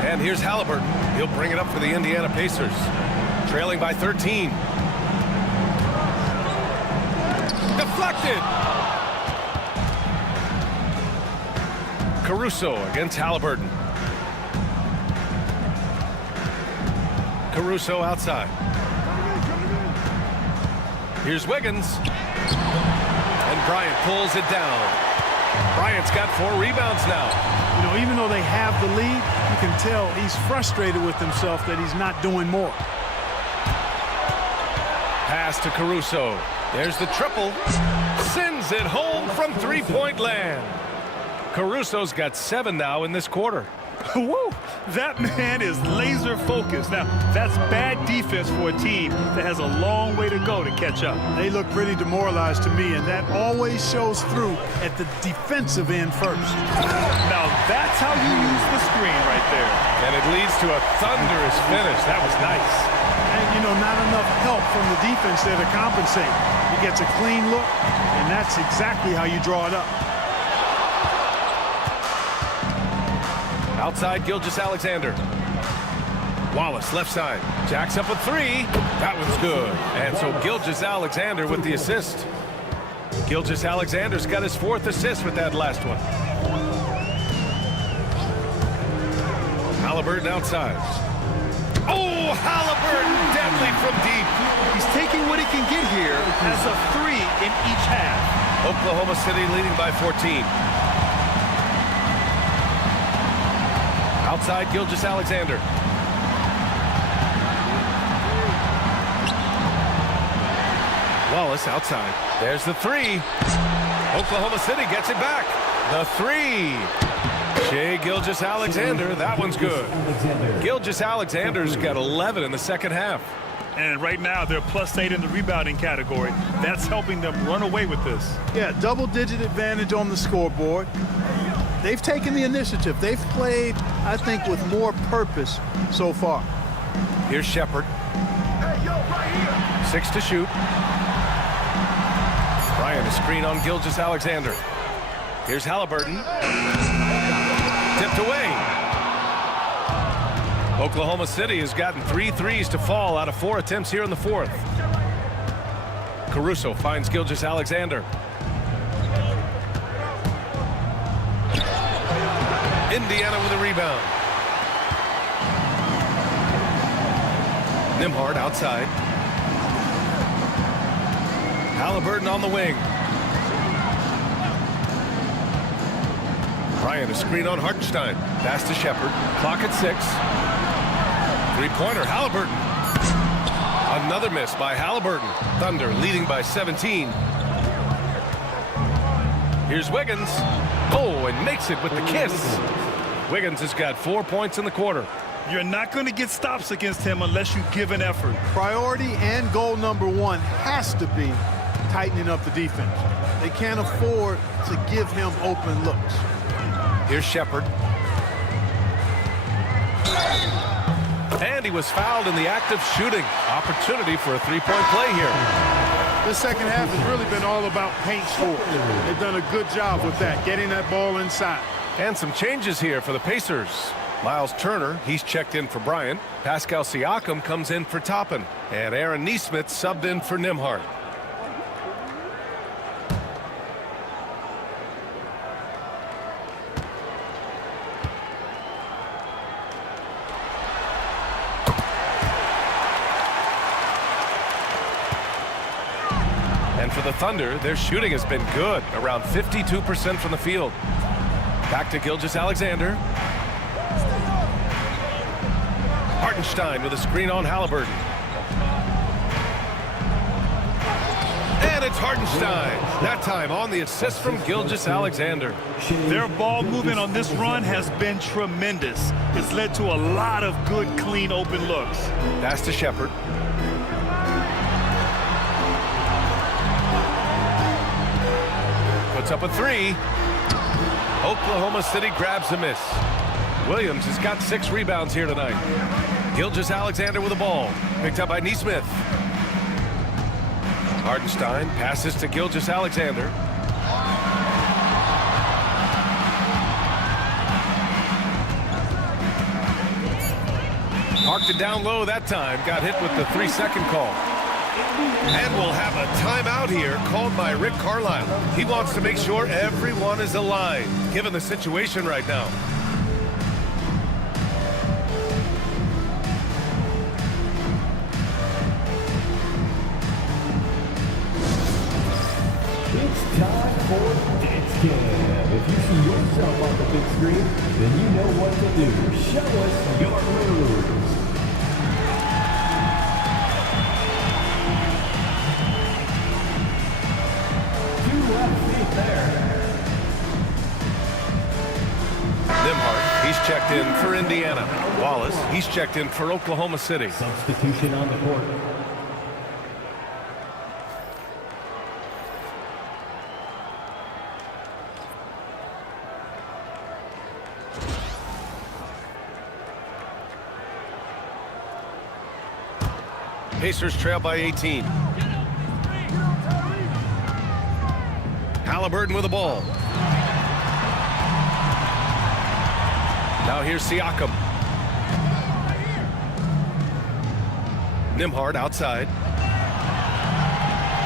And here's Halliburton. He'll bring it up for the Indiana Pacers. Trailing by 13. Deflected. Caruso against Halliburton. Caruso outside. Here's Wiggins. And Bryant pulls it down. Bryant's got 4 rebounds now. You know, even though they have the lead, you can tell he's frustrated with himself that he's not doing more. Pass to Caruso. There's the triple. Sends it home from three-point land. Caruso's got 7 now in this quarter. Woo! That man is laser focused. Now, that's bad defense for a team that has a long way to go to catch up. They look pretty demoralized to me, and that always shows through at the defensive end first. Now, that's how you use the screen right there. And it leads to a thunderous finish. That was nice. And, you know, not enough help from the defense there to compensate. He gets a clean look, and that's exactly how you draw it up. Outside, Gilgeous-Alexander. Wallace, left side. Jacks up a 3. That one's good. And so Gilgeous-Alexander with the assist. Gilgeous-Alexander's got his 4th assist with that last one. Halliburton outside. Oh, Halliburton deadly from deep. He's taking what he can get here as a 3 in each half. Oklahoma City leading by 14. Outside, Gilgeous-Alexander. Wallace outside. There's the 3. Oklahoma City gets it back. The 3. Shai Gilgeous-Alexander. That one's good. Gilgeous-Alexander's got 11 in the second half. And right now, they're +8 in the rebounding category. That's helping them run away with this. Yeah, double-digit advantage on the scoreboard. They've taken the initiative. They've played, I think, with more purpose so far. Here's Shepard. 6 to shoot. Bryant, a screen on Gilgeous-Alexander. Here's Halliburton. Tipped away. Oklahoma City has gotten 3 threes to fall out of 4 attempts here in the fourth. Caruso finds Gilgeous-Alexander. Indiana with a rebound. Nembhard outside. Halliburton on the wing. Bryant, a screen on Hartenstein. Pass to Shepard. Clock at 6. Three-pointer, Halliburton. Another miss by Halliburton. Thunder leading by 17. Here's Wiggins. Oh, and makes it with the kiss. Wiggins has got 4 points in the quarter. You're not going to get stops against him unless you give an effort. Priority and goal number one has to be tightening up the defense. They can't afford to give him open looks. Here's Shepard. And he was fouled in the act of shooting. Opportunity for a three-point play here. This second half has really been all about paint scores. They've done a good job with that, getting that ball inside. And some changes here for the Pacers. Miles Turner, he's checked in for Bryant. Pascal Siakam comes in for Toppin. And Aaron Nesmith subbed in for Nembhard. And for the Thunder, their shooting has been good, around 52% from the field. Back to Gilgeous-Alexander. Hartenstein with a screen on Halliburton. And it's Hartenstein. That time on the assist from Gilgeous-Alexander. Their ball movement on this run has been tremendous. It's led to a lot of good, clean, open looks. Pass to Shepard. Puts up a three. Oklahoma City grabs a miss. Williams has got 6 rebounds here tonight. Gilgeous-Alexander with the ball. Picked up by Nesmith. Hartenstein passes to Gilgeous-Alexander. Parked it down low that time. Got hit with the 3-second call. And we'll have a timeout here called by Rick Carlisle. He wants to make sure everyone is aligned, given the situation right now. It's time for Dance Cam. If you see yourself on the big screen, then you know what to do. Show us your moves. Nembhard, he's checked in for Indiana. Wallace, he's checked in for Oklahoma City. Substitution on the court. Pacers trail by 18. Halliburton with the ball. Now here's Siakam. Nembhard outside.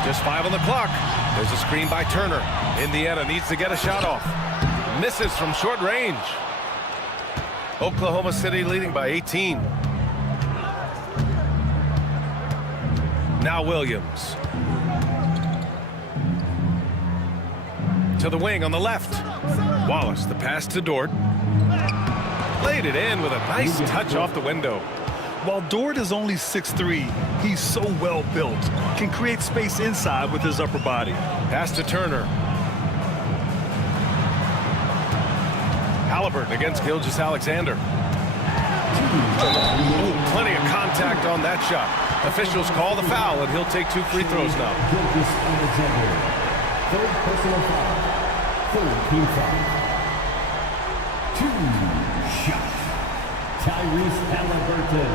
Just 5 on the clock. There's a screen by Turner. Indiana needs to get a shot off. Misses from short range. Oklahoma City leading by 18. Now Williams. To the wing on the left. Wallace, the pass to Dort. Laid it in with a nice touch off the window. While Dort is only 6'3", he's so well built. Can create space inside with his upper body. Pass to Turner. Halliburton against Gilgeous-Alexander. Oh, plenty of contact on that shot. Officials call the foul, and he'll take 2 free throws now. Gilgeous-Alexander. Third personal foul. Third team foul. 2 shots. Tyrese Halliburton.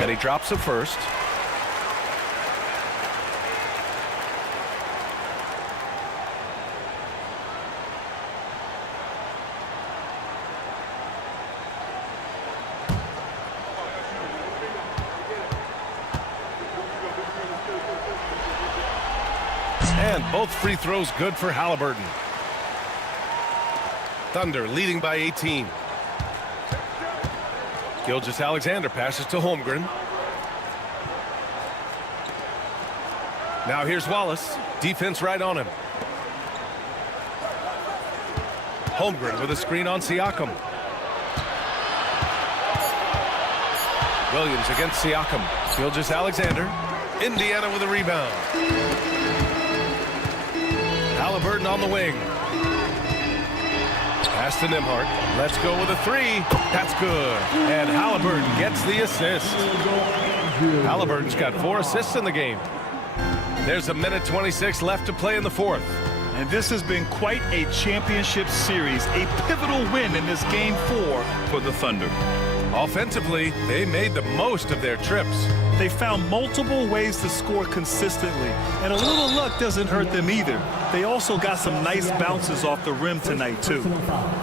And he drops it first. And both free throws good for Halliburton. Thunder leading by 18. Gilgeous-Alexander passes to Holmgren. Now here's Wallace. Defense right on him. Holmgren with a screen on Siakam. Williams against Siakam. Gilgeous-Alexander. Indiana with a rebound. Halliburton on the wing. Pass to Nembhard. Let's go with a three. That's good. And Halliburton gets the assist. Halliburton's got 4 assists in the game. There's a minute 26 left to play in the fourth. And this has been quite a championship series, a pivotal win in this game 4 for the Thunder. Offensively, they made the most of their trips. They found multiple ways to score consistently, and a little luck doesn't hurt them either. They also got some nice bounces off the rim tonight, too.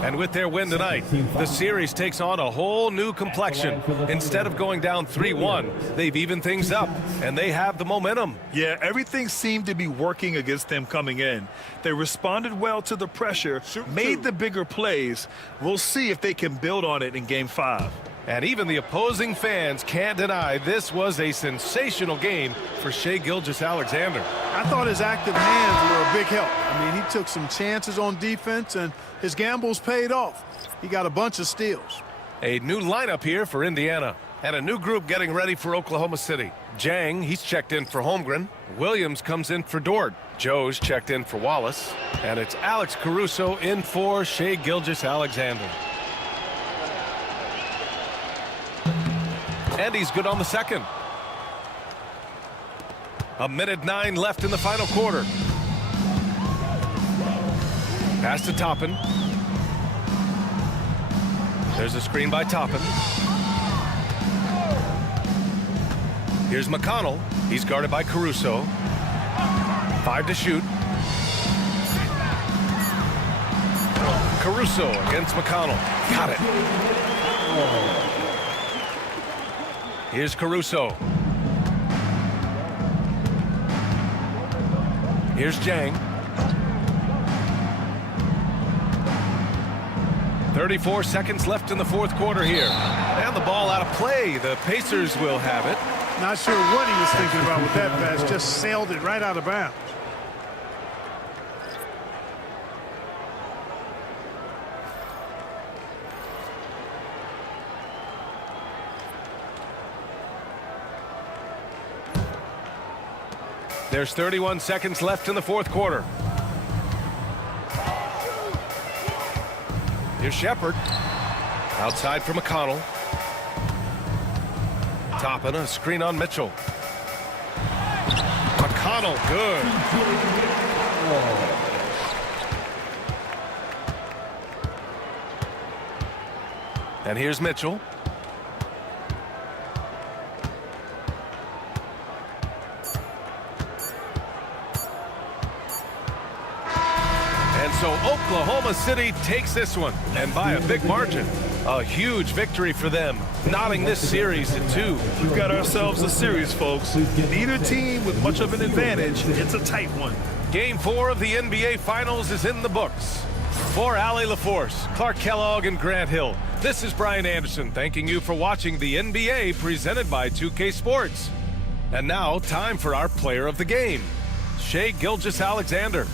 And with their win tonight, the series takes on a whole new complexion. Instead of going down 3-1, they've evened things up, and they have the momentum. Yeah, everything seemed to be working against them coming in. They responded well to the pressure, made the bigger plays. We'll see if they can build on it in Game 5. And even the opposing fans can't deny this was a sensational game for Shai Gilgeous-Alexander. I thought his active hands were a big help. I mean, he took some chances on defense, and his gambles paid off. He got a bunch of steals. A new lineup here for Indiana. And a new group getting ready for Oklahoma City. Jang, he's checked in for Holmgren. Williams comes in for Dort. Joe's checked in for Wallace. And it's Alex Caruso in for Shai Gilgeous-Alexander. And he's good on the second. A minute 9 left in the final quarter. Pass to Toppin. There's a screen by Toppin. Here's McConnell. He's guarded by Caruso. 5 to shoot. Caruso against McConnell. Got it. Here's Caruso. Here's Jang. 34 seconds left in the fourth quarter here. And the ball out of play. The Pacers will have it. Not sure what he was thinking about with that pass. Just sailed it right out of bounds. There's 31 seconds left in the fourth quarter. Here's Shepard. Outside for McConnell. Toppin, a screen on Mitchell. McConnell, good. And here's Mitchell. So Oklahoma City takes this one, and by a big margin. A huge victory for them, knotting this series at 2. We've got ourselves a series, folks. Neither team with much of an advantage. It's a tight one. Game 4 of the NBA Finals is in the books. For Allie LaForce, Clark Kellogg, and Grant Hill, this is Brian Anderson thanking you for watching the NBA presented by 2K Sports. And now, time for our player of the game, Shai Gilgeous-Alexander.